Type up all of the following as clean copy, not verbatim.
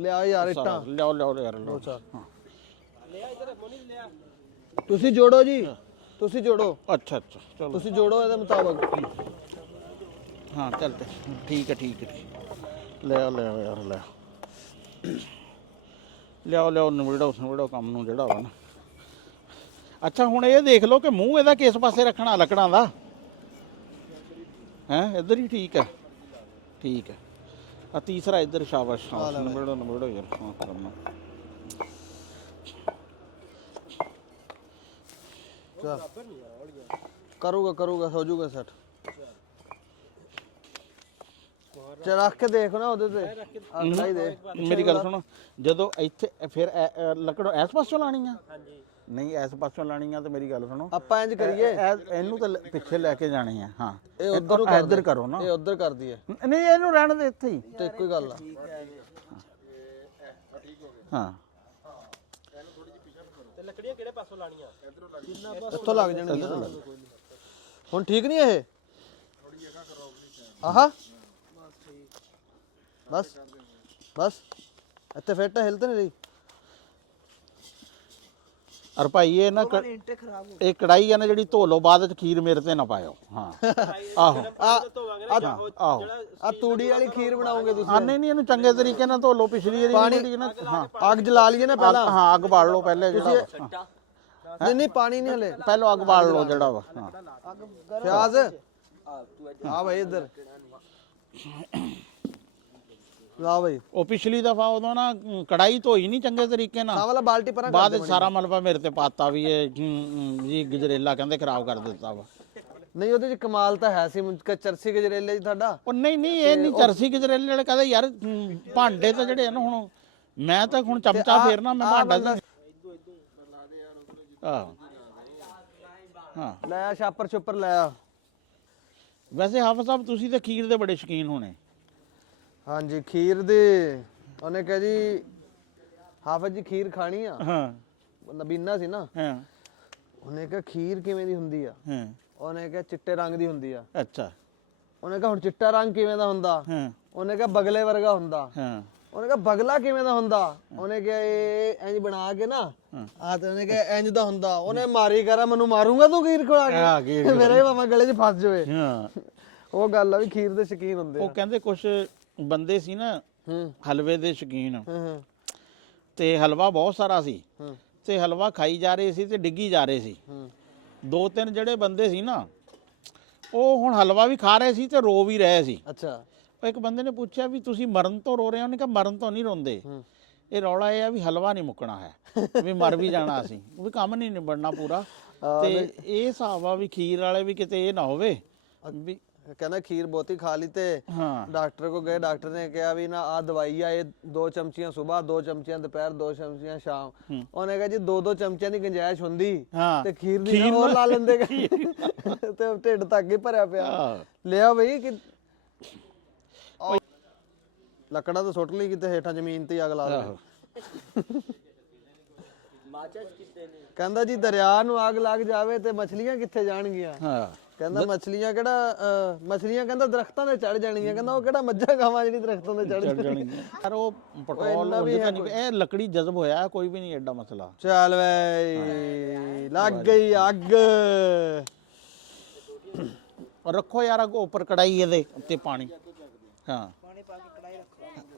ਲਿਆ ਯਾਰ ਇੱਟਾਂ ਲਿਆਓ ਲਿਆਓ ਯਾਰ ਲਿਆਓ। ਤੁਸੀਂ ਜੋੜੋ ਜੀ, ਤੁਸੀਂ ਜੋੜੋ, ਅੱਛਾ ਅੱਛਾ ਚਲੋ ਤੁਸੀਂ ਜੋੜੋ ਇਹਦੇ ਮੁਤਾਬਕ। ਹਾਂ ਚੱਲ ਤੇ ਠੀਕ ਹੈ ਠੀਕ ਹੈ। ਲਿਆਓ ਲਿਆਓ ਯਾਰ ਲਿਆਓ ਲਿਆਓ ਨਵੇੜੋ ਕੰਮ ਨੂੰ ਜਿਹੜਾ ਵਾ ਨਾ। ਅੱਛਾ ਹੁਣ ਇਹ ਦੇਖ ਲਓ ਕਿ ਮੂੰਹ ਇਹਦਾ ਕਿਸ ਪਾਸੇ ਰੱਖਣਾ ਲੱਕੜਾਂ ਦਾ ਹੈ। ਇੱਧਰ ਹੀ ਠੀਕ ਹੈ ਠੀਕ ਹੈ। ਆ ਤੀਸਰਾ ਇੱਧਰ ਸ਼ਾਬਾਸ਼ ਨਵੇੜੋ ਯਾਰ। ਹਾਂ ਕਰਨਾ ਕਰੂਗਾ ਹੋ ਜਾਊਗਾ ਸੈਟ। ਚ ਰੱਖ ਕੇ ਦੇਖ ਨਾ ਉਹਦੇ ਤੇ ਕੜਾਈ ਦੇ। ਮੇਰੀ ਗੱਲ ਸੁਣੋ, ਜਦੋਂ ਇੱਥੇ ਫਿਰ ਲੱਕੜ ਇਸ ਪਾਸੋਂ ਲਾਣੀ ਆ? ਹਾਂਜੀ ਨਹੀਂ ਇਸ ਪਾਸੋਂ ਲਾਣੀ ਆ ਤੇ ਮੇਰੀ ਗੱਲ ਸੁਣੋ, ਆਪਾਂ ਇੰਜ ਕਰੀਏ, ਇਹਨੂੰ ਤਾਂ ਪਿੱਛੇ ਲੈ ਕੇ ਜਾਣੀ ਆ। ਹਾਂ ਇਹ ਉਧਰ ਨੂੰ ਇੱਧਰ ਕਰੋ ਨਾ। ਇਹ ਉਧਰ ਕਰਦੀ ਹੈ ਨਹੀਂ ਇਹਨੂੰ ਰਹਿਣ ਦੇ ਇੱਥੇ ਹੀ। ਤੇ ਕੋਈ ਗੱਲ ਆ। ਹਾਂ ਤੇ ਲੱਕੜੀਆਂ ਕਿਹੜੇ ਪਾਸੋਂ ਲਾਣੀਆਂ? ਇੱਥੋਂ ਲੱਗ ਜਾਣਗੀਆਂ ਹੁਣ। ਠੀਕ ਨਹੀਂ ਇਹ? ਆਹਾ ਬਸ ਬਸ ਇੱਥੇ ਫਿੱਟ ਹਿਲ ਤੇ ਨਹੀਂ ਰਹੀ। ਅਰ ਭਾਈ ਇਹ ਨਾ ਇਹ ਕੜਾਈ ਆ ਨਾ ਜਿਹੜੀ, ਧੋ ਲਓ ਬਾਅਦ ਚ ਖੀਰ ਮੇਰੇ ਤੇ ਨਾ ਪਾਇਓ। ਹਾਂ ਆਹੋ ਆਹੋ ਆ ਤੂੜੀ ਵਾਲੀ ਖੀਰ ਬਣਾਓਗੇ ਤੁਸੀਂ? ਹਾਂ ਨਹੀਂ ਇਹਨੂੰ ਚੰਗੇ ਤਰੀਕੇ ਨਾਲ ਧੋ ਲਓ। ਪਿਛਲੀ ਜਿਹੜੀ ਨਾ ਹਾਂ ਅੱਗ ਜਲਾ ਲਈਏ ਨਾ ਪਹਿਲਾਂ। ਹਾਂ ਅੱਗ ਬਾਲ ਲਓ ਪਹਿਲੇ ਜਿਹੜਾ। ਨਹੀਂ ਪਾਣੀ ਨਹੀਂ ਹਲੇ, ਪਹਿਲਾਂ ਅੱਗ ਬਾਲ ਲਓ ਜਿਹੜਾ ਵਾ। ਹਾਂ ਪਿਆਜ਼ ਆ ਭਾਈ ਇੱਧਰ ਲਾ ਭਾਈ। ਉਹ ਪਿਛਲੀ ਦਫਾ ਉਦੋਂ ਨਾ ਕੜਾਈ ਧੋਈ ਨਹੀਂ ਚੰਗੇ ਤਰੀਕੇ ਆ ਨਾਲ, ਵਾਲਾ ਬਾਲਟੀ ਪਰਾਂ ਬਾਅਦ ਵਿੱਚ ਸਾਰਾ ਮਲਬਾ ਮੇਰੇ ਤੇ ਪਾਤਾ ਵੀ ਇਹ ਜੀ ਗਜਰੇਲਾ ਕਹਿੰਦੇ ਖਰਾਬ ਕਰ ਦਿੱਤਾ ਵਾ। ਨਹੀਂ ਉਹਦੇ ਚ ਕਮਾਲ ਤਾਂ ਹੈ ਸੀ ਚਰਸੀ ਗਜਰੇਲੇ ਚ ਤੁਹਾਡਾ। ਉਹ ਨਹੀਂ ਇਹ ਨਹੀਂ ਚਰਸੀ ਗਜਰੇਲੇ ਵਾਲੇ ਕਹਿੰਦੇ ਯਾਰ ਭਾਂਡੇ ਤਾਂ ਜਿਹੜੇ ਆ ਨਾ, ਹੁਣ ਮੈਂ ਤਾਂ ਹੁਣ ਚਮਚਾ ਫੇਰਨਾ ਮੈਂ ਭਾਂਡਾ ਹਾਂ ਲੈ ਆ ਛਾਪਰ ਛੁੱਪਰ ਲੈ ਆ। ਵੈਸੇ ਹਾਫਿਜ਼ ਸਾਹਿਬ ਤੁਸੀਂ ਤਾਂ ਖੀਰ ਦੇ ਬੜੇ ਸ਼ੌਕੀਨ ਹੋਣੇ। ਹਾਂਜੀ ਖੀਰ ਦੇ ਉਹਨੇ ਕਿਹਾ ਜੀ ਹਾਫਿਜ਼ ਜੀ ਖੀਰ ਖਾਣੀ ਆ। ਹਾਂ ਨਬੀਨਾ ਸੀ ਨਾ, ਹਾਂ ਉਹਨੇ ਕਿਹਾ ਖੀਰ ਕਿਵੇਂ ਦੀ ਹੁੰਦੀ ਆ? ਹਾਂ ਉਹਨੇ ਕਿਹਾ ਚਿੱਟੇ ਰੰਗ ਦੀ ਹੁੰਦੀ ਆ। ਅੱਛਾ ਉਹਨੇ ਕਿਹਾ ਹੁਣ ਚਿੱਟਾ ਰੰਗ ਕਿਵੇਂ ਦਾ ਹੁੰਦਾ? ਹਾਂ ਉਹਨੇ ਕਿਹਾ ਬਗਲੇ ਵਰਗਾ ਹੁੰਦਾ। ਹਾਂ ਉਹਨੇ ਕਿਹਾ ਬਗਲਾ ਕਿਵੇਂ ਦਾ ਹੁੰਦਾ? ਉਹਨੇ ਕਿਹਾ ਇਹ ਇੰਜ ਬਣਾ ਕੇ ਨਾ ਆ ਤੇ ਉਹਨੇ ਕਿਹਾ ਇੰਜ ਦਾ ਹੁੰਦਾ। ਉਹਨੇ ਮਾਰੀ ਕਰਾ ਮੈਨੂੰ ਮਾਰੂੰਗਾ ਤੂੰ ਖੀਰ ਖਵਾ ਕੇ, ਮੇਰੇ ਭਾਵੇਂ ਗਲੇ 'ਚ ਫਸ ਜਾਵੇ। ਹਾਂ ਉਹ ਗੱਲ ਆ ਵੀ ਖੀਰ ਦੇ ਸ਼ੌਕੀਨ ਹੁੰਦੇ ਉਹ ਕਹਿੰਦੇ ਕੁਛ ਬੰਦੇ ਸੀ ਨਾ ਹਲਵੇ ਦੇ ਸ਼ੌਕੀਨ, ਹਾਂ ਤੇ ਹਲਵਾ ਬਹੁਤ ਸਾਰਾ ਸੀ ਤੇ ਹਲਵਾ ਖਾਈ ਜਾ ਰਹੇ ਸੀ ਤੇ ਡਿੱਗੀ ਜਾ ਰਹੇ ਸੀ। ਦੋ ਤਿੰਨ ਜਿਹੜੇ ਬੰਦੇ ਸੀ ਨਾ, ਉਹ ਹੁਣ ਹਲਵਾ ਵੀ ਖਾ ਰਹੇ ਸੀ ਤੇ ਰੋ ਵੀ ਰਹੇ ਸੀ। ਅੱਛਾ ਇੱਕ ਬੰਦੇ ਨੇ ਪੁੱਛਿਆ ਵੀ ਤੁਸੀਂ ਮਰਨ ਤੋਂ ਰੋ ਰਹੇ ਹੋ? ਉਹਨੇ ਕਿਹਾ ਮਰਨ ਤੋਂ ਨਹੀਂ ਰੋਂਦੇ, ਇਹ ਰੌਲਾ ਇਹ ਆ ਵੀ ਹਲਵਾ ਨਹੀਂ ਮੁੱਕਣਾ ਹੈ, ਵੀ ਮਰ ਵੀ ਜਾਣਾ ਅਸੀਂ, ਵੀ ਕੰਮ ਨਹੀਂ ਨਿਬੜਨਾ ਪੂਰਾ। ਤੇ ਇਹ ਹਿਸਾਬ ਆ ਵੀ ਖੀਰ ਵਾਲੇ ਵੀ ਕਿਤੇ ਇਹ ਨਾ ਹੋਵੇ ਵੀ ਕਹਿੰਦਾ ਖੀਰ ਬਹੁਤੀ ਖਾ ਲਈ ਤੇ ਹਾਂ ਡਾਕਟਰ ਕੋ ਗਏ। ਡਾਕਟਰ ਨੇ ਕਿਹਾ ਵੀ ਨਾ ਆ ਦਵਾਈ ਆ, ਇਹ 2 ਚਮਚੀਆਂ ਸਵੇਰ, 2 ਚਮਚੀਆਂ ਦੁਪਹਿਰ, 2 ਚਮਚੀਆਂ ਸ਼ਾਮ। ਉਹਨੇ ਕਿਹਾ ਜੀ 2-2 ਚਮਚਿਆਂ ਦੀ ਗੁੰਜਾਇਸ਼ ਹੁੰਦੀ ਤੇ ਖੀਰ ਦੀ ਹੋਰ ਲਾ ਲੈਂਦੇ ਤੇ ਢਿੱਡ ਤੱਕ ਹੀ ਭਰਿਆ ਪਿਆ। ਲਿਆ ਬਈ ਕਿ ਲੱਕੜਾਂ ਤਾਂ ਸੁੱਟ ਲਈ ਕਿਤੇ ਹੇਠਾਂ ਜ਼ਮੀਨ ਤੇ ਅੱਗ ਲਾ ਦੇ। ਕਹਿੰਦਾ ਜੀ ਦਰਿਆ ਨੂੰ ਅੱਗ ਲੱਗ ਜਾਵੇ ਤੇ ਮੱਛਲੀਆਂ ਕਿੱਥੇ ਜਾਣਗੀਆਂ? ਹਾਂ ਕਹਿੰਦਾ ਮੱਛਲੀਆਂ ਕਿਹੜਾ ਮੱਛਲੀਆਂ ਕਹਿੰਦਾ ਦਰਖਤਾਂ ਤੇ ਚੜ ਜਾਣਗੀਆਂ। ਕਹਿੰਦਾ ਉਹ ਕਿਹੜਾ ਮੱਝਾਂ ਗਾਵਾਂ ਜਿਹੜੀ ਦਰਖਤਾਂ ਤੇ ਚੜ ਜਾਣਗੀਆਂ। ਯਾਰ ਉਹ ਪੈਟਰੋਲ ਇਹ ਲੱਕੜੀ ਜਜ਼ਬ ਹੋਇਆ, ਕੋਈ ਵੀ ਨਹੀਂ ਐਡਾ ਮਸਲਾ। ਚੱਲ ਵੇ ਲੱਗ ਗਈ ਅੱਗ। ਰੱਖੋ ਯਾਰ ਅੱਗੋਂ ਉੱਪਰ ਕੜਾਈ ਇਹਦੇ ਉੱਤੇ ਪਾਣੀ। ਹਾਂ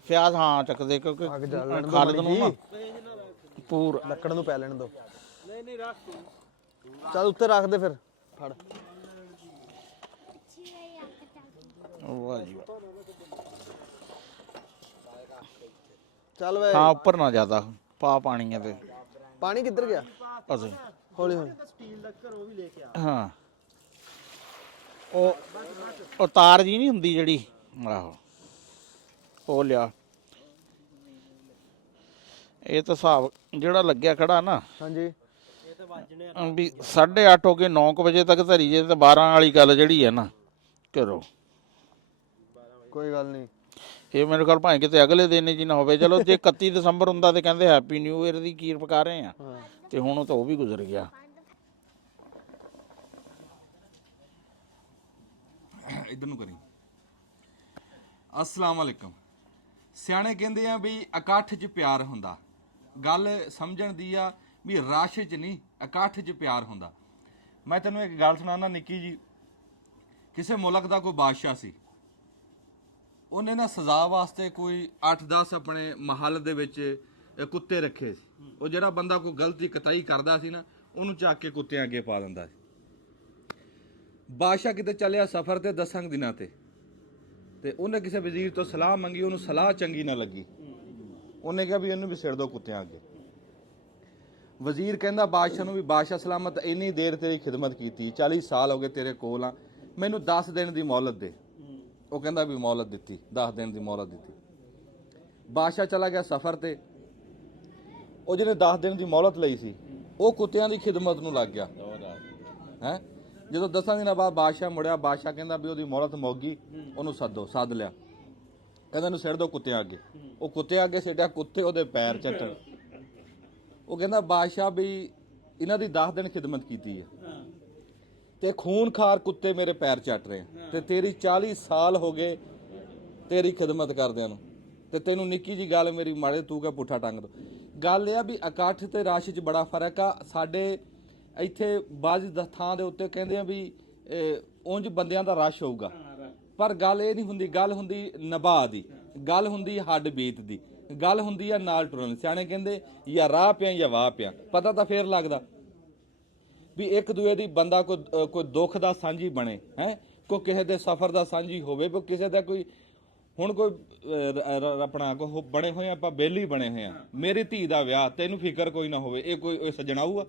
ਪਿਆਜ਼ ਹਾਂ ਚੱਕਦੇ ਕਿਉਂਕਿ ਖਾਲਦ ਨੂੰ ਨਾ ਪੂਰ ਲੱਕੜ ਨੂੰ ਪੈ ਲੈਣ ਦੋ। ਨਹੀਂ ਰੱਖ ਤੂੰ। ਚੱਲ ਉੱਤੇ ਰੱਖ ਦੇ ਫਿਰ ਫੜ। ਵਾਹ ਜੀ ਵਾਹ। ਚੱਲ ਵੇ ਹਾਂ ਉੱਪਰ ਨਾ ਜ਼ਿਆਦਾ ਪਾ ਪਾਣੀ ਇਹਦੇ। ਪਾਣੀ ਕਿੱਧਰ ਗਿਆ? ਅਸੀਂ ਹੌਲੀ ਹੌਲੀ। ਸਟੀਲ ਦਾ ਘਰੋਂ ਵੀ ਲੈ ਕੇ ਆ। ਹਾਂ ਉਹ ਤਾਰ ਜੀ ਨਹੀਂ ਹੁੰਦੀ ਜਿਹੜੀ, ਆਹੋ ਉਹ ਲਿਆ। ਇਹ ਤਾਂ ਹਿਸਾਬ ਜਿਹੜਾ ਲੱਗਿਆ ਖੜਾ ਨਾ, ਹਾਂਜੀ ਇਹ ਤਾਂ ਵੱਜਣੇ ਵੀ 8:30 ਹੋ ਗਏ, 9 ਵਜੇ ਤੱਕ ਧਰੀ ਜੇ ਤਾਂ 12 ਵਾਲੀ ਗੱਲ ਜਿਹੜੀ ਹੈ ਨਾ ਕਰੋ। ਕੋਈ ਗੱਲ ਨਹੀਂ। ਇਹ ਮੇਰੇ ਕੋਲ ਭਾਵੇਂ ਕਿਤੇ ਅਗਲੇ ਦਿਨ ਜੀ ਨਾ ਹੋਵੇ। ਚਲੋ ਜੇ 31 ਦਸੰਬਰ ਹੁੰਦਾ ਤੇ ਕਹਿੰਦੇ ਹੈਪੀ ਨਿਊ ਈਅਰ ਦੀ ਖੀਰ ਪਕਾ ਰਹੇ ਆ, ਤੇ ਹੁਣ ਤਾਂ ਉਹ ਵੀ ਗੁਜ਼ਰ ਗਿਆ। इधर नु करी अस्सलाम वालेकुम ਸਿਆਣੇ ਕਹਿੰਦੇ ਆ ਵੀ ਇਕੱਠ 'ਚ ਪਿਆਰ ਹੁੰਦਾ। ਗੱਲ ਸਮਝਣ ਦੀ ਆ ਵੀ ਰਸ਼ 'ਚ ਨਹੀਂ, ਇਕੱਠ 'ਚ ਪਿਆਰ ਹੁੰਦਾ। ਮੈਂ ਤੈਨੂੰ ਇੱਕ ਗੱਲ ਸੁਣਾਉਣਾ ਨਿੱਕੀ ਜੀ। ਕਿਸੇ ਮੁਲਕ ਦਾ ਕੋਈ ਬਾਦਸ਼ਾਹ ਸੀ, ਉਹਨੇ ਨਾ ਸਜ਼ਾ ਵਾਸਤੇ ਕੋਈ 8-10 ਆਪਣੇ ਮਹੱਲ ਦੇ ਵਿੱਚ ਕੁੱਤੇ ਰੱਖੇ ਸੀ। ਉਹ ਜਿਹੜਾ ਬੰਦਾ ਕੋਈ ਗਲਤੀ ਕਤਾਈ ਕਰਦਾ ਸੀ ਨਾ, ਉਹਨੂੰ ਚੱਕ ਕੇ ਕੁੱਤਿਆਂ ਅੱਗੇ ਪਾ ਦਿੰਦਾ ਸੀ। ਬਾਦਸ਼ਾਹ ਕਿਤੇ ਚੱਲਿਆ ਸਫ਼ਰ ਤੇ 10 ਦਿਨਾਂ ਤੇ ਉਹਨੇ ਕਿਸੇ ਵਜ਼ੀਰ ਤੋਂ ਸਲਾਹ ਮੰਗੀ, ਉਹਨੂੰ ਸਲਾਹ ਚੰਗੀ ਨਾ ਲੱਗੀ। ਉਹਨੇ ਕਿਹਾ ਵੀ ਇਹਨੂੰ ਵੀ ਸਿਰ ਦੋ ਕੁੱਤਿਆਂ ਅੱਗੇ। ਵਜ਼ੀਰ ਕਹਿੰਦਾ ਬਾਦਸ਼ਾਹ ਨੂੰ ਵੀ ਬਾਦਸ਼ਾਹ ਸਲਾਮਤ, ਇੰਨੀ ਦੇਰ ਤੇਰੀ ਖਿਦਮਤ ਕੀਤੀ, 40 ਸਾਲ ਹੋ ਗਏ ਤੇਰੇ ਕੋਲ ਆ, ਮੈਨੂੰ 10 ਦਿਨ ਦੀ ਮੌਲਤ ਦੇ। ਉਹ ਕਹਿੰਦਾ ਵੀ ਮੌਲਤ ਦਿੱਤੀ, 10 ਦਿਨ ਦੀ ਮੌਲਤ ਦਿੱਤੀ। ਬਾਦਸ਼ਾਹ ਚਲਾ ਗਿਆ ਸਫ਼ਰ ਤੇ। ਉਹ ਜਿਹਨੇ 10 ਦਿਨ ਦੀ ਮੌਲਤ ਲਈ ਸੀ, ਉਹ ਕੁੱਤਿਆਂ ਦੀ ਖਿਦਮਤ ਨੂੰ ਲੱਗ ਗਿਆ ਹੈ। ਜਦੋਂ 10 ਦਿਨਾਂ ਬਾਅਦ ਬਾਦਸ਼ਾਹ ਮੁੜਿਆ, ਬਾਦਸ਼ਾਹ ਕਹਿੰਦਾ ਵੀ ਉਹਦੀ ਮੌਲਤ ਮੁੱਕ ਗਈ, ਉਹਨੂੰ ਸੱਦ ਲਿਆ। ਕਹਿੰਦਾ ਇਹਨੂੰ ਸਿੱਟ ਦੋ ਕੁੱਤਿਆਂ ਅੱਗੇ। ਉਹ ਕੁੱਤਿਆਂ ਅੱਗੇ ਸਿੱਟਿਆ, ਕੁੱਤੇ ਉਹਦੇ ਪੈਰ ਚੱਟਣ। ਉਹ ਕਹਿੰਦਾ ਬਾਦਸ਼ਾਹ ਵੀ ਇਹਨਾਂ ਦੀ 10 ਦਿਨ ਖਿਦਮਤ ਕੀਤੀ ਹੈ ਤੇ ਖੂਨਖਾਰ ਕੁੱਤੇ ਮੇਰੇ ਪੈਰ ਚੱਟ ਰਹੇ ਆ, ਤੇ ਤੇਰੀ 40 ਸਾਲ ਹੋ ਗਏ ਤੇਰੀ ਖਿਦਮਤ ਕਰਦਿਆਂ ਨੂੰ, ਤੇ ਤੈਨੂੰ ਨਿੱਕੀ ਜੀ ਗੱਲ ਮੇਰੀ ਮਾੜੇ ਤੂੰ ਕਹ ਪੁੱਠਾ ਟੰਗ ਦੋ। ਗੱਲ ਇਹ ਆ ਵੀ ਇਕੱਠ ਤੇ ਰਸ਼ 'ਚ ਬੜਾ ਫਰਕ ਆ। ਸਾਡੇ ਇੱਥੇ ਬਾਜ਼ ਥਾਂ ਦੇ ਉੱਤੇ ਕਹਿੰਦੇ ਆ ਵੀ ਉਂਝ ਬੰਦਿਆਂ ਦਾ ਰਸ਼ ਹੋਊਗਾ, ਪਰ ਗੱਲ ਇਹ ਨਹੀਂ ਹੁੰਦੀ। ਗੱਲ ਹੁੰਦੀ ਨਿਭਾ ਦੀ, ਗੱਲ ਹੁੰਦੀ ਹੱਡ ਬੀਤ ਦੀ, ਗੱਲ ਹੁੰਦੀ ਆ ਨਾਲ ਟੁਰਨ। ਸਿਆਣੇ ਕਹਿੰਦੇ ਜਾਂ ਰਾਹ ਪਿਆ ਜਾਂ ਵਾਹ ਪਿਆ। ਪਤਾ ਤਾਂ ਫੇਰ ਲੱਗਦਾ ਵੀ ਇੱਕ ਦੂਏ ਦੀ ਬੰਦਾ ਕੋਈ ਦੁੱਖ ਦਾ ਸਾਂਝੀ ਬਣੇ ਹੈ, ਕੋਈ ਕਿਸੇ ਦੇ ਸਫ਼ਰ ਦਾ ਸਾਂਝੀ ਹੋਵੇ, ਕੋਈ ਕਿਸੇ ਦਾ ਕੋਈ ਹੁਣ ਕੋਈ ਆਪਣਾ ਕੋ ਬਣੇ ਹੋਏ ਆਪਾਂ ਬੇਲੀ ਬਣੇ ਹੋਏ ਆ, ਮੇਰੀ ਧੀ ਦਾ ਵਿਆਹ, ਤੈਨੂੰ ਫਿਕਰ ਕੋਈ ਨਾ ਹੋਵੇ, ਇਹ ਕੋਈ ਸਜਣਾਊ ਆ?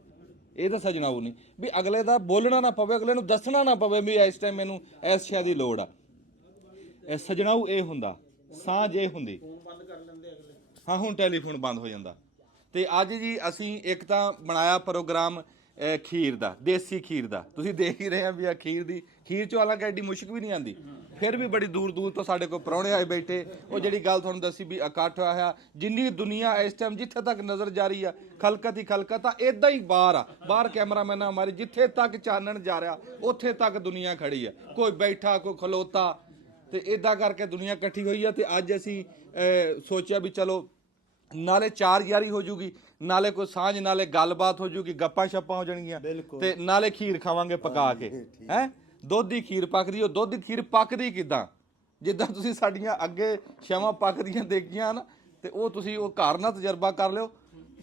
ਇਹ ਤਾਂ ਸਜਣਾਊ ਨਹੀਂ। ਵੀ ਅਗਲੇ ਦਾ ਬੋਲਣਾ ਨਾ ਪਵੇ, ਅਗਲੇ ਨੂੰ ਦੱਸਣਾ ਨਾ ਪਵੇ ਵੀ ਇਸ ਟਾਈਮ ਮੈਨੂੰ ਇਸ ਸ਼ੈ ਦੀ ਲੋੜ ਆ। ਇਹ ਸਜਣਾਊ ਇਹ ਹੁੰਦਾ, ਸਾਂਝ ਇਹ ਹੁੰਦੀ। ਹਾਂ ਹੁਣ ਟੈਲੀਫੋਨ ਬੰਦ ਹੋ ਜਾਂਦਾ। ਤੇ ਅੱਜ ਜੀ ਅਸੀਂ ਇੱਕ ਤਾਂ ਬਣਾਇਆ ਪ੍ਰੋਗਰਾਮ ਖੀਰ ਦਾ, ਦੇਸੀ ਖੀਰ ਦਾ। ਤੁਸੀਂ ਦੇਖ ਹੀ ਰਹੇ ਆ ਵੀ ਆ ਖੀਰ ਚੋਂ ਹਾਲਾਂਕਿ ਐਡੀ ਮੁਸ਼ਕ ਵੀ ਨਹੀਂ ਆਉਂਦੀ, ਫਿਰ ਵੀ ਬੜੀ ਦੂਰ ਦੂਰ ਤੋਂ ਸਾਡੇ ਕੋਲ ਪ੍ਰਾਹੁਣੇ ਆਏ ਬੈਠੇ। ਉਹ ਜਿਹੜੀ ਗੱਲ ਤੁਹਾਨੂੰ ਦੱਸੀ ਵੀ ਇਕੱਠ ਹੋਇਆ, ਜਿੰਨੀ ਦੁਨੀਆ ਇਸ ਟਾਈਮ ਜਿੱਥੇ ਤੱਕ ਨਜ਼ਰ ਜਾ ਰਹੀ ਆ, ਖਲਕਤ ਹੀ ਖਲਕਤ ਆ। ਇਦਾਂ ਹੀ ਬਾਹਰ ਕੈਮਰਾਮੈਨ ਹਮਾਰੇ, ਜਿੱਥੇ ਤੱਕ ਚਾਨਣ ਜਾ ਰਿਹਾ ਉੱਥੇ ਤੱਕ ਦੁਨੀਆ ਖੜੀ ਆ, ਕੋਈ ਬੈਠਾ ਕੋਈ ਖਲੋਤਾ, ਤੇ ਇਦਾਂ ਕਰਕੇ ਦੁਨੀਆ ਇਕੱਠੀ ਹੋਈ ਆ। ਤੇ ਅੱਜ ਅਸੀਂ ਸੋਚਿਆ ਵੀ ਚਲੋ ਨਾਲੇ ਚਾਰ ਯਾਰੀ ਹੋ ਜੂਗੀ, ਨਾਲੇ ਕੋਈ ਸਾਂਝ, ਨਾਲੇ ਗੱਲਬਾਤ ਹੋ ਜੂਗੀ, ਗੱਪਾਂ ਛੱਪਾਂ ਹੋ ਜਾਣਗੀਆਂ, ਤੇ ਨਾਲੇ ਖੀਰ ਖਾਵਾਂਗੇ ਪਕਾ ਕੇ ਹੈ। ਦੁੱਧ ਦੀ ਖੀਰ ਪੱਕਦੀ। ਉਹ ਦੁੱਧ ਦੀ ਖੀਰ ਪੱਕਦੀ ਕਿਦਾਂ? ਜਿੱਦਾਂ ਤੁਸੀਂ ਸਾਡੀਆਂ ਅੱਗੇ ਛਾਵਾਂ ਪੱਕਦੀਆਂ ਦੇਖੀਆਂ ਨਾ, ਤੇ ਉਹ ਤੁਸੀਂ ਉਹ ਘਰ ਨਾਲ ਤਜਰਬਾ ਕਰ ਲਿਓ।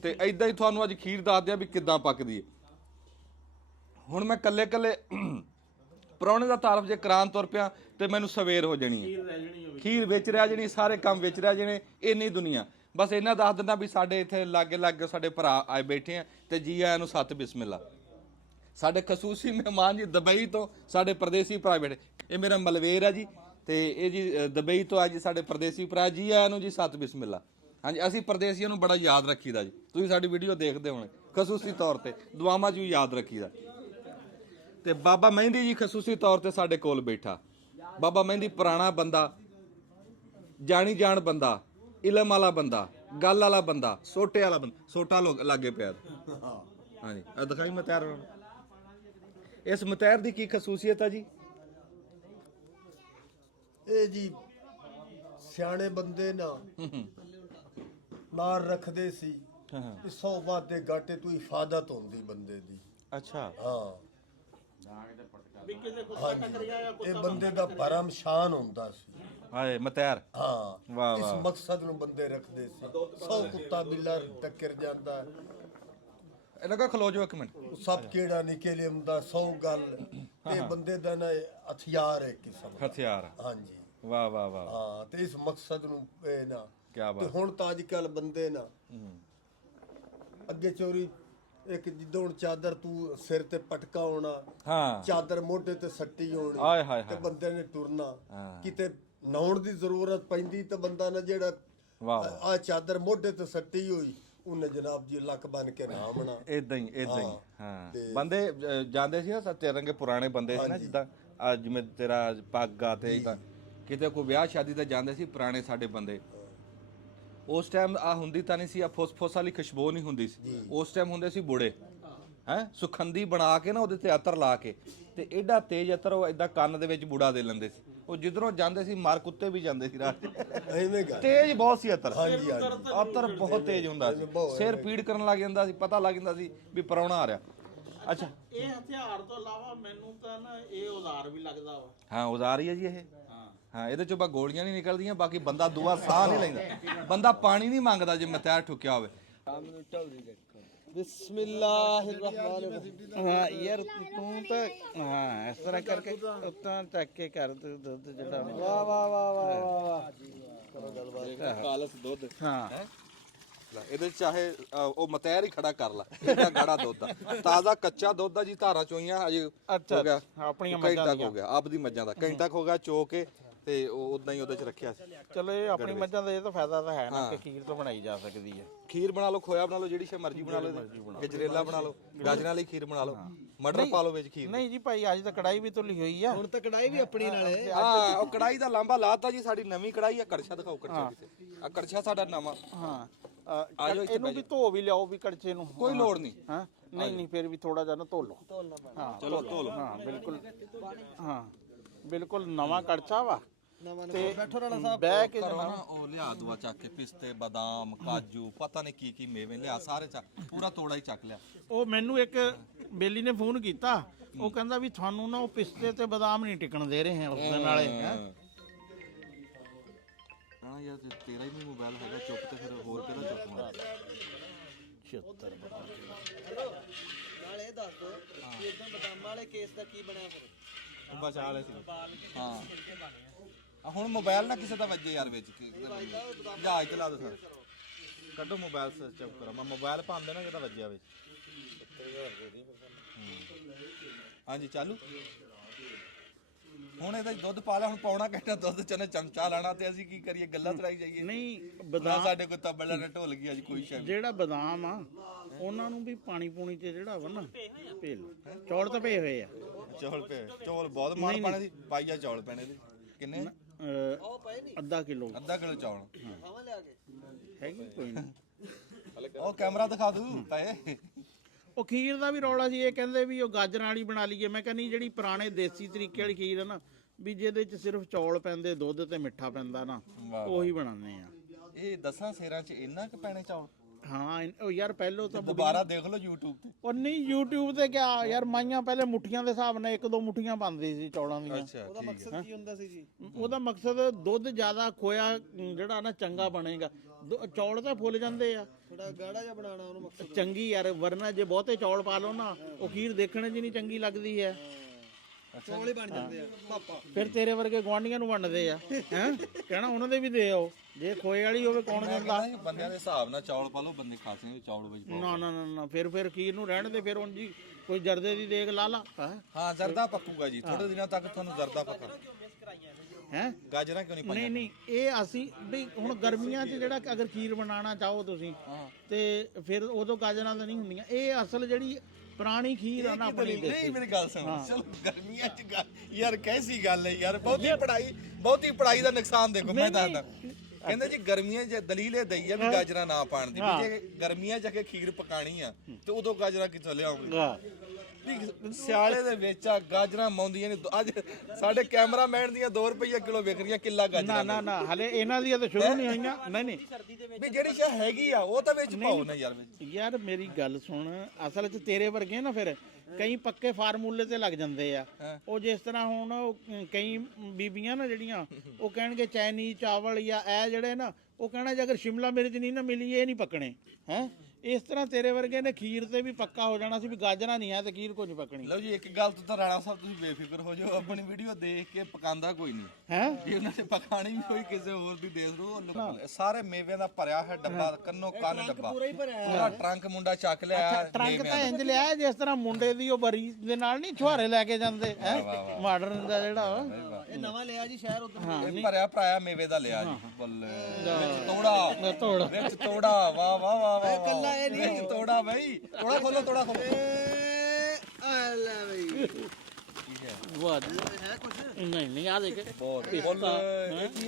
ਤੇ ਇਦਾਂ ਹੀ ਤੁਹਾਨੂੰ ਅੱਜ ਖੀਰ ਦੱਸ ਦਿਆਂ ਵੀ ਕਿੱਦਾਂ ਪੱਕਦੀ ਹੈ। ਹੁਣ ਮੈਂ ਕੱਲੇ ਪ੍ਰਾਹੁਣੇ ਦਾ ਤਾਰਫ ਜੇ ਕਰਾਨ ਤੁਰ ਪਿਆ ਤੇ ਮੈਨੂੰ ਸਵੇਰ ਹੋ ਜਾਣੀ ਹੈ, ਖੀਰ ਵਿੱਚ ਰਹਿ ਜਾਣੀ, ਸਾਰੇ ਕੰਮ ਵਿੱਚ ਰਹਿ ਜਾਣੇ। ਇੰਨੀ ਦੁਨੀਆ ਬਸ ਇਹਨਾਂ ਦੱਸ ਦਿੰਦਾ ਵੀ ਸਾਡੇ ਇੱਥੇ ਲਾਗੇ ਸਾਡੇ ਭਰਾ ਆਏ ਬੈਠੇ ਆ, ਤੇ ਜੀ ਆਇਆਂ ਨੂੰ ਸਤ ਬਿਸਮਿਲ੍ਲਾ। ਸਾਡੇ ਖਸੂਸੀ ਮਹਿਮਾਨ ਜੀ ਦੁਬਈ ਤੋਂ ਸਾਡੇ ਪਰਦੇਸੀ ਭਰਾ ਬੈਠੇ। ਇਹ ਮੇਰਾ ਮਲਵੇਰ ਆ ਜੀ, ਤੇ ਇਹ ਜੀ ਦੁਬਈ ਤੋਂ ਆ ਜੀ ਸਾਡੇ ਪਰਦੇਸੀ ਭਰਾ। ਜੀ ਆਇਆਂ ਨੂੰ ਜੀ ਸਤ ਬਿਸਮਿਲ੍ਲਾ। ਹਾਂਜੀ, ਅਸੀਂ ਪਰਦੇਸੀਆਂ ਨੂੰ ਬੜਾ ਯਾਦ ਰੱਖੀਦਾ ਜੀ। ਤੁਸੀਂ ਸਾਡੀ ਵੀਡੀਓ ਦੇਖਦੇ ਹੋਣੇ, ਖਸੂਸੀ ਤੌਰ ਤੇ ਦੁਆਵਾਂ 'ਚ ਵੀ ਯਾਦ ਰੱਖੀਦਾ। ਤੇ ਬਾਬਾ ਮਹਿੰਦੀ ਜੀ ਖਸੂਸੀ ਤੌਰ ਤੇ ਸਾਡੇ ਕੋਲ ਬੈਠਾ। ਬਾਬਾ ਮਹਿੰਦੀ ਪੁਰਾਣਾ ਬੰਦਾ, ਜਾਣੀ ਜਾਣ ਬੰਦਾ, ਇਲਮ ਵਾਲਾ ਬੰਦਾ, ਗੱਲ ਵਾਲਾ ਬੰਦਾ, ਸੋਟੇ ਵਾਲਾ ਬੰਦਾ। ਸੋਟਾ ਲਾਗੇ ਪਿਆ। ਹਾਂਜੀ, ਆ ਦਿਖਾਈ ਮਤੈਰ। ਇਸ ਮਤੈਰ ਦੀ ਕੀ ਖਸੂਸੀਅਤ ਹੈ ਜੀ? ਇਹ ਜੀ ਸਿਆਣੇ ਬੰਦੇ ਨਾਲ ਰੱਖਦੇ ਸੀ। ਇਹ ਸੌਬਾਤ ਦੇ ਘਾਟੇ ਤੋਂ ਹਿਫਾਜ਼ਤ ਹੁੰਦੀ ਬੰਦੇ ਦੀ। ਅੱਛਾ, ਹਾਂ, ਇਹ ਬੰਦੇ ਦਾ ਪਰਮ ਸ਼ਾਨ ਹੁੰਦਾ ਸੀ। ਹਾਏ ਮਤੈਰ। ਹਾਂ, ਵਾਹ ਇਸ ਵਾਹ। ਮਕਸਦ ਨੂੰ ਬੰਦੇ ਰੱਖਦੇ ਸੀ। 100 ਕੁੱਤਾ ਬਿੱਲਾ ਟੱਕਰ ਜਾਂਦਾ, ਇਹਨਾਂ ਕੋ ਖਲੋ ਜਾਓ ਇੱਕ ਮਿੰਟ। ਸਭ ਕਿਹੜਾ ਨਿਕਲੇ ਹੁੰਦਾ 100 ਗੱਲ। ਇਹ ਬੰਦੇ ਦਾ ਨਾ ਹਥਿਆਰ ਹੈ ਕਿਸਮ ਦਾ। ਹਥਿਆਰ। ਹਾਂਜੀ, ਵਾਹ ਵਾਹ ਵਾਹ। ਹਾਂ, ਤੇ ਇਸ ਮਕਸਦ ਨੂੰ ਇਹ ਨਾ ਕਿਆ ਤੇ ਬਾਤ। ਹੁਣ ਤਾਂ ਅੱਜ ਕੱਲ ਬੰਦੇ ਨਾ ਅੱਗੇ ਚੋਰੀ ਇੱਕ ਜਿੱਦਾਂ ਹੁਣ ਚਾਦਰ ਤੂੰ ਸਿਰ ਤੇ ਪਟਕਾ ਹੋਣਾ, ਹਾਂ, ਚਾਦਰ ਮੋਢੇ ਤੇ ਸੱਟੀ ਹੋਣੀ, ਆਏ ਹਾਏ ਤੇ ਹਾਏ। ਬੰਦੇ ਨੇ ਟੁਰਨਾ। ਹਾਂ। ਕਿਤੇ ਨਹਾਉਣ ਦੀ ਜ਼ਰੂਰਤ ਪੈਂਦੀ ਤਾਂ ਬੰਦਾ ਨਾ ਜਿਹੜਾ ਵਾਹ ਵਾਹ। ਆ ਚਾਦਰ ਮੋਢੇ ਤੇ ਸੱਟੀ ਹੋਈ, ਉਹਨੇ ਜਨਾਬ ਜੀ ਲੱਕ ਬਨ ਕੇ ਨਾਮਣਾ। ਇਦਾਂ ਹੀ ਹਾਂ। ਹਾਂ। ਤੇ- ਬੰਦੇ ਜਾਂਦੇ ਸੀ ਨਾ ਸੱਚੇ ਰੰਗੇ ਪੁਰਾਣੇ ਬੰਦੇ ਸੀ ਨਾ, ਹਾਂਜੀ। ਜਿੱਦਾਂ ਅੱਜ ਜਿਵੇਂ ਤੇਰਾ ਪੱਗ ਆ ਤੇ ਇਦਾਂ ਕਿਤੇ ਕੋਈ ਵਿਆਹ ਸ਼ਾਦੀ ਤੇ ਜਾਂਦੇ ਸੀ ਪੁਰਾਣੇ ਸਾਡੇ ਬੰਦੇ। ਉਸ ਟਾਈਮ ਆ ਹੁੰਦੀ ਤਾਂ ਨਹੀਂ ਸੀ, ਆ ਫੁੱਸ ਵਾਲੀ ਖੁਸ਼ਬੂ ਨਹੀਂ ਹੁੰਦੀ ਸੀ। ਉਸ ਟਾਈਮ ਹੁੰਦੇ ਸੀ ਬੁੜੇ ਹੈ, ਸੁਖੰਦੀ ਬਣਾ ਕੇ ਨਾ ਉਹਦੇ ਤੇ ਅਤਰ ਲਾ ਕੇ, ਤੇ ਐਡਾ ਤੇਜ਼ ਅਤਰ ਉਹ ਏਦਾਂ ਕੰਨ ਦੇ ਵਿੱਚ ਬੁੜਾ ਦੇ ਲੈਂਦੇ ਸੀ। ਉਹ ਜਿੱਧਰੋਂ ਜਾਂਦੇ ਸੀ ਮਾਰ ਕੁੱਤੇ ਵੀ ਜਾਂਦੇ ਸੀ ਰਾਹ 'ਚ। ਐਵੇਂ ਗੱਲ ਤੇਜ਼ ਬਹੁਤ ਸੀ ਅਤਰ। ਹਾਂਜੀ ਹਾਂਜੀ ਅਤਰ ਬਹੁਤ ਤੇਜ਼ ਹੁੰਦਾ ਸੀ, ਸਿਰ ਪੀੜ ਕਰਨ ਲੱਗ ਜਾਂਦਾ ਸੀ, ਪਤਾ ਲੱਗ ਜਾਂਦਾ ਸੀ ਵੀ ਪ੍ਰਾਹੁਣਾ ਆ ਰਿਹਾ। ਅੱਛਾ ਇਹ ਹਥਿਆਰ ਤੋਂ ਇਲਾਵਾ ਮੈਨੂੰ ਤਾਂ ਨਾ ਇਹ ਔਜ਼ਾਰ ਵੀ ਲੱਗਦਾ ਵਾ। ਹਾਂ ਔਜ਼ਾਰ ਹੀ ਹੈ ਜੀ ਇਹ। ਹਾਂ ਇਹਦੇ ਚੋਂ ਬਾ ਗੋਲੀਆਂ ਨਹੀਂ ਨਿਕਲਦੀਆਂ, ਬਾਕੀ ਬੰਦਾ ਦੂਆ ਸਾਹ ਨਹੀਂ ਲੈਂਦਾ, ਬੰਦਾ ਪਾਣੀ ਨਹੀਂ ਮੰਗਦਾ ਜੇ ਮਤਿਆਰ ਠੁਕਿਆ ਹੋਵੇ। ਬਿਸਮਿਲ੍ਲਾਹਿਰਰਹਿਮਾਨਿਰਰਹੀਮ। ਹਾਂ ਯਾਰ ਤੂੰ ਤਾਂ ਹਾਂ ਇਸ ਤਰ੍ਹਾਂ ਕਰਕੇ ਉੱਤਾਂ ਚੱਕ ਕੇ ਕਰ ਤੂੰ ਦੁੱਧ ਜਿਹੜਾ ਵਾਹ ਵਾਹ ਵਾਹ ਵਾਹ ਵਾਹ ਕਰੋ ਗੱਲਬਾਤ। ਕਾਲਸ ਦੁੱਧ ਹਾਂ ਇਹਦੇ ਚਾਹੇ ਉਹ ਮਤੈਰ ਹੀ ਖੜਾ ਕਰ ਲੈ, ਇਹਦਾ ਗਾੜਾ ਦੁੱਧ ਆ, ਤਾਜ਼ਾ ਕੱਚਾ ਦੁੱਧ ਆ ਜੀ, ਧਾਰਾਂ ਚੋਈਆਂ ਅਜੇ ਅੱਛਾ ਹੋ ਗਿਆ ਆਪਣੀਆਂ ਘੰਟਾ ਕੁ ਹੋ ਗਿਆ, ਆਪਦੀ ਮੱਝਾਂ ਦਾ ਘੰਟਾ ਕੁ ਹੋ ਗਿਆ ਚੋ ਕੇ ਤੇ ਉਹ ਉਦਾਂ ਹੀ ਉਹਦੇ ਚ ਰੱਖਿਆ ਸੀ। ਚਲੋ ਇਹ ਆਪਣੀ ਮੱਝਾਂ ਦਾ ਇਹ ਤਾਂ ਫਾਇਦਾ ਤਾਂ ਹੈ ਨਾ ਕਿ ਖੀਰ ਤੋਂ ਬਣਾਈ ਜਾ ਸਕਦੀ ਹੈ। ਖੀਰ ਬਣਾ ਲਓ, ਖੋਇਆ ਬਣਾ ਲਓ, ਜਿਹੜੀ ਸ਼ੇ ਮਰਜ਼ੀ ਬਣਾ ਲਓ, ਗਜਰੇਲਾ ਬਣਾ ਲਓ, ਗਾਜਰਾਂ ਵਾਲੀ ਖੀਰ ਬਣਾ ਲਓ, ਮਟਰ ਪਾ ਲਓ ਵਿੱਚ ਖੀਰ। ਨਹੀਂ ਜੀ ਭਾਈ ਅੱਜ ਤਾਂ ਕੜਾਈ ਵੀ ਧੁੱਲੀ ਹੋਈ ਆ। ਹੁਣ ਤਾਂ ਕੜਾਈ ਵੀ ਆਪਣੀ ਨਾਲੇ। ਹਾਂ ਉਹ ਕੜਾਈ ਦਾ ਲਾਂਬਾ ਲਾਤਾ ਜੀ, ਸਾਡੀ ਨਵੀਂ ਕੜਾਈ ਆ। ਕੜਛਾ ਦਿਖਾਓ, ਕੜਛਾ ਕਿਤੇ ਆ, ਕੜਛਾ ਸਾਡਾ ਨਵਾਂ। ਹਾਂ ਆਜੋ ਇੱਥੇ ਇਹਨੂੰ ਵੀ ਧੋ ਵੀ ਲਿਆਓ ਵੀ ਕੜਛੇ ਨੂੰ। ਕੋਈ ਲੋੜ ਨਹੀਂ। ਹਾਂ ਨਹੀਂ ਫਿਰ ਵੀ ਥੋੜਾ ਜਿਹਾ ਨਾ ਧੋ ਲਓ। ਹਾਂ ਚਲੋ ਧੋ ਲਓ। ਹਾਂ ਬਿਲਕੁਲ ਹਾਂ ਬਿਲਕੁਲ ਨਵਾਂ ਕੜਛਾ ਵਾ ਤੇ ਬੈਠੋ ਰਾਣਾ ਸਾਹਿਬ। ਬਹਿ ਕੇ ਕਰੋ ਨਾ ਉਹ ਲਿਆ ਦੁਆ ਚੱਕ ਕੇ, ਪਿਸਤੇ ਬਾਦਾਮ ਕਾਜੂ ਪਤਾ ਨਹੀਂ ਕੀ ਕੀ ਮੇਵੇ ਲਿਆ, ਸਾਰੇ ਚੱਕ, ਪੂਰਾ ਤੋੜਾ ਹੀ ਚੱਕ ਲਿਆ। ਉਹ ਮੈਨੂੰ ਇੱਕ ਬੇਲੀ ਨੇ ਫੋਨ ਕੀਤਾ, ਉਹ ਕਹਿੰਦਾ ਵੀ ਤੁਹਾਨੂੰ ਨਾ ਉਹ ਪਿਸਤੇ ਤੇ ਬਦਾਮ ਨਹੀਂ ਟਿਕਣ ਦੇ ਰਹੇ ਹੈ ਉਸ ਦੇ ਨਾਲੇ। ਹਾਂ ਯਾਰ ਤੇਰਾ ਹੀ ਨਹੀਂ ਮੋਬਾਈਲ ਹੈਗਾ, ਚੁੱਪ ਤੇ ਫਿਰ ਹੋਰ ਕਿਹਦਾ ਚੁੱਕਣਾ। 76 ਨਾਲੇ ਇਹ ਦੱਸ ਦੋ ਕਿ ਉਦੋਂ ਬਦਾਮਾਂ ਵਾਲੇ ਕੇਸ ਦਾ ਕੀ ਬਣਿਆ ਫਿਰ? ਬਚਾ ਲੈ ਸੀ। ਹਾਂ ਆ ਹੁਣ ਮੋਬਾਈਲ ਨਾ ਕਿਸੇ ਦਾ ਵੱਜੇ ਯਾਰ ਵਿੱਚ ਜਹਾਜ਼ ਚਲਾ ਦੋ ਸਰ, ਕੱਢੋ ਮੋਬਾਈਲ ਸਰਚ ਕਰੋ। ਮੈਂ ਮੋਬਾਈਲ ਪਾਉਂਦੇ ਨਾ ਜਿਹਦਾ ਵੱਜਿਆ ਵਿੱਚ। ਹਾਂਜੀ ਚਾਲੂ। ਹੁਣ ਇਹਦਾ ਦੁੱਧ ਪਾ ਲਿਆ, ਹੁਣ ਪੌਣਾ ਘੰਟਾ ਦੁੱਧ ਚ ਨੇ ਚਮਚਾ ਲਾਣਾ ਤੇ ਅਸੀਂ ਕੀ ਕਰੀਏ, ਗੱਲਾਂ ਚਲਾਈ ਜਾਈਏ। ਨਹੀਂ ਨਾ ਬਦਾਮ ਸਾਡੇ ਕੋਲ ਤਬਲਾ ਨੇ ਢੋਲ ਗਈ ਅੱਜ ਕੋਈ ਸ਼ਾਇਦ। ਜਿਹੜਾ ਬਦਾਮ ਆ ਉਹਨਾਂ ਨੂੰ ਵੀ ਪਾਣੀ ਪੂਣੀ ਚ ਜਿਹੜਾ ਵਾ ਨਾ ਭੇ ਲਓ। ਚੌਲ ਤਾਂ ਭੇ ਹੋਏ ਆ। ਚੌਲ ਪਏ, ਚੌਲ ਬਹੁਤ ਮਾਰ ਪਾਣੇ ਸੀ, ਪਾਈਆ ਚੌਲ ਪੈਣੇ ਸੀ। ਕਿੰਨੇ? ਅੱਧਾ ਕਿਲੋ ਅੱਧਾ ਕਿਲੋ ਚੌਲ ਖਾਵਾਂ ਲਿਆ ਕੇ। ਹੈਗੀ ਕੋਈ ਨਹੀਂ। ਉਹ ਕੈਮਰਾ ਦਿਖਾ ਦੂ ਪਏ। ਉਹ ਖੀਰ ਦਾ ਵੀ ਰੌਲਾ ਸੀ, ਇਹ ਕਹਿੰਦੇ ਵੀ ਉਹ ਗਾਜਰਾਂ ਵਾਲੀ ਬਣਾ ਲਈਏ। ਮੈਂ ਕਹਿੰਦੀ ਜਿਹੜੀ ਪੁਰਾਣੇ ਦੇਸੀ ਤਰੀਕੇ ਵਾਲੀ ਖੀਰ ਹੈ ਨਾ, ਵੀ ਜਿਹਦੇ ਚ ਸਿਰਫ ਚੌਲ ਪੈਂਦੇ, ਦੁੱਧ ਤੇ ਮਿੱਠਾ ਪੈਂਦਾ ਨਾ, ਉਹੀ ਬਣਾਉਂਦੇ ਆ। ਇਹ 10 ਸੇਰਾਂ ਚ ਇੰਨਾ ਕੁ ਪੈਣੇ ਚੌਲ? ਹਾਂ ਉਹ ਯਾਰ ਪਹਿਲੋਂ ਤਾਂ ਦੁਬਾਰਾ ਦੇਖ ਲਓ YouTube ਤੇ। ਉਹ ਨਹੀਂ YouTube ਤੇ ਕਿਆ ਯਾਰ, ਮਾਈਆਂ ਪਹਿਲੇ ਮੁੱਠੀਆਂ ਦੇ ਹਿਸਾਬ ਨਾਲ 1-2 ਮੁੱਠੀਆਂ ਪਾਉਂਦੀ ਸੀ ਚੌਲਾਂ ਦੀਆਂ। ਅੱਛਾ ਉਹਦਾ ਮਕਸਦ ਕੀ ਹੁੰਦਾ ਸੀ ਜੀ? ਉਹਦਾ ਮਕਸਦ ਦੁੱਧ ਜ਼ਿਆਦਾ ਖੋਇਆ ਜਿਹੜਾ ਨਾ ਚੰਗਾ ਬਣੇਗਾ। ਚੌਲ ਤਾਂ ਫੁੱਲ ਜਾਂਦੇ ਆ, ਥੋੜਾ ਗਾੜਾ ਜਿਹਾ ਬਣਾਉਣਾ ਉਹਨੂੰ ਮਕਸਦ। ਚੰਗੀ ਯਾਰ, ਵਰਨਾ ਜੇ ਬਹੁਤੇ ਚੌਲ ਪਾ ਲਓ ਨਾ, ਉਹ ਖੀਰ ਦੇਖਣ 'ਚ ਨਹੀਂ ਚੰਗੀ ਲੱਗਦੀ ਹੈ। ਚੌਲ ਹੀ ਬਣ ਜਾਂਦੇ ਆ ਪਾਪਾ। ਫਿਰ ਤੇਰੇ ਵਰਗੇ ਗੁਆਂਢੀਆਂ ਨੂੰ ਵੰਡਦੇ ਆ ਹੈ, ਕਹਿਣਾ ਉਹਨਾਂ ਦੇ ਵੀ ਦੇ ਆਓ। ਜੇ ਖੋਏ ਵਾਲੀ ਹੋਵੇ ਕੌਣ ਦਿੰਦਾ? ਬੰਦਿਆਂ ਦੇ ਹਿਸਾਬ ਨਾਲ ਚੌਲ ਪਾ ਲਓ, ਬੰਦੇ ਖਾਸੇ ਨੇ ਚੌਲ ਵਿੱਚ ਪਾਓ। ਨਾ ਨਾ ਨਾ ਨਾ ਫਿਰ ਖੀਰ ਨੂੰ ਰਹਿਣ ਦੇ। ਫਿਰ ਹੁਣ ਜੀ ਕੋਈ ਜਰਦੇ ਦੀ ਦੇਗ ਲਾ ਲਾ ਹਾਂ ਜ਼ਰਦਾ ਪੱਕੂਗਾ ਜੀ, ਥੋੜੇ ਦਿਨਾਂ ਤੱਕ ਤੁਹਾਨੂੰ ਜ਼ਰਦਾ ਪੱਕਾ। ਹੈ ਗਾਜਰਾਂ ਕਿਉਂ ਨਹੀਂ ਪਾਈਆਂ? ਨਹੀਂ ਇਹ ਅਸੀਂ ਵੀ ਹੁਣ ਗਰਮੀਆਂ 'ਚ ਜਿਹੜਾ ਅਗਰ ਖੀਰ ਬਣਾਉਣਾ ਚਾਹੋ ਤੁਸੀਂ ਤੇ ਫਿਰ ਉਦੋਂ ਗਾਜਰਾਂ ਤਾਂ ਨਹੀਂ ਹੁੰਦੀਆਂ। ਇਹ ਅਸਲ ਜਿਹੜੀ ਪੁਰਾਣੀ ਖੀਰ ਆ ਨਾ ਆਪਣੀ ਨਹੀਂ ਦੇਸੀ। ਮੇਰੀ ਗੱਲ ਸੁਣ, ਚਲੋ ਗਰਮੀਆਂ ਚ ਯਾਰ ਕੈਸੀ ਗੱਲ ਹੈ ਯਾਰ, ਬਹੁਤੀ ਪੜਾਈ ਦਾ ਨੁਕਸਾਨ ਦੇਖੋ। ਮੈਂ ਦੱਸਦਾ, ਕਹਿੰਦੇ ਜੀ ਗਰਮੀਆਂ 'ਚ ਦਲੀਲ ਇਹ ਦਈ ਆ ਵੀ ਗਾਜਰਾਂ ਨਾ ਪਾਣ ਦੀ, ਵੀ ਜੇ ਗਰਮੀਆਂ 'ਚ ਆ ਕੇ ਖੀਰ ਪਕਾਣੀ ਆ ਤੇ ਉਦੋਂ ਗਾਜਰਾਂ ਕਿੱਥੋਂ ਲਿਆਉਂਗੇ? ਸਿਆਲੇ ਦੇ ਵਿੱਚ ਆ ਗਾਜਰਾਂ ਮੌਂਦੀਆਂ ਨੇ। ਅੱਜ ਸਾਡੇ ਕੈਮਰਾਮੈਨ ਦੀਆਂ 2 ਰੁਪਏ ਕਿਲੋ ਵਿਕ ਰਹੀਆਂ ਕਿੱਲਾ ਗਾਜਰਾਂ। ਨਾ ਹਲੇ ਇਹਨਾਂ ਦੀਆਂ ਤਾਂ ਸ਼ੁਰੂ ਨਹੀਂ ਹੋਈਆਂ। ਨਹੀਂ ਵੀ ਜਿਹੜੀ ਸ਼ਾ ਹੈਗੀ ਆ ਉਹ ਤਾਂ ਵਿੱਚ ਪਾਓ ਨਾ ਯਾਰ ਵਿੱਚ। ਯਾਰ ਮੇਰੀ ਗੱਲ ਸੁਣ, ਅਸਲ 'ਚ ਤੇਰੇ ਵਰਗੇ ਨਾ ਫਿਰ ਕਈ ਪੱਕੇ ਫਾਰਮੂਲੇ ਤੇ ਲੱਗ ਜਾਂਦੇ ਆ। ਉਹ ਜਿਸ ਤਰ੍ਹਾਂ ਹੁਣ ਕਈ ਬੀਬੀਆਂ ਨਾ ਜਿਹੜੀਆਂ ਉਹ ਕਹਿਣਗੇ ਚਾਈਨੀਜ਼ ਚਾਵਲ ਜਾਂ ਇਹ ਜਿਹੜੇ ਨਾ, ਉਹ ਕਹਿਣਾ ਜੇ ਅਗਰ ਸ਼ਿਮਲਾ ਮਿਰਚ ਨਹੀਂ ਨਾ ਮਿਲੀ ਇਹ ਨਹੀਂ ਪੱਕਣੇ ਹੈ। ਇਸ ਤਰ੍ਹਾਂ ਤੇਰੇ ਵਰਗੇ ਨੇ ਖੀਰ ਤੇ ਵੀ ਪੱਕਾ ਹੋ ਜਾਣਾ ਸੀ ਵੀ ਗਾਜਰਾਂ ਨਹੀਂ ਆ ਤੇ ਖੀਰ ਕੋਈ ਨਹੀਂ ਪੱਕਣੀ। ਲਓ ਜੀ ਇੱਕ ਗੱਲ ਤੋਂ ਤਾਂ ਰਾਣਾ ਸਾਹਿਬ ਤੁਸੀਂ ਬੇਫਿਕਰ ਹੋ ਜਾਓ, ਆਪਣੀ ਵੀਡੀਓ ਦੇਖ ਕੇ ਪਕਾਉਂਦਾ ਕੋਈ ਨਹੀਂ ਹੈ। ਜੇ ਉਹਨਾਂ ਨੇ ਪਕਾਣੀ ਵੀ ਕੋਈ ਕਿਸੇ ਹੋਰ ਦੀ ਦੇ ਦੋ। ਸਾਰੇ ਮੇਵਿਆਂ ਦਾ ਭਰਿਆ ਹੈ ਡੱਬਾ, ਕੰਨੋ ਕੰਨ ਡੱਬਾ ਪੂਰਾ ਟਰੰਕ ਮੁੰਡਾ ਚੱਕ ਲਿਆ। ਟਰੰਕ ਤਾਂ ਇੰਜ ਲਿਆ ਜਿਸ ਤਰ੍ਹਾਂ ਮੁੰਡੇ ਦੀ ਉਹ ਬਰੀ ਦੇ ਨਾਲ ਨਹੀਂ ਛੁਹਾਰੇ ਲੈ ਕੇ ਜਾਂਦੇ ਹੈ, ਮਾਡਰਨ ਦਾ ਜਿਹੜਾ। ਇਹ ਨਵਾਂ ਲਿਆ ਜੀ ਸ਼ਹਿਰ ਉਧਰ। ਇਹ ਭਰਿਆ ਭਰਾਇਆ ਮੇਵੇ ਦਾ ਲਿਆ ਜੀ। ਬੱਲੇ ਵਿੱਚ ਤੋੜਾ, ਵਿੱਚ ਤੋੜਾ। ਵਾਹ ਵਾਹ ਵਾਹ ਵਾਹ, ਕੱਲਾ ਇਹ ਨਹੀਂ ਵਿੱਚ ਤੋੜਾ ਬਈ। ਤੋੜਾ ਖੋਲੋ, ਤੋੜਾ ਖੋਲੋ। ਆ ਲੈ ਬਈ। ਵਾਹ ਜੀ ਹੈ ਕੁਝ ਨਹੀਂ ਆ ਦੇਖ ਇਹ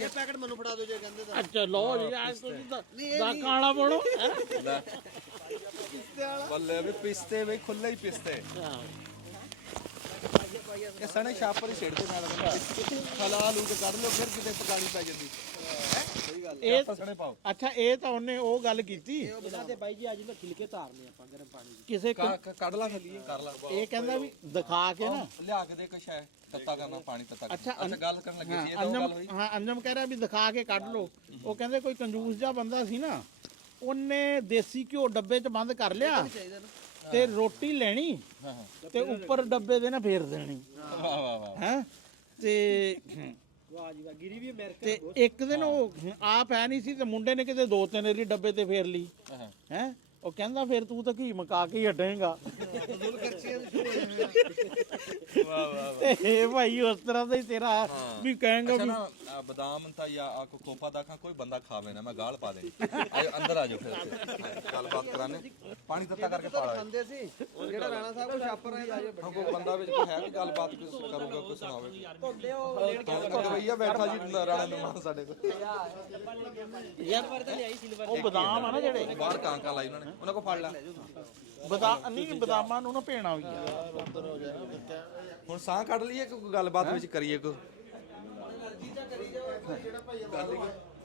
ਪੈਕਟ ਮੈਨੂੰ ਫੜਾ ਦਿਓ ਜੇ ਕਹਿੰਦੇ ਤਾਂ। ਅੱਛਾ ਲਓ ਜੀ ਆ ਤੁਸੀਂ ਦਾ ਕਾਲਾ ਪਾਉਣੋ। ਬੱਲੇ ਵੀ ਪਿਸਤੇ ਬਈ, ਖੁੱਲੇ ਹੀ ਪਿਸਤੇ। ਇਹ ਸਣੇ ਛਾਪਰ ਹੀ ਛੇੜਦੇ ਨਾਲ ਖਲਾ ਲੂ ਕੇ ਕੱਢ ਲਓ ਫਿਰ ਕਿਤੇ ਪਕਾਣੀ ਪੈ ਜਾਂਦੀ ਸਹੀ ਗੱਲ ਇਹ ਸਣੇ ਪਾਓ ਅੱਛਾ ਇਹ ਤਾਂ ਉਹਨੇ ਉਹ ਗੱਲ ਕੀਤੀ ਇਹਨਾਂ ਦੇ ਬਾਈ ਜੀ ਅੱਜ ਮੈਂ ਖਿਲਕੇ ਧਾਰਨੇ ਆਪਾਂ ਗਰਮ ਪਾਣੀ ਚ। ਕਿਸੇ ਕੱਢ ਲਾ ਥੱਲੀ ਕਰ ਲਾ ਇਹ ਕਹਿੰਦਾ ਵੀ ਦਿਖਾ ਕੇ ਨਾ ਲਿਆ ਕੇ ਦੇ ਕੁਛ ਹੈ ਤੱਤਾ ਕਰਨਾ ਪਾਣੀ ਤੱਤਾ ਅੱਛਾ, ਅੱਛਾ ਗੱਲ ਕਰਨ ਲੱਗੇ ਸੀ ਇਹ ਤਾਂ ਗੱਲ ਹੋਈ ਅੰਜਮ ਕਹਿ ਰਿਹਾ ਵੀ ਦਿਖਾ ਕੇ ਕੱਢ ਲਓ। ਉਹ ਕਹਿੰਦੇ ਕੋਈ ਕੰਜੂਸ ਜਿਹਾ ਬੰਦਾ ਸੀ ਨਾ, ਉਹਨੇ ਦੇਸੀ ਘਿਓ ਡੱਬੇ 'ਚ ਬੰਦ ਕਰ ਲਿਆ ਤੇ ਰੋਟੀ ਲੈਣੀ ਤੇ ਉੱਪਰ ਡੱਬੇ ਦੇ ਨਾ ਫੇਰ ਦੇਣੀ। ਵਾਹ ਵਾਹ ਵਾਹ ਹੈ ਤੇ ਵਾਹ ਜੀ ਵਾਹ, ਗਿਰੀ ਵੀ ਅਮਰੀਕਾ ਤੇ ਇੱਕ ਦਿਨ ਉਹ ਆਪ ਹੈ ਨਹੀਂ ਸੀ ਤੇ ਮੁੰਡੇ ਨੇ ਕਿਤੇ 2-3 ਰੀ ਡੱਬੇ ਤੇ ਫੇਰ ਲਈ। ਹੈ ਉਹ ਕਹਿੰਦਾ ਫਿਰ ਤੂੰ ਤਾਂ ਘੀ ਮਕਾ ਕੇ ਹੀ ਹਟੇਂਗਾ। ਵਾਹ ਵਾਹ ਇਹ ਭਾਈ ਉਸ ਤਰ੍ਹਾਂ ਦਾ ਹੀ ਤੇਰਾ ਵੀ ਕਹੇਂਗਾ ਅੱਛਾ ਵੀ ਨਾ ਬਦਾਮ ਤਾਂ ਜਾਂ ਆ ਕੋਪਾ ਦਾ ਕੋਈ ਬੰਦਾ ਖਾਵੇ ਨਾ ਮੈਂ ਗਾਲ ਪਾ ਦੇ ਅੰਦਰ ਆ ਜਾਓ ਫਿਰ ਗੱਲਬਾਤ ਕਰਾਨੇ ਪਾਣੀ ਤੱਤਾ ਕਰਕੇ ਪਾ ਲਾ ਖਾਂਦੇ ਸੀ ਜਿਹੜਾ ਰਾਣਾ ਸਾਹਿਬ ਕੋਲ ਛਾਪਰ ਰਹਿੰਦਾ ਜੇ ਹਾਂ ਕੋਈ ਬੰਦਾ ਵਿੱਚ ਕੋਈ ਹੈ ਕਿ ਗੱਲਬਾਤ ਕਰੂਗਾ ਕੋਈ ਸੁਣਾਵੇ ਗਵਈਆ ਬੈਠਾ ਜੀ ਰਾਣਾ ਨਿਮਾਨ ਸਾਡੇ ਕੋਲ ਉਹ ਬਦਾਮ ਆ ਨਾ ਜਿਹੜੇ ਬਾਹਰ ਕਾਂਕਾ ਲਾਈ ਉਹਨਾਂ ਨੇ ਉਹਨਾਂ ਕੋ ਫੜ ਲੈ ਬਦਾਮ ਨਹੀਂ ਬਦਾਮਾਂ ਨੂੰ ਨਾ ਭੇਣਾ ਵੀ ਹੁਣ ਸਾਹ ਕੱਢ ਲਈਏ ਕੋਈ ਗੱਲਬਾਤ ਵਿੱਚ ਕਰੀਏ ਕੋਈ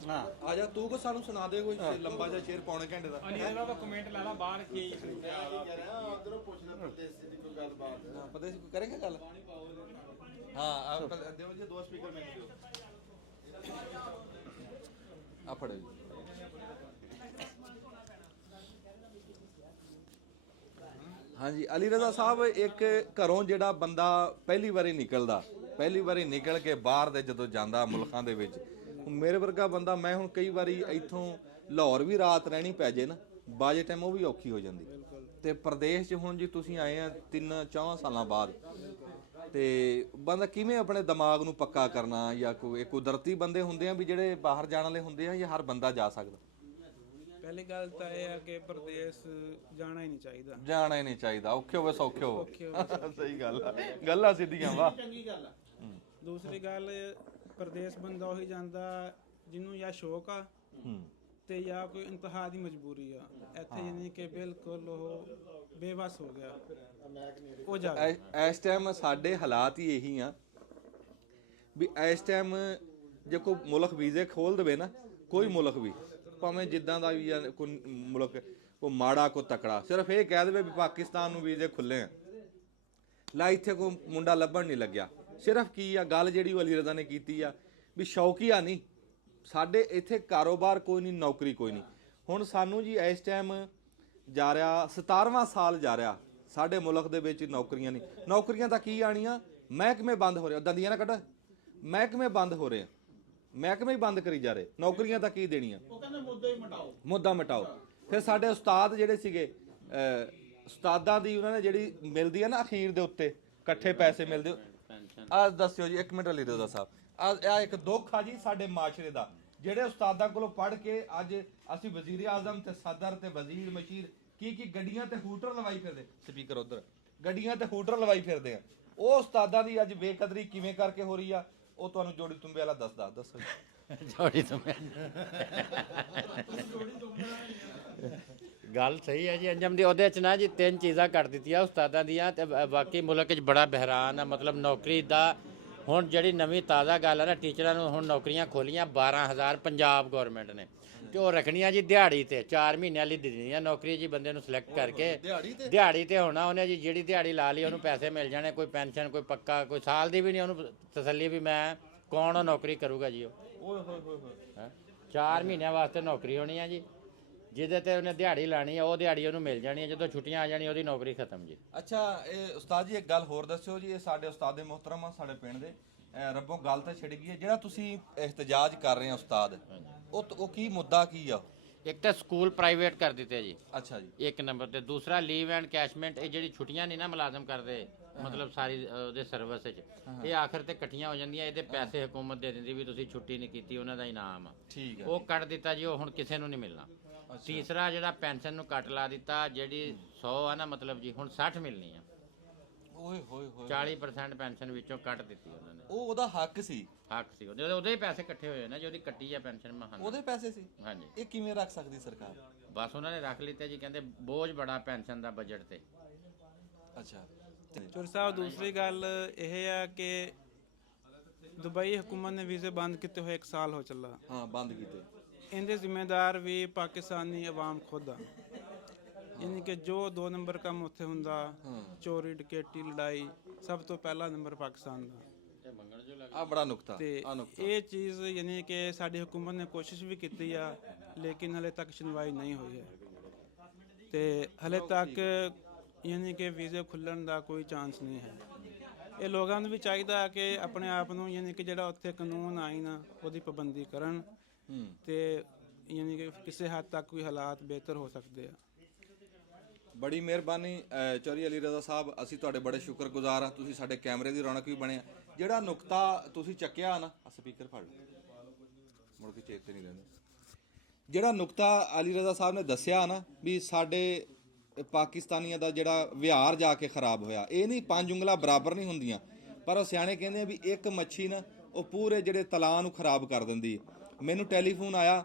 ਹਾਂ ਆ ਜਾ ਤੂੰ ਕੋ ਸਾਨੂੰ ਸੁਣਾ ਦੇ ਕੋਈ ਲੰਬਾ ਜਿਹਾ ਸ਼ੇਰ ਪੌਣੇ ਘੰਟੇ ਦਾ ਇਹਨਾਂ ਦਾ ਕਮੈਂਟ ਲਾ ਲਾ ਬਾਹਰ ਕੀ ਉਧਰੋਂ ਪੁੱਛਣਾ ਪਰਦੇਸੀ ਦੀ ਕੋਈ ਗੱਲਬਾਤ ਪਤਾ ਸੀ ਕੋਈ ਕਰੇਗਾ ਗੱਲ ਹਾਂ ਦਿਓ ਜੀ 2 ਸਪੀਕਰ ਮੈਨੂੰ ਦਿਓ ਆ ਫੜੋ ਜੀ ਹਾਂਜੀ ਅਲੀ ਰਜ਼ਾ ਸਾਹਿਬ ਇੱਕ ਘਰੋਂ ਜਿਹੜਾ ਬੰਦਾ ਪਹਿਲੀ ਵਾਰੀ ਨਿਕਲ ਕੇ ਬਾਹਰ ਦੇ ਜਦੋਂ ਜਾਂਦਾ ਮੁਲਕਾਂ ਦੇ ਵਿੱਚ ਮੇਰੇ ਵਰਗਾ ਬੰਦਾ ਮੈਂ ਹੁਣ ਕਈ ਵਾਰੀ ਇੱਥੋਂ ਲਾਹੌਰ ਵੀ ਰਾਤ ਰਹਿਣੀ ਪੈ ਜੇ ਨਾ ਬਾਜੇ ਟਾਈਮ ਉਹ ਵੀ ਔਖੀ ਹੋ ਜਾਂਦੀ ਤੇ ਪ੍ਰਦੇਸ਼ 'ਚ ਹੁਣ ਜੀ ਤੁਸੀਂ ਆਏ ਆ 3-4 ਸਾਲਾਂ ਬਾਅਦ ਤੇ ਬੰਦਾ ਕਿਵੇਂ ਆਪਣੇ ਦਿਮਾਗ ਨੂੰ ਪੱਕਾ ਕਰਨਾ ਜਾਂ ਕੋਈ ਕੁਦਰਤੀ ਬੰਦੇ ਹੁੰਦੇ ਆ ਵੀ ਜਿਹੜੇ ਬਾਹਰ ਜਾਣ ਵਾਲੇ ਹੁੰਦੇ ਆ ਜਾਂ ਹਰ ਬੰਦਾ ਜਾ ਸਕਦਾ ਪਹਿਲੀ ਗੱਲ ਤਾਂ ਇਹ ਹੈ ਕਿ ਪ੍ਰਦੇਸ਼ ਜਾਣਾ ਹੀ ਨਹੀਂ ਚਾਹੀਦਾ। ਜਾਣਾ ਹੀ ਨਹੀਂ ਚਾਹੀਦਾ ਔਖੇ ਹੋਵੇ ਸੌਖੇ ਹੋਵੇ ਸਹੀ ਗੱਲ ਆ ਗੱਲਾਂ ਸਿੱਧੀਆਂ ਵਾਹ ਚੰਗੀ ਗੱਲ ਆ। ਦੂਸਰੀ ਗੱਲ ਪ੍ਰਦੇਸ਼ ਬੰਦਾ ਉਹੀ ਜਾਂਦਾ ਜਿਹਨੂੰ ਜਾਂ ਸ਼ੌਕ ਆ ਤੇ ਜਾਂ ਕੋਈ ਇੰਤਹਾ ਦੀ ਮਜਬੂਰੀ ਆ। ਇੱਥੇ ਯਾਨੀ ਕਿ ਬਿਲਕੁਲ ਉਹ ਬੇਵਸ ਹੋ ਗਿਆ ਉਹ ਜਾ ਇਸ ਟਾਈਮ ਸਾਡੇ ਹਾਲਾਤ ਹੀ ਇਹੀ ਆ ਵੀ ਇਸ ਟਾਈਮ ਜੇ ਕੋਈ ਮੁਲਕ ਵੀਜ਼ੇ ਖੋਲ ਦੇਵੇ ਨਾ ਕੋਈ ਮੁਲਕ ਵੀ ਭਾਵੇਂ ਜਿੱਦਾਂ ਦਾ ਵੀ ਕੋਈ ਮੁਲਕ ਕੋਈ ਮਾੜਾ ਕੋਈ ਤਕੜਾ ਸਿਰਫ ਇਹ ਕਹਿ ਦੇਵੇ ਵੀ ਪਾਕਿਸਤਾਨ ਨੂੰ ਵੀਜ਼ੇ ਖੁੱਲੇ ਆ ਲਾ ਇੱਥੇ ਕੋਈ ਮੁੰਡਾ ਲੱਭਣ ਨਹੀਂ ਲੱਗਿਆ ਸਿਰਫ ਕੀ ਆ ਗੱਲ ਜਿਹੜੀ ਉਹ ਅਲੀ ਰਜ਼ਾ ਨੇ ਕੀਤੀ ਆ ਵੀ ਸ਼ੌਕੀਆ ਨਹੀਂ ਸਾਡੇ ਇੱਥੇ ਕਾਰੋਬਾਰ ਕੋਈ ਨਹੀਂ ਨੌਕਰੀ ਕੋਈ ਨਹੀਂ ਹੁਣ ਸਾਨੂੰ ਜੀ ਇਸ ਟਾਈਮ ਜਾ ਰਿਹਾ 17ਵਾਂ ਸਾਲ ਜਾ ਰਿਹਾ ਸਾਡੇ ਮੁਲਕ ਦੇ ਵਿੱਚ ਨੌਕਰੀਆਂ ਨਹੀਂ ਨੌਕਰੀਆਂ ਤਾਂ ਕੀ ਆਣੀਆਂ ਮਹਿਕਮੇ ਬੰਦ ਹੋ ਰਹੇ ਦੰਦੀਆਂ ਨਾ ਕੱਢ ਮਹਿਕਮੇ ਬੰਦ ਹੋ ਰਹੇ ਮਹਿਕਮੇ ਹੀ ਬੰਦ ਕਰੀ ਜਾ ਰਹੇ ਨੌਕਰੀਆਂ ਤਾਂ ਕੀ ਦੇਣੀਆਂ ਉਹ ਕਹਿੰਦੇ ਮੁੱਦਾ ਮਿਟਾਓ ਫਿਰ ਸਾਡੇ ਉਸਤਾਦ ਜਿਹੜੇ ਸੀਗੇ ਉਸਤਾਦਾਂ ਦੀ ਉਹਨਾਂ ਨੇ ਜਿਹੜੀ ਮਿਲਦੀ ਆ ਨਾ ਅਖੀਰ ਦੇ ਉੱਤੇ ਇਕੱਠੇ ਪੈਸੇ ਮਿਲਦੇ ਆ ਦੱਸਿਓ ਜੀ 1 ਮਿੰਟ ਲਈ ਰਜ਼ਾ ਸਾਹਿਬ ਆ ਇੱਕ ਦੁੱਖ ਆ ਜੀ ਸਾਡੇ ਮਾਸ਼ਰੇ ਦਾ ਜਿਹੜੇ ਉਸਤਾਦਾਂ ਕੋਲੋਂ ਪੜ੍ਹ ਕੇ ਅੱਜ ਅਸੀਂ ਵਜ਼ੀਰ ਆਜ਼ਮ ਤੇ ਸਦਰ ਤੇ ਵਜ਼ੀਰ ਮਸ਼ੀਰ ਕੀ ਗੱਡੀਆਂ ਤੇ ਹੂਟਰ ਲਵਾਈ ਫਿਰਦੇ ਸਪੀਕਰ ਉਧਰ ਗੱਡੀਆਂ ਤੇ ਹੂਟਰ ਲਵਾਈ ਫਿਰਦੇ ਆ ਉਹ ਉਸਤਾਦਾਂ ਦੀ ਅੱਜ ਬੇਕਦਰੀ ਕਿਵੇਂ ਕਰਕੇ ਹੋ ਰਹੀ ਆ ਉਹ ਤੁਹਾਨੂੰ ਜੋੜੀ ਤੁੰਬੇ ਵਾਲਾ ਦੱਸੋ ਜੋੜੀ ਤੁੰਬੇ ਗੱਲ ਸਹੀ ਹੈ ਜੀ ਅੰਜਮ ਦੀ ਉਹਦੇ ਚ ਨਾ ਜੀ 3 ਚੀਜ਼ਾਂ ਕਰ ਦਿੱਤੀਆਂ ਉਸਤਾਦਾਂ ਦੀਆਂ ਤੇ ਬਾਕੀ ਮੁਲਕ 'ਚ ਬੜਾ ਬਹਿਰਾਨ ਆ ਮਤਲਬ ਨੌਕਰੀ ਦਾ ਹੁਣ ਜਿਹੜੀ ਨਵੀਂ ਤਾਜ਼ਾ ਗੱਲ ਹੈ ਨਾ ਟੀਚਰਾਂ ਨੂੰ ਹੁਣ ਨੌਕਰੀਆਂ ਖੋਲੀਆਂ 12000 ਪੰਜਾਬ ਗਵਰਨਮੈਂਟ ਨੇ ਤੇ ਉਹ ਰੱਖਣੀਆਂ ਜੀ ਦਿਹਾੜੀ ਤੇ 4 ਮਹੀਨਿਆਂ ਲਈ ਦੇਣੀਆਂ ਨੌਕਰੀ ਜੀ ਬੰਦੇ ਨੂੰ ਸਿਲੈਕਟ ਕਰਕੇ ਦਿਹਾੜੀ ਤੇ ਹੋਣਾ ਉਹਨੇ ਜੀ ਜਿਹੜੀ ਦਿਹਾੜੀ ਲਾ ਲਈ ਉਹਨੂੰ ਪੈਸੇ ਮਿਲ ਜਾਣੇ ਕੋਈ ਪੈਨਸ਼ਨ ਕੋਈ ਪੱਕਾ ਕੋਈ ਸਾਲ ਦੀ ਵੀ ਨਹੀਂ ਉਹਨੂੰ ਤਸੱਲੀ ਵੀ ਮੈਂ ਕੌਣ ਉਹ ਨੌਕਰੀ ਕਰੂਗਾ ਜੀ ਉਹ 4 ਮਹੀਨਿਆਂ ਵਾਸਤੇ ਨੌਕਰੀ ਹੋਣੀ ਆ ਜੀ ਜਿਹਦੇ ਤੇ ਉਹਨੇ ਦਿਹਾੜੀ ਲਾਣੀ ਆ ਉਹ ਦਿਹਾੜੀ ਉਹਨੂੰ ਮਿਲ ਜਾਣੀ ਹੈ ਜਦੋਂ ਛੁੱਟੀਆਂ ਆ ਜਾਣੀ ਉਹਦੀ ਨੌਕਰੀ ਖਤਮ ਜੀ ਅੱਛਾ ਇਹ ਉਸਤਾਦ ਜੀ ਇੱਕ ਗੱਲ ਹੋਰ ਦੱਸਿਓ ਜੀ ਇਹ ਸਾਡੇ ਉਸਤਾਦੇ ਮੁਹਤਰਮ ਆ ਸਾਡੇ ਪਿੰਡ ਦੇ ਰੱਬੋਂ ਗੱਲ ਤਾਂ ਛਿੜ ਗਈ ਹੈ ਜਿਹੜਾ ਤੁਸੀਂ ਇhtਜਾਜ ਕਰ ਰਹੇ ਆ ਉਸਤਾਦ ਉਹ ਕੀ ਮੁੱਦਾ ਕੀ ਆ ਇੱਕ ਤਾਂ ਸਕੂਲ ਪ੍ਰਾਈਵੇਟ ਕਰ ਦਿੱਤੇ ਜੀ ਅੱਛਾ ਜੀ ਇੱਕ ਨੰਬਰ ਤੇ ਦੂਸਰਾ ਲੀਵ ਐਂਡ ਕੈਸ਼ਮੈਂਟ ਇਹ ਜਿਹੜੀ ਛੁੱਟੀਆਂ ਨਹੀਂ ਨਾ ਮੁਲਾਜ਼ਮ ਕਰਦੇ ਮਤਲਬ ਸਾਰੀ ਉਹਦੇ ਸਰਵਿਸ ਵਿੱਚ ਇਹ ਆਖਰ ਤੇ ਇਕੱਠੀਆਂ ਹੋ ਜਾਂਦੀਆਂ ਇਹਦੇ ਪੈਸੇ ਹਕੂਮਤ ਦੇ ਦਿੰਦੀ ਵੀ ਤੁਸੀਂ ਛੁੱਟੀ ਨਹੀਂ ਕੀਤੀ ਉਹਨਾਂ ਦਾ ਇਨਾਮ ਆ ਠੀਕ ਹੈ ਉਹ ਕੱਟ ਦਿੱਤਾ ਜੀ ਉਹ ਹੁਣ ਕਿਸੇ ਨੂੰ ਨਹੀਂ ਮਿਲਣਾ ਤੀਸਰਾ ਜਿਹੜਾ ਪੈਨਸ਼ਨ ਨੂੰ ਕੱਟ ਲਾ ਦਿੱਤਾ ਜਿਹੜੀ 100 ਆ ਨਾ ਮਤਲਬ ਜੀ ਹੁਣ 60 ਮਿਲਣੀ ਆ ਓਏ ਹੋਏ ਹੋਏ 40% ਪੈਨਸ਼ਨ ਵਿੱਚੋਂ ਕੱਟ ਦਿੱਤੀ ਉਹਨਾਂ ਨੇ ਉਹ ਉਹਦਾ ਹੱਕ ਸੀ ਉਹਦੇ ਹੀ ਪੈਸੇ ਇਕੱਠੇ ਹੋਏ ਨਾ ਜਿਹਦੀ ਕੱਟੀ ਆ ਪੈਨਸ਼ਨ ਮਹਾਨ ਉਹਦੇ ਪੈਸੇ ਸੀ ਹਾਂਜੀ ਇਹ ਕਿਵੇਂ ਰੱਖ ਸਕਦੀ ਸਰਕਾਰ ਬਸ ਉਹਨਾਂ ਨੇ ਰੱਖ ਲਿੱਤੇ ਜੀ ਕਹਿੰਦੇ ਬੋਝ ਬੜਾ ਪੈਨਸ਼ਨ ਦਾ ਬਜਟ ਤੇ ਅੱਛਾ ਚੋਰ ਸਾਹਿਬ ਦੂਸਰੀ ਗੱਲ ਇਹ ਆ ਕਿ ਦੁਬਈ ਹਕੂਮਤ ਨੇ ਵੀਜ਼ੇ ਬੰਦ ਕੀਤੇ ਹੋਏ 1 ਸਾਲ ਹੋ ਚੱਲਾ। ਹਾਂ ਬੰਦ ਕੀਤੇ। ਇਹਦੇ ਜ਼ਿੰਮੇਦਾਰ ਵੀ ਪਾਕਿਸਤਾਨੀ ਆਵਾਮ ਖੁਦ ਆ। ਯਾਨੀ ਕਿ ਜੋ 2 ਨੰਬਰ ਕੰਮ ਉੱਥੇ ਹੁੰਦਾ, ਚੋਰੀ ਡਕੈਤੀ ਲੜਾਈ, ਸਭ ਤੋਂ ਪਹਿਲਾ ਨੰਬਰ ਪਾਕਿਸਤਾਨ ਦਾ। ਆ ਬੜਾ ਨੁਕਤਾ। ਤੇ ਇਹ ਚੀਜ਼ ਯਾਨੀ ਕਿ ਸਾਡੀ ਹਕੂਮਤ ਨੇ ਕੋਸ਼ਿਸ਼ ਵੀ ਕੀਤੀ ਆ, ਲੇਕਿਨ ਹਲੇ ਤੱਕ ਸੁਣਵਾਈ ਨਹੀਂ ਹੋਈ ਹੈ। ਤੇ ਹਲੇ ਤੱਕ ਯਾਨੀ ਕਿ ਵੀਜ਼ੇ ਖੁੱਲਣ ਦਾ ਕੋਈ ਚਾਂਸ ਨਹੀਂ ਹੈ। ਇਹ ਲੋਕਾਂ ਨੂੰ ਵੀ ਚਾਹੀਦਾ ਕਿ ਆਪਣੇ ਆਪ ਨੂੰ ਯਾਨੀ ਕਿ ਜਿਹੜਾ ਉੱਥੇ ਕਾਨੂੰਨ ਆਈਨ ਆ ਉਹਦੀ ਪਾਬੰਦੀ ਕਰਨ ਤੇ ਯਾਨੀ ਕਿ ਕਿਸੇ ਹੱਦ ਤੱਕ ਕੋਈ ਹਾਲਾਤ ਬਿਹਤਰ ਹੋ ਸਕਦੇ ਆ। ਬੜੀ ਮਿਹਰਬਾਨੀ ਚੌਧਰੀ ਅਲੀ ਰਜ਼ਾ ਸਾਹਿਬ, ਅਸੀਂ ਤੁਹਾਡੇ ਬੜੇ ਸ਼ੁਕਰਗੁਜ਼ਾਰ ਆ। ਤੁਸੀਂ ਸਾਡੇ ਕੈਮਰੇ ਦੀ ਰੌਣਕ ਵੀ ਬਣਿਆ। ਜਿਹੜਾ ਨੁਕਤਾ ਤੁਸੀਂ ਚੱਕਿਆ ਨਾ, ਸਪੀਕਰ ਫੜ ਲਓ ਮੁੜ ਕੇ ਚੇਤੇ ਨਹੀਂ ਰਹਿੰਦਾ। ਜਿਹੜਾ ਨੁਕਤਾ ਅਲੀ ਰਜ਼ਾ ਸਾਹਿਬ ਨੇ ਦੱਸਿਆ ਨਾ ਵੀ ਸਾਡੇ ਪਾਕਿਸਤਾਨੀਆਂ ਦਾ ਜਿਹੜਾ ਵਿਹਾਰ ਜਾ ਕੇ ਖਰਾਬ ਹੋਇਆ, ਇਹ ਨਹੀਂ 5 ਉਂਗਲਾਂ ਬਰਾਬਰ ਨਹੀਂ ਹੁੰਦੀਆਂ, ਪਰ ਉਹ ਸਿਆਣੇ ਕਹਿੰਦੇ ਆ ਵੀ ਇੱਕ ਮੱਛੀ ਨਾ ਉਹ ਪੂਰੇ ਜਿਹੜੇ ਤਲਾਅ ਨੂੰ ਖਰਾਬ ਕਰ ਦਿੰਦੀ। ਮੈਨੂੰ ਟੈਲੀਫੋਨ ਆਇਆ,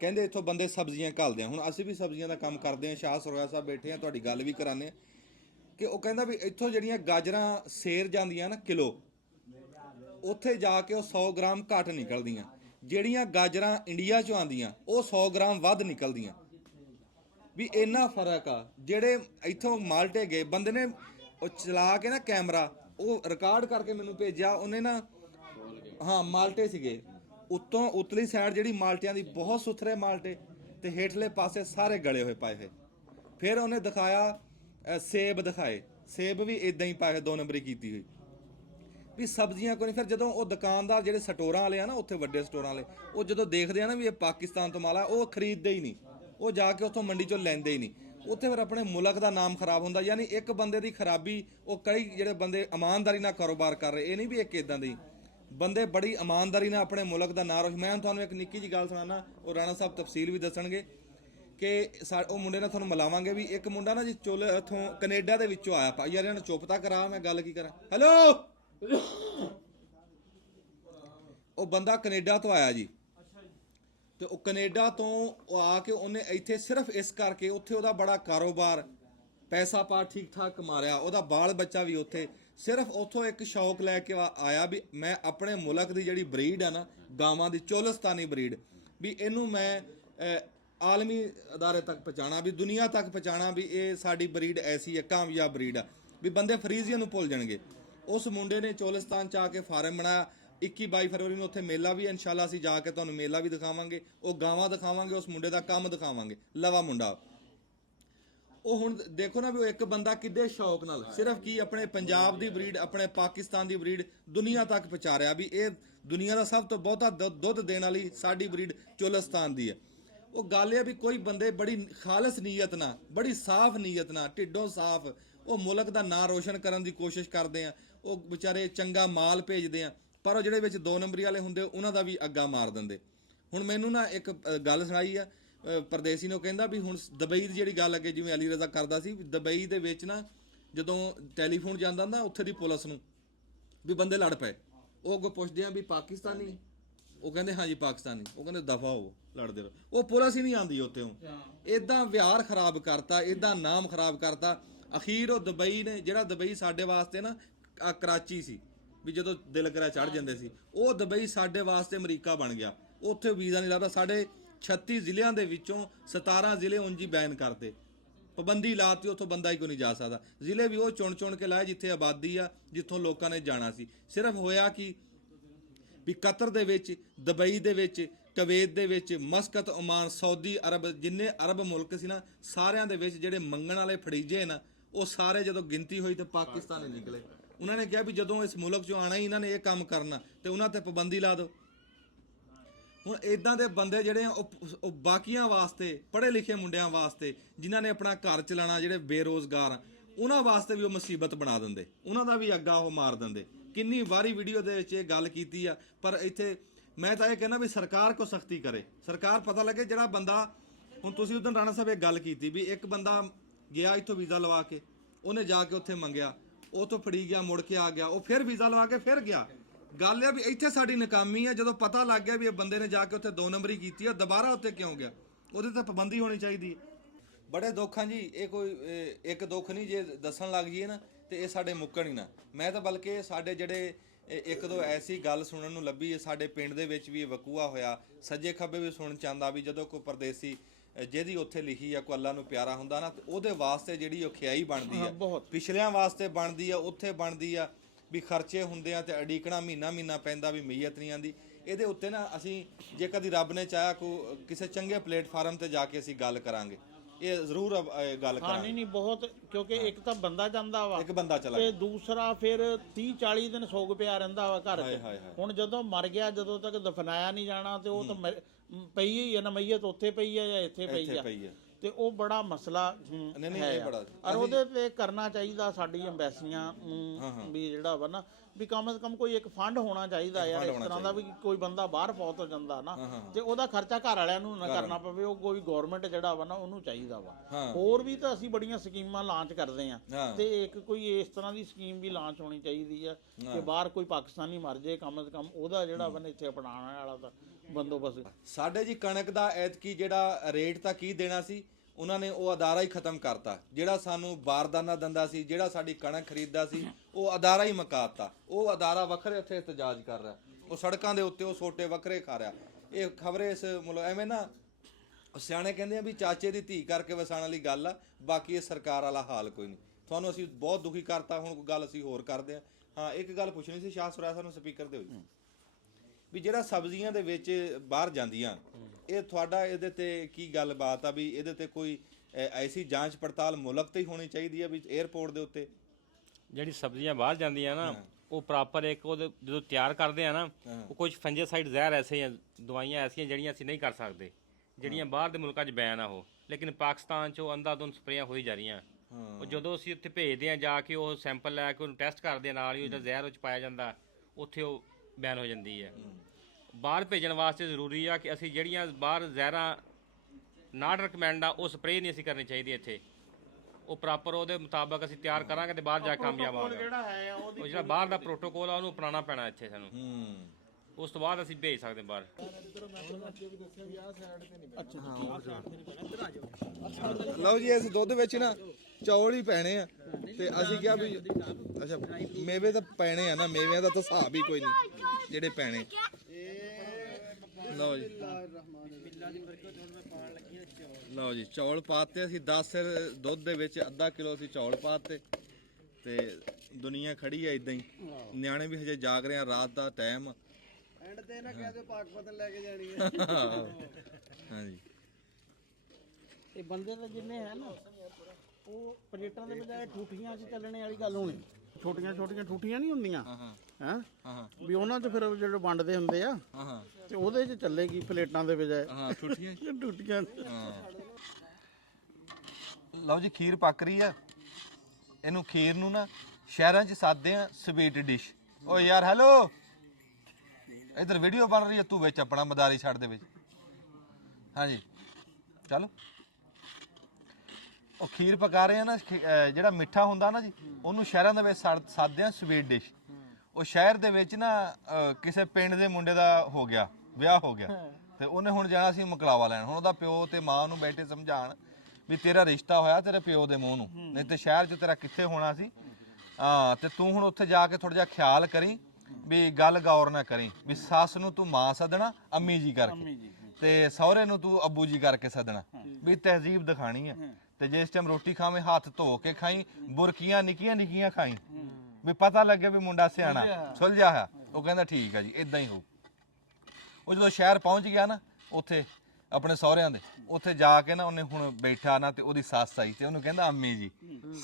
ਕਹਿੰਦੇ ਇੱਥੋਂ ਬੰਦੇ ਸਬਜ਼ੀਆਂ ਘੱਲਦੇ ਆ। ਹੁਣ ਅਸੀਂ ਵੀ ਸਬਜ਼ੀਆਂ ਦਾ ਕੰਮ ਕਰਦੇ ਹਾਂ, ਸ਼ਾਹ ਸਰੋਇਆ ਸਾਹਿਬ ਬੈਠੇ ਆ, ਤੁਹਾਡੀ ਗੱਲ ਵੀ ਕਰਾਉਂਦੇ ਆ ਕਿ ਉਹ ਕਹਿੰਦਾ ਵੀ ਇੱਥੋਂ ਜਿਹੜੀਆਂ ਗਾਜਰਾਂ ਸੇਰ ਜਾਂਦੀਆਂ ਨਾ ਕਿਲੋ, ਉੱਥੇ ਜਾ ਕੇ ਉਹ 100 ਗ੍ਰਾਮ ਘੱਟ ਨਿਕਲਦੀਆਂ। ਜਿਹੜੀਆਂ ਗਾਜਰਾਂ ਇੰਡੀਆ 'ਚੋਂ ਆਉਂਦੀਆਂ ਉਹ 100 ਗ੍ਰਾਮ ਵੱਧ ਨਿਕਲਦੀਆਂ। ਵੀ ਇੰਨਾ ਫਰਕ ਆ। ਜਿਹੜੇ ਇੱਥੋਂ ਮਾਲਟੇ ਗਏ ਬੰਦੇ ਨੇ ਉਹ ਚਲਾ ਕੇ ਨਾ ਕੈਮਰਾ, ਉਹ ਰਿਕਾਰਡ ਕਰਕੇ ਮੈਨੂੰ ਭੇਜਿਆ ਉਹਨੇ ਨਾ। ਹਾਂ ਮਾਲਟੇ ਸੀਗੇ, ਉੱਤੋਂ ਉਤਲੀ ਸਾਈਡ ਜਿਹੜੀ ਮਾਲਟਿਆਂ ਦੀ ਬਹੁਤ ਸੁਥਰੇ ਮਾਲਟੇ, ਤੇ ਹੇਠਲੇ ਪਾਸੇ ਸਾਰੇ ਗਲੇ ਹੋਏ ਪਾਏ ਹੋਏ। ਫਿਰ ਉਹਨੇ ਦਿਖਾਇਆ ਸੇਬ ਦਿਖਾਏ, ਸੇਬ ਵੀ ਇਦਾਂ ਹੀ ਪਾਏ ਹੋਏ, 2 ਨੰਬਰੀ ਕੀਤੀ ਹੋਈ। ਵੀ ਸਬਜ਼ੀਆਂ ਕੋਈ ਨਹੀਂ। ਫਿਰ ਜਦੋਂ ਉਹ ਦੁਕਾਨਦਾਰ ਜਿਹੜੇ ਸਟੋਰਾਂ ਵਾਲੇ ਆ ਨਾ, ਉੱਥੇ ਵੱਡੇ ਸਟੋਰਾਂ ਵਾਲੇ, ਉਹ ਜਦੋਂ ਦੇਖਦੇ ਆ ਨਾ ਵੀ ਇਹ ਪਾਕਿਸਤਾਨ ਤੋਂ ਮਾਲ ਆ, ਉਹ ਖਰੀਦਦੇ ਹੀ ਨਹੀਂ, ਉਹ ਜਾ ਕੇ ਉੱਥੋਂ ਮੰਡੀ ਚੋਂ ਲੈਂਦੇ ਹੀ ਨਹੀਂ। ਉੱਥੇ ਫਿਰ ਆਪਣੇ ਮੁਲਕ ਦਾ ਨਾਮ ਖਰਾਬ ਹੁੰਦਾ। ਯਾਨੀ ਇੱਕ ਬੰਦੇ ਦੀ ਖਰਾਬੀ, ਉਹ ਕਈ ਜਿਹੜੇ ਬੰਦੇ ਇਮਾਨਦਾਰੀ ਨਾਲ ਕਾਰੋਬਾਰ ਕਰ ਰਹੇ, ਇਹ ਨਹੀਂ ਵੀ ਇੱਕ ਇਦਾਂ ਦੀ ਬੰਦੇ ਬੜੀ ਇਮਾਨਦਾਰੀ ਨਾਲ ਆਪਣੇ ਮੁਲਕ ਦਾ ਨਾਂ ਰੋਸ਼ਨ। ਮੈਂ ਤੁਹਾਨੂੰ ਇੱਕ ਨਿੱਕੀ ਜਿਹੀ ਗੱਲ ਸੁਣਾਉਣਾ, ਉਹ ਰਾਣਾ ਸਾਹਿਬ ਤਫਸੀਲ ਵੀ ਦੱਸਣਗੇ ਕਿ ਉਹ ਮੁੰਡੇ ਨਾਲ ਤੁਹਾਨੂੰ ਮਿਲਾਵਾਂਗੇ। ਵੀ ਇੱਕ ਮੁੰਡਾ ਨਾ ਜੀ ਚੋਲੇ ਇੱਥੋਂ ਕੈਨੇਡਾ ਦੇ ਵਿੱਚੋਂ ਆਇਆ। ਭਾਈ ਯਾਰ ਇਹਨਾਂ ਨੂੰ ਚੁੱਪ ਤਾਂ ਕਰਾ, ਮੈਂ ਗੱਲ ਕੀ ਕਰਾਂ। ਹੈਲੋ, ਉਹ ਬੰਦਾ ਕੈਨੇਡਾ ਤੋਂ ਆਇਆ ਜੀ, ਤੇ ਉਹ ਕੈਨੇਡਾ ਤੋਂ ਆ ਕੇ ਉਹਨੇ ਇੱਥੇ ਸਿਰਫ ਇਸ ਕਰਕੇ, ਉੱਥੇ ਉਹਦਾ ਬੜਾ ਕਾਰੋਬਾਰ, ਪੈਸਾ ਪਾ ਠੀਕ ਠਾਕ ਕਮਾ ਰਿਹਾ, ਉਹਦਾ ਬਾਲ ਬੱਚਾ ਵੀ ਉੱਥੇ, ਸਿਰਫ ਉੱਥੋਂ ਇੱਕ ਸ਼ੌਕ ਲੈ ਕੇ ਆਇਆ ਵੀ ਮੈਂ ਆਪਣੇ ਮੁਲਕ ਦੀ ਜਿਹੜੀ ਬਰੀਡ ਆ ਨਾ, ਗਾਵਾਂ ਦੀ ਚੋਲਸਤਾਨੀ ਬਰੀਡ, ਵੀ ਇਹਨੂੰ ਮੈਂ ਆਲਮੀ ਅਦਾਰੇ ਤੱਕ ਪਹੁੰਚਾਉਣਾ, ਵੀ ਦੁਨੀਆ ਤੱਕ ਪਹੁੰਚਾਉਣਾ ਵੀ ਇਹ ਸਾਡੀ ਬਰੀਡ ਐਸੀ ਹੈ, ਕਾਮਯਾਬ ਬਰੀਡ ਆ, ਵੀ ਬੰਦੇ ਫਰੀਜ਼ੀਆਂ ਨੂੰ ਭੁੱਲ ਜਾਣਗੇ। ਉਸ ਮੁੰਡੇ ਨੇ ਚੋਲਿਸਤਾਨ 'ਚ ਆ ਕੇ ਫਾਰਮ ਬਣਾਇਆ। 21-22 ਫਰਵਰੀ ਨੂੰ ਉੱਥੇ ਮੇਲਾ ਵੀ, ਇਨਸ਼ਾਅੱਲਾ ਅਸੀਂ ਜਾ ਕੇ ਤੁਹਾਨੂੰ ਮੇਲਾ ਵੀ ਦਿਖਾਵਾਂਗੇ, ਉਹ ਗਾਵਾਂ ਦਿਖਾਵਾਂਗੇ, ਉਸ ਮੁੰਡੇ ਦਾ ਕੰਮ ਦਿਖਾਵਾਂਗੇ। ਲਵਾ ਮੁੰਡਾ ਉਹ ਹੁਣ ਦੇਖੋ ਨਾ ਵੀ ਉਹ ਇੱਕ ਬੰਦਾ ਕਿੱਡੇ ਸ਼ੌਕ ਨਾਲ ਸਿਰਫ ਕੀ ਆਪਣੇ ਪੰਜਾਬ ਦੀ ਬਰੀਡ, ਆਪਣੇ ਪਾਕਿਸਤਾਨ ਦੀ ਬਰੀਡ ਦੁਨੀਆ ਤੱਕ ਪਹੁੰਚਾ ਰਿਹਾ ਵੀ ਇਹ ਦੁਨੀਆ ਦਾ ਸਭ ਤੋਂ ਬਹੁਤਾ ਦੁੱਧ ਦੇਣ ਵਾਲੀ ਸਾਡੀ ਬਰੀਡ ਚੋਲਿਸਤਾਨ ਦੀ ਹੈ। ਉਹ ਗੱਲ ਇਹ ਵੀ ਕੋਈ ਬੰਦੇ ਬੜੀ ਖਾਲਸ ਨੀਅਤ ਨਾਲ, ਬੜੀ ਸਾਫ਼ ਨੀਅਤ ਨਾਲ, ਢਿੱਡੋਂ ਸਾਫ਼, ਉਹ ਮੁਲਕ ਦਾ ਨਾਂ ਰੋਸ਼ਨ ਕਰਨ ਦੀ ਕੋਸ਼ਿਸ਼ ਕਰਦੇ ਆ। ਉਹ ਵਿਚਾਰੇ ਚੰਗਾ ਮਾਲ ਭੇਜਦੇ ਆ, ਪਰ ਉਹ ਜਿਹੜੇ ਵਿੱਚ 2 ਨੰਬਰੀ ਵਾਲੇ ਹੁੰਦੇ ਉਹਨਾਂ ਦਾ ਵੀ ਅੱਗਾ ਮਾਰ ਦਿੰਦੇ। ਹੁਣ ਮੈਨੂੰ ਨਾ ਇੱਕ ਗੱਲ ਸੁਣਾਈ ਆ ਪਰਦੇਸੀ ਨੇ, ਉਹ ਕਹਿੰਦਾ ਵੀ ਹੁਣ ਦੁਬਈ ਦੀ ਜਿਹੜੀ ਗੱਲ ਅੱਗੇ ਜਿਵੇਂ ਅਲੀ ਰਜ਼ਾ ਕਰਦਾ ਸੀ, ਦੁਬਈ ਦੇ ਵਿੱਚ ਨਾ ਜਦੋਂ ਟੈਲੀਫੋਨ ਜਾਂਦਾ ਨਾ ਉੱਥੇ ਦੀ ਪੁਲਿਸ ਨੂੰ, ਵੀ ਬੰਦੇ ਲੜ ਪਏ, ਉਹ ਅੱਗੋਂ ਪੁੱਛਦੇ ਆ ਵੀ ਪਾਕਿਸਤਾਨੀ, ਉਹ ਕਹਿੰਦੇ ਹਾਂਜੀ ਪਾਕਿਸਤਾਨੀ, ਉਹ ਕਹਿੰਦੇ ਦਫਾ ਹੋ, ਲੜਦੇ ਰਹੋ। ਉਹ ਪੁਲਿਸ ਹੀ ਨਹੀਂ ਆਉਂਦੀ ਉੱਥੇ। ਇਦਾਂ ਵਿਹਾਰ ਖਰਾਬ ਕਰਤਾ, ਇਦਾਂ ਨਾਮ ਖਰਾਬ ਕਰਤਾ। ਅਖੀਰ ਉਹ ਦੁਬਈ ਨੇ, ਜਿਹੜਾ ਦੁਬਈ ਸਾਡੇ ਵਾਸਤੇ ਨਾ ਕਰਾਚੀ ਸੀ, ਵੀ ਜਦੋਂ ਦਿਲ ਕਰਾ ਚੜ ਜਾਂਦੇ ਸੀ, ਉਹ ਦੁਬਈ ਸਾਡੇ ਵਾਸਤੇ ਅਮਰੀਕਾ ਬਣ ਗਿਆ। ਉੱਥੇ ਵੀਜ਼ਾ ਨਹੀਂ ਲੱਗਦਾ। ਸਾਡੇ 36 ਜ਼ਿਲ੍ਹਿਆਂ ਦੇ ਵਿੱਚੋਂ 17 ਜ਼ਿਲ੍ਹੇ ਉਂਝ ਹੀ ਬੈਨ ਕਰਤੇ, ਪਾਬੰਦੀ ਲਾਤੀ, ਉੱਥੋਂ ਬੰਦਾ ਹੀ ਕੋਈ ਨਹੀਂ ਜਾ ਸਕਦਾ। ਜ਼ਿਲ੍ਹੇ ਵੀ ਉਹ ਚੁਣ ਕੇ ਲਾਏ ਜਿੱਥੇ ਆਬਾਦੀ ਆ, ਜਿੱਥੋਂ ਲੋਕਾਂ ਨੇ ਜਾਣਾ ਸੀ। ਸਿਰਫ ਹੋਇਆ ਕਿ ਵੀ ਕਤਰ ਦੇ ਵਿੱਚ, ਦੁਬਈ ਦੇ ਵਿੱਚ, ਕੁਵੈਤ ਦੇ ਵਿੱਚ, ਮਸਕਤ, ਓਮਾਨ, ਸਾਊਦੀ ਅਰਬ, ਜਿੰਨੇ ਅਰਬ ਮੁਲਕ ਸੀ ਨਾ, ਸਾਰਿਆਂ ਦੇ ਵਿੱਚ ਜਿਹੜੇ ਮੰਗਣ ਵਾਲੇ ਫੜੀਜੇ ਨਾ, ਉਹ ਸਾਰੇ ਜਦੋਂ ਗਿਣਤੀ ਹੋਈ ਤਾਂ ਪਾਕਿਸਤਾਨ ਹੀ ਨਿਕਲੇ। ਉਹਨਾਂ ਨੇ ਕਿਹਾ ਵੀ ਜਦੋਂ ਇਸ ਮੁਲਕ 'ਚੋਂ ਆਣਾ ਹੀ ਇਹਨਾਂ ਨੇ ਇਹ ਕੰਮ ਕਰਨਾ, ਤੇ ਉਹਨਾਂ ਤੇ ਪਾਬੰਦੀ ਲਾ ਦਿਓ। ਹੁਣ ਇਦਾਂ ਦੇ ਬੰਦੇ ਜਿਹੜੇ ਆ ਉਹ ਬਾਕੀਆਂ ਵਾਸਤੇ, ਪੜ੍ਹੇ ਲਿਖੇ ਮੁੰਡਿਆਂ ਵਾਸਤੇ, ਜਿਨ੍ਹਾਂ ਨੇ ਆਪਣਾ ਘਰ ਚਲਾਉਣਾ, ਜਿਹੜੇ ਬੇਰੋਜ਼ਗਾਰ, ਉਹਨਾਂ ਵਾਸਤੇ ਵੀ ਉਹ ਮੁਸੀਬਤ ਬਣਾ ਦਿੰਦੇ, ਉਹਨਾਂ ਦਾ ਵੀ ਅੱਗਾ ਉਹ ਮਾਰ ਦਿੰਦੇ। ਕਿੰਨੀ ਵਾਰੀ ਵੀਡੀਓ ਦੇ ਵਿੱਚ ਇਹ ਗੱਲ ਕੀਤੀ ਆ, ਪਰ ਇੱਥੇ ਮੈਂ ਤਾਂ ਇਹ ਕਹਿੰਦਾ ਵੀ ਸਰਕਾਰ ਕੋ ਸਖਤੀ ਕਰੇ। ਸਰਕਾਰ ਪਤਾ ਲੱਗੇ ਜਿਹੜਾ ਬੰਦਾ, ਹੁਣ ਤੁਸੀਂ ਉਦੋਂ ਰਾਣਾ ਸਾਹਿਬ ਇਹ ਗੱਲ ਕੀਤੀ ਵੀ ਇੱਕ ਬੰਦਾ ਗਿਆ ਇੱਥੋਂ ਵੀਜ਼ਾ ਲਵਾ ਕੇ, ਉਹਨੇ ਜਾ ਕੇ ਉੱਥੇ ਮੰਗਿਆ, ਉਹ ਤੋਂ ਫੜੀ ਗਿਆ, ਮੁੜ ਕੇ ਆ ਗਿਆ, ਉਹ ਫਿਰ ਵੀਜ਼ਾ ਲਵਾ ਕੇ ਫਿਰ ਗਿਆ। ਗੱਲ ਇਹ ਵੀ ਇੱਥੇ ਸਾਡੀ ਨਾਕਾਮੀ ਆ। ਜਦੋਂ ਪਤਾ ਲੱਗ ਗਿਆ ਵੀ ਇਹ ਬੰਦੇ ਨੇ ਜਾ ਕੇ ਉੱਥੇ 2 ਨੰਬਰੀ ਕੀਤੀ ਆ, ਦੁਬਾਰਾ ਉੱਥੇ ਕਿਉਂ ਗਿਆ? ਉਹਦੇ ਤੇ ਪਾਬੰਦੀ ਹੋਣੀ ਚਾਹੀਦੀ ਹੈ। ਬੜੇ ਦੁੱਖ ਆ ਜੀ, ਇਹ ਕੋਈ ਇੱਕ ਦੁੱਖ ਨਹੀਂ, ਜੇ ਦੱਸਣ ਲੱਗ ਜਾਈਏ ਨਾ ਤੇ ਇਹ ਸਾਡੇ ਮੁੱਕਣ ਹੀ ਨਾ। ਮੈਂ ਤਾਂ ਬਲਕਿ ਸਾਡੇ ਜਿਹੜੇ ਇੱਕ ਦੋ ਐਸੀ ਗੱਲ ਸੁਣਨ ਨੂੰ ਲੱਭੀ ਹੈ, ਸਾਡੇ ਪਿੰਡ ਦੇ ਵਿੱਚ ਵੀ ਇਹ ਵਕੂਆ ਹੋਇਆ, ਸੱਜੇ ਖੱਬੇ ਵੀ ਸੁਣਨ ਚ ਆਉਂਦਾ ਵੀ ਜਦੋਂ ਕੋਈ ਪਰਦੇਸੀ ਜਿਹਦੀ ਉੱਥੇ ਲਿਖੀ ਆ ਕੋਈ ਅੱਲਾ ਨੂੰ ਪਿਆਰਾ ਹੁੰਦਾ ਨਾ, ਤੇ ਉਹਦੇ ਵਾਸਤੇ ਜਿਹੜੀ ਉਹ ਖਿਆਈ ਬਣਦੀ ਆ, ਪਿਛਲਿਆਂ ਵਾਸਤੇ ਬਣਦੀ ਆ, ਉੱਥੇ ਬਣਦੀ ਆ ਵੀ ਖਰਚੇ ਹੁੰਦੇ ਆ ਤੇ ਅਡੀਕਣਾ ਮਹੀਨਾ ਪੈਂਦਾ ਵੀ ਮਈਅਤ ਨਹੀਂ ਆਂਦੀ। ਇਹਦੇ ਉੱਤੇ ਨਾ ਅਸੀਂ ਜੇ ਕਦੀ ਰੱਬ ਨੇ ਚਾਹਿਆ ਕੋ ਕਿਸੇ ਚੰਗੇ ਪਲੇਟਫਾਰਮ ਤੇ ਜਾ ਕੇ ਅਸੀਂ ਗੱਲ ਕਰਾਂਗੇ, ਇਹ ਜ਼ਰੂਰ ਗੱਲ ਕਰਾਂਗੇ। ਨਹੀਂ ਬਹੁਤ, ਕਿਉਂਕਿ ਇੱਕ ਤਾਂ ਬੰਦਾ ਜਾਂਦਾ ਵਾ, ਇੱਕ ਬੰਦਾ ਚਲਾ ਤੇ ਦੂਸਰਾ ਫਿਰ 30-40 ਦਿਨ ਸੋਗ ਪਿਆ ਰਹਿੰਦਾ ਵਾ ਘਰ 'ਚ। ਹੁਣ ਜਦੋਂ ਮਰ ਗਿਆ, ਜਦੋਂ ਤੱਕ ਦਫਨਾਇਆ ਨਹੀਂ ਜਾਣਾ, ਤੇ ਉਹ ਤਾਂ ਪਈ ਹੀ ਆ ਨਾ, ਮਈਅਤ ਉੱਥੇ ਪਈ ਆ ਜਾਂ ਇੱਥੇ ਪਈ ਆ, ਤੇ ਉਹ ਬੜਾ ਮਸਲਾ ਹੈ। ਔਰ ਉਹਦੇ ਤੇ ਕਰਨਾ ਚਾਹੀਦਾ ਸਾਡੀ ਐਮਬੈਸੀਆਂ ਨੂੰ ਵੀ ਜਿਹੜਾ ਵਾ ਨਾ, ਵੀ ਕਮ ਸੇ ਕਮ ਕੋਈ ਇੱਕ ਫੰਡ ਹੋਣਾ ਚਾਹੀਦਾ ਯਾਰ ਇਸ ਤਰ੍ਹਾਂ ਦਾ, ਵੀ ਕੋਈ ਬੰਦਾ ਬਾਹਰ ਫੌਤ ਹੋ ਜਾਂਦਾ ਨਾ, ਤੇ ਉਹਦਾ ਖਰਚਾ ਘਰ ਵਾਲਿਆਂ ਨੂੰ ਨਾ ਕਰਨਾ ਪਵੇ, ਉਹ ਕੋਈ ਗਵਰਨਮੈਂਟ ਜਿਹੜਾ ਵਾ ਨਾ ਉਹਨੂੰ ਚਾਹੀਦਾ ਵਾ। ਹੋਰ ਵੀ ਤਾਂ ਅਸੀਂ ਬੜੀਆਂ ਸਕੀਮਾਂ ਲਾਂਚ ਕਰਦੇ ਆ, ਤੇ ਇੱਕ ਕੋਈ ਇਸ ਤਰ੍ਹਾਂ ਦੀ ਸਕੀਮ ਵੀ ਲਾਂਚ ਹੋਣੀ ਚਾਹੀਦੀ ਆ ਕਿ ਬਾਹਰ ਕੋਈ ਪਾਕਿਸਤਾਨੀ ਮਰ ਜੇ, ਕਮ ਸੇ ਕਮ ਉਹਦਾ ਜਿਹੜਾ ਵਾ ਇੱਥੇ ਅਪਣਾਉਣ ਵਾਲਾ ਤਾਂ ਬੰਦੋਬਸਤ। ਸਾਡੇ ਜੀ ਕਣਕ ਦਾ ਐਤਕੀ ਜਿਹੜਾ ਰੇਟ ਤਾਂ ਕੀ ਦੇਣਾ ਸੀ, ਉਹਨਾਂ ਨੇ ਉਹ ਅਦਾਰਾ ਹੀ ਖਤਮ ਕਰਤਾ। ਜਿਹੜਾ ਸਾਨੂੰ ਬਾਰਦਾਨਾ ਦਿੰਦਾ ਸੀ, ਜਿਹੜਾ ਸਾਡੀ ਕਣਕ ਖਰੀਦਦਾ ਸੀ, ਉਹ ਅਦਾਰਾ ਹੀ ਮੁਕਾਤਾ। ਉਹ ਅਦਾਰਾ ਵੱਖਰੇ ਉੱਥੇ ਇਤਜਾਜ ਕਰ ਰਿਹਾ, ਉਹ ਸੜਕਾਂ ਦੇ ਉੱਤੇ ਉਹ ਸੋਟੇ ਵੱਖਰੇ ਖਾ ਰਿਹਾ। ਇਹ ਖਬਰੇ ਇਸ ਮੁਲਕ ਐਵੇਂ ਨਾ, ਸਿਆਣੇ ਕਹਿੰਦੇ ਆ ਵੀ ਚਾਚੇ ਦੀ ਧੀ ਕਰਕੇ ਵਸਾਉਣ ਵਾਲੀ ਗੱਲ ਆ, ਬਾਕੀ ਇਹ ਸਰਕਾਰ ਵਾਲਾ ਹਾਲ ਕੋਈ ਨਹੀਂ। ਤੁਹਾਨੂੰ ਅਸੀਂ ਬਹੁਤ ਦੁਖੀ ਕਰਤਾ, ਹੁਣ ਕੋਈ ਗੱਲ ਅਸੀਂ ਹੋਰ ਕਰਦੇ ਹਾਂ। ਇੱਕ ਗੱਲ ਪੁੱਛਣੀ ਸੀ ਸ਼ਾਹ ਸੁਰਾਇਆ ਸਾਨੂੰ ਸਪੀਕਰ ਦੇ ਹੋਈ, ਵੀ ਜਿਹੜਾ ਸਬਜ਼ੀਆਂ ਦੇ ਵਿੱਚ ਬਾਹਰ ਜਾਂਦੀਆਂ, ਇਹ ਤੁਹਾਡਾ ਇਹਦੇ ਤੇ ਕੀ ਗੱਲਬਾਤ ਆ ਵੀ ਇਹਦੇ ਤੇ ਕੋਈ ਐਸੀ ਜਾਂਚ ਪੜਤਾਲ ਮੁਲਕ ਤੇ ਹੀ ਹੋਣੀ ਚਾਹੀਦੀ ਆ ਵੀ 에ਅਰਪੋਰਟ ਦੇ ਉੱਤੇ ਜਿਹੜੀ ਸਬਜ਼ੀਆਂ ਬਾਹਰ ਜਾਂਦੀਆਂ ਨਾ, ਉਹ ਪ੍ਰੋਪਰ ਇੱਕ ਉਹਦੇ ਜਦੋਂ ਤਿਆਰ ਕਰਦੇ ਆ ਨਾ, ਉਹ ਕੁਝ ਫੰਜੀਸਾਈਡ ਜ਼ਹਿਰ ਐਸੇ ਦਵਾਈਆਂ ਐਸੀਆਂ ਜਿਹੜੀਆਂ ਅਸੀਂ ਨਹੀਂ ਕਰ ਸਕਦੇ, ਜਿਹੜੀਆਂ ਬਾਹਰ ਦੇ ਮੁਲਕਾਂ 'ਚ ਬੈਨ ਆ ਉਹ, ਲੇਕਿਨ ਪਾਕਿਸਤਾਨ 'ਚ ਉਹ ਅੰਧਾਧੁੰਦ ਸਪਰੇਆਂ ਹੋਈ ਜਾ ਰਹੀਆਂ। ਉਹ ਜਦੋਂ ਅਸੀਂ ਉੱਥੇ ਭੇਜਦੇ ਆ ਜਾ ਕੇ, ਉਹ ਸੈਂਪਲ ਲੈ ਕੇ ਉਹਨੂੰ ਟੈਸਟ ਕਰਦੇ ਆ, ਨਾਲ ਹੀ ਉਹਦਾ ਜ਼ਹਿਰ ਉਹ 'ਚ ਪਾਇਆ ਜਾਂਦਾ, ਉੱਥੇ ਉਹ ਬੈਨ ਹੋ ਜਾਂਦੀ ਹੈ। ਬਾਹਰ ਭੇਜਣ ਵਾਸਤੇ ਜ਼ਰੂਰੀ ਆ ਕਿ ਅਸੀਂ ਜਿਹੜੀਆਂ ਬਾਹਰ ਜ਼ਹਿਰਾਂ ਨਾਟ ਰਿਕਮੈਂਡ ਆ, ਉਹ ਸਪਰੇਅ ਨਹੀਂ ਅਸੀਂ ਕਰਨੀ ਚਾਹੀਦੀ ਇੱਥੇ। ਉਹ ਪ੍ਰੋਪਰ ਉਹਦੇ ਮੁਤਾਬਕ ਅਸੀਂ ਤਿਆਰ ਕਰਾਂਗੇ ਤੇ ਬਾਹਰ ਜਾ ਕੇ ਕਾਮਯਾਬ ਆਵਾਂਗੇ। ਉਹ ਜਿਹੜਾ ਬਾਹਰ ਦਾ ਪ੍ਰੋਟੋਕੋਲ ਆ ਉਹਨੂੰ ਅਪਣਾਉਣਾ ਪੈਣਾ ਇੱਥੇ ਸਾਨੂੰ, ਉਸ ਤੋਂ ਬਾਅਦ ਅਸੀਂ ਭੇਜ ਸਕਦੇ ਬਾਹਰ। ਲਓ ਜੀ, ਇਸ ਦੁੱਧ ਵਿੱਚ ਨਾ ਚੌਲ ਹੀ ਪੈਣੇ ਆ, ਤੇ ਅਸੀਂ ਕਿਹਾ ਵੀ ਅੱਛਾ ਮੇਵੇ ਤਾਂ ਪੈਣੇ ਆ ਨਾ, ਮੇਵਿਆਂ ਦਾ ਤਾਂ ਹਿਸਾਬ ਹੀ ਕੋਈ ਨਹੀਂ ਜਿਹੜੇ ਪੈਣੇ। ਲਓ ਜੀ, ਲਓ ਜੀ, ਚੌਲ ਪਾਤੇ ਅਸੀਂ 10 ਸਿਰ ਦੁੱਧ ਦੇ ਵਿੱਚ, ਅੱਧਾ ਕਿਲੋ ਅਸੀਂ ਚੌਲ ਪਾਤੇ, ਤੇ ਦੁਨੀਆ ਖੜੀ ਆ ਇਦਾਂ ਹੀ, ਨਿਆਣੇ ਵੀ ਹਜੇ ਜਾਗ ਰਹੇ ਆ, ਰਾਤ ਦਾ ਟਾਈਮ। ਐਂਡ ਤੇ ਨਾ ਕਹਿ ਦਿਓ ਪਾਕ ਪਤਨ ਲੈ ਕੇ ਜਾਣੀ ਹੈ। ਹਾਂਜੀ, ਇਹ ਬੰਦੇ ਤਾਂ ਜਿੰਨੇ ਹੈ ਨਾ, ਉਹ ਪਲੇਟਾਂ ਦੇ ਬਜਾਏ ਠੂਠੀਆਂ 'ਚ ਚੱਲਣੇ ਵਾਲੀ ਗੱਲ ਹੋਣੀ। ਛੋਟੀਆਂ ਠੂਠੀਆਂ ਨਹੀਂ ਹੁੰਦੀਆਂ ਹੈ, ਵੀ ਉਹਨਾਂ 'ਚ ਫਿਰ ਜਿਹੜੇ ਵੰਡਦੇ ਹੁੰਦੇ ਆ, ਤੇ ਉਹਦੇ 'ਚ ਚੱਲੇਗੀ ਪਲੇਟਾਂ ਦੇ ਬਜਾਏ ਠੂਠੀਆਂ। ਲਓ ਜੀ, ਖੀਰ ਪੱਕ ਰਹੀ ਆ। ਇਹਨੂੰ ਖੀਰ ਨੂੰ ਨਾ ਸ਼ਹਿਰਾਂ 'ਚ ਸਾਦੇ ਆ ਸਵੀਟ ਡਿਸ਼। ਓ ਯਾਰ ਹੈਲੋ, ਇਧਰ ਵੀਡੀਓ ਬਣ ਰਹੀ ਹੈ, ਤੂੰ ਵਿੱਚ ਆਪਣਾ ਮਦਾਰੀ ਛੱਡ ਦੇ ਵਿੱਚ। ਹਾਂਜੀ ਚਲੋ, ਉਹ ਖੀਰ ਪਕਾ ਰਹੇ ਆ ਨਾ, ਜਿਹੜਾ ਮਿੱਠਾ ਹੁੰਦਾ ਨਾ ਜੀ, ਉਹਨੂੰ ਸ਼ਹਿਰਾਂ ਦੇ ਵਿੱਚ ਸਾਦੇ ਆ ਸਵੀਟ ਡਿਸ਼। ਉਹ ਸ਼ਹਿਰ ਦੇ ਵਿੱਚ ਨਾ ਕਿਸੇ ਪਿੰਡ ਦੇ ਮੁੰਡੇ ਦਾ ਹੋ ਗਿਆ, ਵਿਆਹ ਹੋ ਗਿਆ, ਤੇ ਉਹਨੇ ਹੁਣ ਜਾਣਾ ਸੀ ਮਕਲਾਵਾ ਲੈਣ। ਹੁਣ ਉਹਦਾ ਪਿਓ ਤੇ ਮਾਂ ਨੂੰ ਬੈਠੇ ਸਮਝਾਣ ਵੀ ਤੇਰਾ ਰਿਸ਼ਤਾ ਹੋਇਆ ਤੇਰੇ ਪਿਓ ਦੇ ਮੂੰਹ ਨੂੰ, ਨਹੀਂ ਤੇ ਸ਼ਹਿਰ 'ਚ ਤੇਰਾ ਕਿੱਥੇ ਹੋਣਾ ਸੀ। ਤੇ ਤੂੰ ਹੁਣ ਉੱਥੇ ਜਾ ਕੇ ਥੋੜਾ ਜਿਹਾ ਖਿਆਲ ਕਰੀ ਵੀ ਗੱਲ ਗੌਰ ਨਾ ਕਰੀ, ਵੀ ਸੱਸ ਨੂੰ ਤੂੰ ਮਾਂ ਸੱਦਣਾ ਅੰਮੀ ਜੀ ਕਰਕੇ, ਤੇ ਸਹੁਰੇ ਨੂੰ ਤੂੰ ਅੱਬੂ ਜੀ ਕਰਕੇ ਸੱਦਣਾ, ਵੀ ਤਹਿਜ਼ੀਬ ਦਿਖਾਣੀ ਹੈ। ਤੇ ਜਿਸ ਟਾਈਮ ਰੋਟੀ ਖਾਵੇਂ ਹੱਥ ਧੋ ਕੇ ਖਾਈ, ਬੁਰਕੀਆਂ ਨਿੱਕੀਆਂ ਖਾਈ, ਵੀ ਪਤਾ ਲੱਗੇ ਵੀ ਮੁੰਡਾ ਸਿਆਣਾ ਸੁਲਝਿਆ ਹੋਇਆ। ਉਹ ਕਹਿੰਦਾ ਠੀਕ ਆ ਜੀ, ਇਦਾਂ ਹੀ ਹੋਊ। ਉਹ ਜਦੋਂ ਸ਼ਹਿਰ ਪਹੁੰਚ ਗਿਆ ਨਾ, ਉੱਥੇ ਆਪਣੇ ਸਹੁਰਿਆਂ ਦੇ, ਉੱਥੇ ਜਾ ਕੇ ਨਾ ਉਹਨੇ ਹੁਣ ਬੈਠਾ ਨਾ, ਤੇ ਉਹਦੀ ਸੱਸ ਆਈ ਤੇ ਉਹਨੂੰ ਕਹਿੰਦਾ ਅੰਮੀ ਜੀ।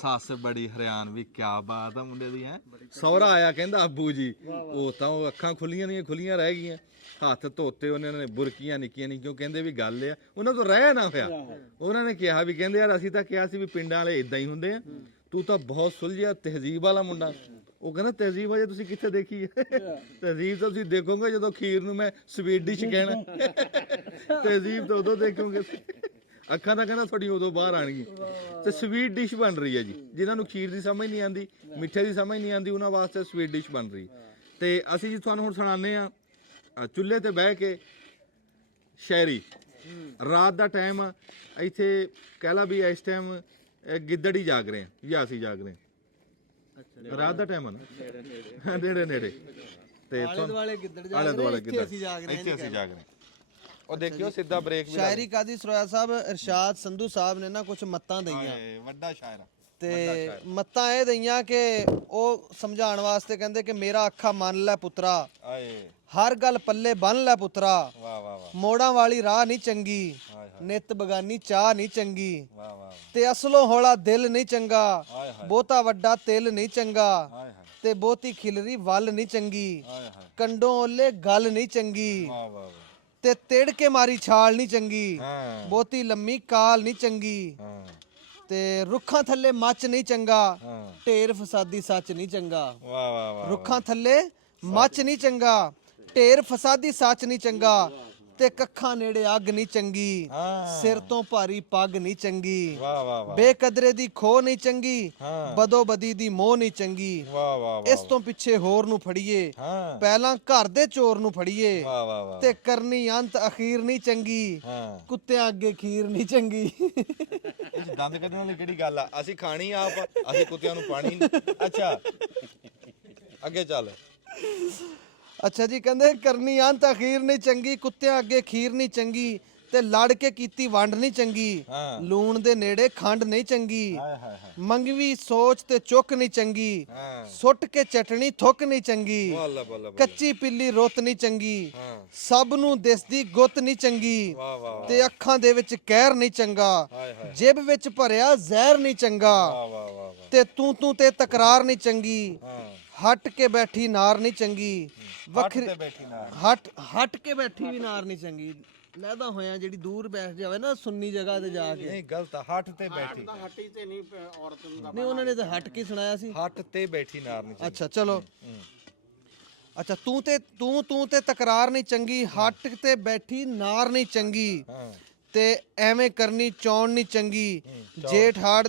ਸੱਸ ਬੜੀ ਹੈਰਾਨ, ਵੀ ਕਿਆ ਬਾਤ ਆ ਮੁੰਡੇ ਦੀ ਹੈ। ਸਹੁਰਾ ਆਇਆ ਕਹਿੰਦਾ ਅੱਬੂ ਜੀ। ਉਹ ਤਾਂ ਉਹ ਅੱਖਾਂ ਖੁੱਲੀਆਂ ਰਹਿ ਗਈਆਂ, ਹੱਥ ਧੋਤੇ ਉਹਨੇ, ਉਹਨਾਂ ਨੇ ਬੁਰਕੀਆਂ ਨਿੱਕੀਆਂ ਕਹਿੰਦੇ ਵੀ ਗੱਲ ਆ, ਉਹਨਾਂ ਤੋਂ ਰਹਿ ਨਾ ਹੋਇਆ। ਉਹਨਾਂ ਨੇ ਕਿਹਾ ਵੀ ਕਹਿੰਦੇ ਯਾਰ ਅਸੀਂ ਤਾਂ ਕਿਹਾ ਸੀ ਵੀ ਪਿੰਡਾਂ ਵਾਲੇ ਇਦਾਂ ਹੀ ਹੁੰਦੇ ਆ, ਤੂੰ ਤਾਂ ਬਹੁਤ ਸੁਲਝਿਆ ਤਹਿਜ਼ੀਬ ਵਾਲਾ ਮੁੰਡਾ। ਉਹ ਕਹਿੰਦਾ ਤਹਿਜ਼ੀਬ ਅਜੇ ਤੁਸੀਂ ਕਿੱਥੇ ਦੇਖੀ ਹੈ? ਤਹਿਜ਼ੀਬ ਤਾਂ ਤੁਸੀਂ ਦੇਖੋਗੇ ਜਦੋਂ ਖੀਰ ਨੂੰ ਮੈਂ ਸਵੀਟ ਡਿਸ਼ ਕਹਿਣਾ, ਤਹਿਜ਼ੀਬ ਤਾਂ ਉਦੋਂ ਦੇਖੋਗੇ। ਅੱਖਾਂ ਤਾਂ ਕਹਿੰਦਾ ਤੁਹਾਡੀ ਉਦੋਂ ਬਾਹਰ ਆਣਗੀਆਂ। ਤੇ ਸਵੀਟ ਡਿਸ਼ ਬਣ ਰਹੀ ਹੈ ਜੀ, ਜਿਨ੍ਹਾਂ ਨੂੰ ਖੀਰ ਦੀ ਸਮਝ ਨਹੀਂ ਆਉਂਦੀ, ਮਿੱਠੇ ਦੀ ਸਮਝ ਨਹੀਂ ਆਉਂਦੀ, ਉਹਨਾਂ ਵਾਸਤੇ ਸਵੀਟ ਡਿਸ਼ ਬਣ ਰਹੀ। ਤੇ ਅਸੀਂ ਜੀ ਤੁਹਾਨੂੰ ਹੁਣ ਸੁਣਾਉਂਦੇ ਆ ਚੁੱਲ੍ਹੇ ਤੇ ਬਹਿ ਕੇ ਸ਼ਾਇਰੀ। ਰਾਤ ਦਾ ਟਾਈਮ ਆ, ਇੱਥੇ ਕਹਿ ਲਾ ਵੀ ਇਸ ਟਾਈਮ ਗਿੱਦੜ ਹੀ ਜਾਗ ਰਹੇ ਆ ਜਾਂ ਅਸੀਂ ਜਾਗ ਰਹੇ ਰਾਤ ਦਾ ਟਾਈਮ ਆ ਨਾ ਨੇੜੇ ਨੇੜੇ ਤੇ ਆਲੇ ਦੁਆਲੇ ਗਿੱਦੜ ਜਾ ਆਲੇ ਦੁਆਲੇ ਇੱਥੇ ਅਸੀਂ ਜਾਗ ਰਹੇ ਇੱਥੇ ਅਸੀਂ ਜਾਗ ਰਹੇ ਉਹ ਦੇਖਿਓ ਸਿੱਧਾ ਬ੍ਰੇਕ ਵੀ ਸ਼ਾਇਰੀ ਕਾਦੀ ਸਰੋਇਆ ਸਾਹਿਬ ਇਰਸ਼ਾਦ ਸੰਧੂ ਸਾਹਿਬ ਨੇ ਨਾ ਕੁਝ ਮੱਤਾਂ ਦਈਆਂ ਵੱਡਾ ਸ਼ਾਇਰ ਤੇ ਮੱਤਾਂ ਇਹ ਦਈਆਂ ਕਿ ਉਹ ਸਮਝਾਉਣ ਵਾਸਤੇ ਕਹਿੰਦੇ ਕਿ ਮੇਰਾ ਅੱਖਾਂ ਮੰਨ ਲੈ ਪੁੱਤਰਾ ਆਏ ਹਰ ਗੱਲ ਪੱਲੇ ਬੰਨ ਲੈ ਪੁੱਤਰਾ ਵਾਹ ਵਾਹ ਵਾਹ ਮੋੜਾਂ ਵਾਲੀ ਰਾਹ ਨਹੀਂ ਚੰਗੀ ਨਿਤ ਬਗਾਨੀ ਚਾਹ ਨਹੀਂ ਚੰਗੀ ਵਾਹ ਵਾਹ ਤੇ ਅਸਲੋਂ ਹੌਲਾ ਦਿਲ ਨਹੀਂ ਚੰਗਾ ਹਾਏ ਹਾਏ ਬਹੁਤਾ ਵੱਡਾ ਤਿਲ ਨਹੀਂ ਚੰਗਾ ਹਾਏ ਹਾਏ ਤੇ ਬਹੁਤੀ ਖਿਲਰੀ ਵੱਲ ਨਹੀਂ ਚੰਗੀ ਹਾਏ ਹਾਏ ਕੰਡੋਂ ਓਲੇ ਗੱਲ ਨਹੀਂ ਚੰਗੀ ਵਾਹ ਵਾਹ ਵਾਹ ਤੇ ਤਿੜ ਕੇ ਮਾਰੀ ਛਾਲ ਨਹੀਂ ਚੰਗੀ ਹਾਂ ਬਹੁਤੀ ਲੰਮੀ ਕਾਲ ਨਹੀਂ ਚੰਗੀ ਹਾਂ ਤੇ ਰੁੱਖਾਂ ਥੱਲੇ ਮੱਚ ਨਹੀਂ ਚੰਗਾ ਹਾਂ ਢੇਰ ਫਸਾਦੀ ਸੱਚ ਨਹੀਂ ਚੰਗਾ ਵਾਹ ਵਾਹ ਵਾਹ ਰੁੱਖਾਂ ਥੱਲੇ ਮੱਚ ਨਹੀਂ ਚੰਗਾ ਢੇਰ ਫਸਾਦੀ ਸੱਚ ਨਹੀਂ ਚੰਗਾ ਤੇ ਕੱਖਾਂ ਨੇੜੇ ਅੱਗ ਨਹੀਂ ਚੰਗੀ ਹਾਂ ਸਿਰ ਤੋਂ ਭਾਰੀ ਪੱਗ ਨਹੀਂ ਚੰਗੀ ਵਾਹ ਵਾਹ ਵਾਹ ਬੇਕਦਰੇ ਦੀ ਖੋ ਨਹੀਂ ਚੰਗੀ ਹਾਂ ਬਦੋ ਬਦੀ ਦੀ ਮੋਹ ਨਹੀਂ ਚੰਗੀ ਵਾਹ ਵਾਹ ਇਸ ਤੋਂ ਪਿੱਛੇ ਹੋਰ ਨੂੰ ਫੜੀਏ ਹਾਂ ਪਹਿਲਾਂ ਘਰ ਦੇ ਚੋਰ ਨੂੰ ਫੜੀਏ ਵਾਹ ਵਾਹ ਵਾਹ ਤੇ ਕਰਨੀ ਅੰਤ ਅਖੀਰ ਨਹੀਂ ਚੰਗੀ ਹਾਂ ਕੁੱਤਿਆਂ ਅੱਗੇ ਖੀਰ ਨਹੀਂ ਚੰਗੀ ਇਹ 'ਚ ਦੰਦ ਕੱਢਣ ਵਾਲੀ ਕਿਹੜੀ ਗੱਲ ਆ ਅਸੀਂ ਖਾਣੀ ਆਪ ਅਸੀਂ ਕੁੱਤਿਆਂ ਨੂੰ ਪਾਣੀ ਨਹੀਂ ਅੱਛਾ ਅੱਗੇ ਚੱਲ ਅੱਛਾ ਜੀ ਕਹਿੰਦੇ ਕਰਨੀ ਅੰਤ ਅਖੀਰ ਨਹੀਂ ਚੰਗੀ ਕੁੱਤਿਆਂ ਅੱਗੇ ਖੀਰ ਨਹੀਂ ਚੰਗੀ ਤੇ ਲੜ ਕੇ ਕੀਤੀ ਵੰਡ ਨਹੀਂ ਚੰਗੀ ਹਾਂ ਲੂਣ ਦੇ ਨੇੜੇ ਖੰਡ ਨਹੀਂ ਚੰਗੀ ਹਾਏ ਹਾਏ ਹਾਏ ਮੰਗਵੀ ਸੋਚ ਤੇ ਚੁੱਕ ਨਹੀਂ ਚੰਗੀ ਹਾਂ ਸੁੱਟ ਕੇ ਚਟਣੀ ਥੁੱਕ ਨਹੀਂ ਚੰਗੀ ਬੱਲਾ ਬੱਲਾ ਕੱਚੀ ਪਿੱਲੀ ਰੁੱਤ ਨਹੀਂ ਚੰਗੀ ਹਾਂ ਸਭ ਨੂੰ ਦਿਸਦੀ ਗੁੱਤ ਨਹੀਂ ਚੰਗੀ ਵਾਹ ਵਾਹ ਤੇ ਅੱਖਾਂ ਦੇ ਵਿੱਚ ਕਹਿਰ ਨਹੀਂ ਚੰਗਾ ਹਾਏ ਹਾਏ ਜਿਬ ਵਿੱਚ ਭਰਿਆ ਜ਼ਹਿਰ ਨਹੀਂ ਚੰਗਾ ਵਾਹ ਵਾਹ ਵਾਹ ਵਾਹ ਤੇ ਤੂੰ ਤੇ ਤਕਰਾਰ ਨਹੀਂ ਚੰਗੀ ਹਾਂ ਹਟ ਕੇ ਬੈਠੀ ਨਾਰ ਨਹੀਂ ਚੰਗੀ ਵੱਖਰੀ ਤੇ ਬੈਠੀ ਨਾ ਹਟ ਕੇ ਬੈਠੀ ਵੀ ਨਾਰ ਨਹੀਂ ਚੰਗੀ ਲੈਦਾ ਹੋਇਆ ਜਿਹੜੀ ਦੂਰ ਬੈਠ ਜਾਵੇ ਨਾ ਸੁੰਨੀ ਜਗ੍ਹਾ ਤੇ ਜਾ ਕੇ ਨਹੀਂ ਗਲਤ ਆ ਹੱਟ ਤੇ ਬੈਠੀ ਹੱਟੀ ਤੇ ਨਹੀਂ ਔਰਤ ਨੂੰ ਨਹੀਂ ਉਹਨਾਂ ਨੇ ਤਾਂ ਹਟ ਕੇ ਸੁਣਾਇਆ ਸੀ ਹੱਟ ਤੇ ਬੈਠੀ ਨਾਰ ਨਹੀਂ ਅੱਛਾ ਚਲੋ ਅੱਛਾ ਤੂੰ ਤੇ ਤਕਰਾਰ ਨਹੀਂ ਚੰਗੀ ਹਟ ਤੇ ਬੈਠੀ ਨਾਰ ਨਹੀਂ ਚੰਗੀ ਹਾਂ ਤੇ ਐਵੇਂ ਕਰਨੀ ਚੌਣ ਨਹੀਂ ਚੰਗੀ ਜੇਠ ਹਾੜ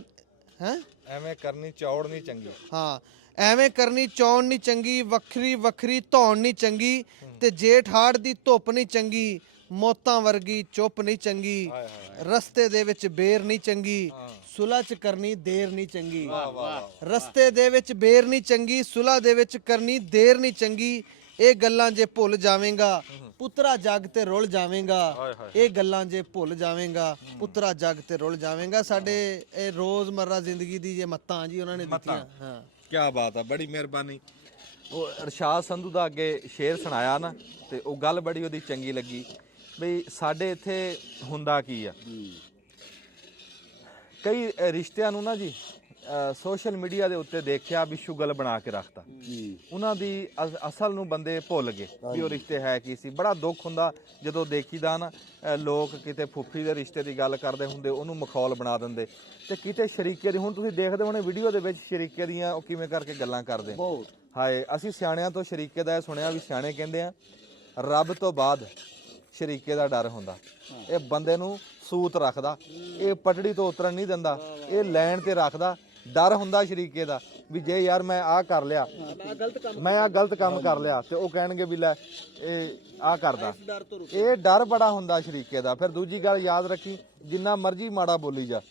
ਹੈ ਐਵੇਂ ਕਰਨੀ ਚੌੜ ਨਹੀਂ ਚੰਗੀ ਹਾਂ ਐਵੇਂ ਕਰਨੀ ਚੌਣ ਨਹੀਂ ਚੰਗੀ ਵੱਖਰੀ ਵੱਖਰੀ ਧੌਣ ਨਹੀਂ ਚੰਗੀ ਤੇ ਜੇਠ ਹਾੜ ਦੀ ਧੁੱਪ ਨਹੀਂ ਚੰਗੀ ਮੌਤਾਂ ਵਰਗੀ ਚੁੱਪ ਨਹੀਂ ਚੰਗੀ ਰਸਤੇ ਦੇ ਵਿੱਚ ਬੇਰ ਨਹੀਂ ਚੰਗੀ ਸੁਲਾ ਚ ਕਰਨੀ ਦੇਰ ਨਹੀਂ ਚੰਗੀ ਰਸਤੇ ਦੇ ਵਿੱਚ ਬੇਰ ਨਹੀਂ ਚੰਗੀ ਸੁਲਾ ਦੇ ਵਿੱਚ ਕਰਨੀ ਦੇਰ ਨਹੀਂ ਚੰਗੀ ਇਹ ਗੱਲਾਂ ਜੇ ਭੁੱਲ ਜਾਵੇਂਗਾ ਪੁੱਤਰਾ ਜੱਗ ਤੇ ਰੁੱਲ ਜਾਵੇਂਗਾ ਇਹ ਗੱਲਾਂ ਜੇ ਭੁੱਲ ਜਾਵੇਂਗਾ ਪੁੱਤਰਾ ਜੱਗ ਤੇ ਰੁੱਲ ਜਾਵੇਂਗਾ ਸਾਡੇ ਇਹ ਰੋਜ਼ਮਰਰਾ ਜ਼ਿੰਦਗੀ ਦੀ ਜੇ ਮੱਤਾਂ ਜੀ ਉਹਨਾਂ ਨੇ ਦਿੱਤੀਆਂ ਹਾਂ ਕੀ ਬਾਤ ਆ ਬੜੀ ਮਿਹਰਬਾਨੀ ਉਹ ਇਰਸ਼ਾਦ ਸੰਧੂ ਦਾ ਅੱਗੇ ਸ਼ੇਰ ਸੁਣਾਇਆ ਨਾ ਤੇ ਉਹ ਗੱਲ ਬੜੀ ਉਹਦੀ ਚੰਗੀ ਲੱਗੀ ਬਈ ਸਾਡੇ ਇੱਥੇ ਹੁੰਦਾ ਕੀ ਆ ਕਈ ਰਿਸ਼ਤਿਆਂ ਨੂੰ ਨਾ ਜੀ ਸੋਸ਼ਲ ਮੀਡੀਆ ਦੇ ਉੱਤੇ ਦੇਖਿਆ ਵੀ ਸ਼ੁਗਲ ਬਣਾ ਕੇ ਰੱਖਤਾ ਉਹਨਾਂ ਦੀ ਅਸਲ ਨੂੰ ਬੰਦੇ ਭੁੱਲ ਗਏ ਵੀ ਉਹ ਰਿਸ਼ਤੇ ਹੈ ਕੀ ਸੀ ਬੜਾ ਦੁੱਖ ਹੁੰਦਾ ਜਦੋਂ ਦੇਖੀਦਾ ਨਾ ਲੋਕ ਕਿਤੇ ਫੁੱਫੀ ਦੇ ਰਿਸ਼ਤੇ ਦੀ ਗੱਲ ਕਰਦੇ ਹੁੰਦੇ ਉਹਨੂੰ ਮਖੌਲ ਬਣਾ ਦਿੰਦੇ ਤੇ ਕਿਤੇ ਸ਼ਰੀਕੇ ਦੀ ਹੁਣ ਤੁਸੀਂ ਦੇਖਦੇ ਹੋਣੇ ਵੀਡੀਓ ਦੇ ਵਿੱਚ ਸ਼ਰੀਕੇ ਦੀਆਂ ਉਹ ਕਿਵੇਂ ਕਰਕੇ ਗੱਲਾਂ ਕਰਦੇ ਹਾਏ ਅਸੀਂ ਸਿਆਣਿਆਂ ਤੋਂ ਸ਼ਰੀਕੇ ਦਾ ਇਹ ਸੁਣਿਆ ਵੀ ਸਿਆਣੇ ਕਹਿੰਦੇ ਆ ਰੱਬ ਤੋਂ ਬਾਅਦ ਸ਼ਰੀਕੇ ਦਾ ਡਰ ਹੁੰਦਾ ਇਹ ਬੰਦੇ ਨੂੰ ਸੂਤ ਰੱਖਦਾ ਇਹ ਪਟੜੀ ਤੋਂ ਉਤਰਨ ਨਹੀਂ ਦਿੰਦਾ ਇਹ ਲੈਣ ਤੇ ਰੱਖਦਾ ਡਰ ਹੁੰਦਾ ਸ਼ਰੀਕੇ ਦਾ ਵੀ ਜੇ ਯਾਰ ਮੈਂ ਆਹ ਕਰ ਲਿਆ ਮੈਂ ਆਹ ਗਲਤ ਕੰਮ ਕਰ ਲਿਆ ਤੇ ਉਹ ਕਹਿਣਗੇ ਵੀ ਲੈ ਇਹ ਆਹ ਕਰਦਾ ਇਹ ਡਰ ਬੜਾ ਹੁੰਦਾ ਸ਼ਰੀਕੇ ਦਾ ਫਿਰ ਦੂਜੀ ਗੱਲ ਯਾਦ ਰੱਖੀ ਜਿੰਨਾ ਮਰਜ਼ੀ ਮਾੜਾ ਬੋਲੀ ਜਾ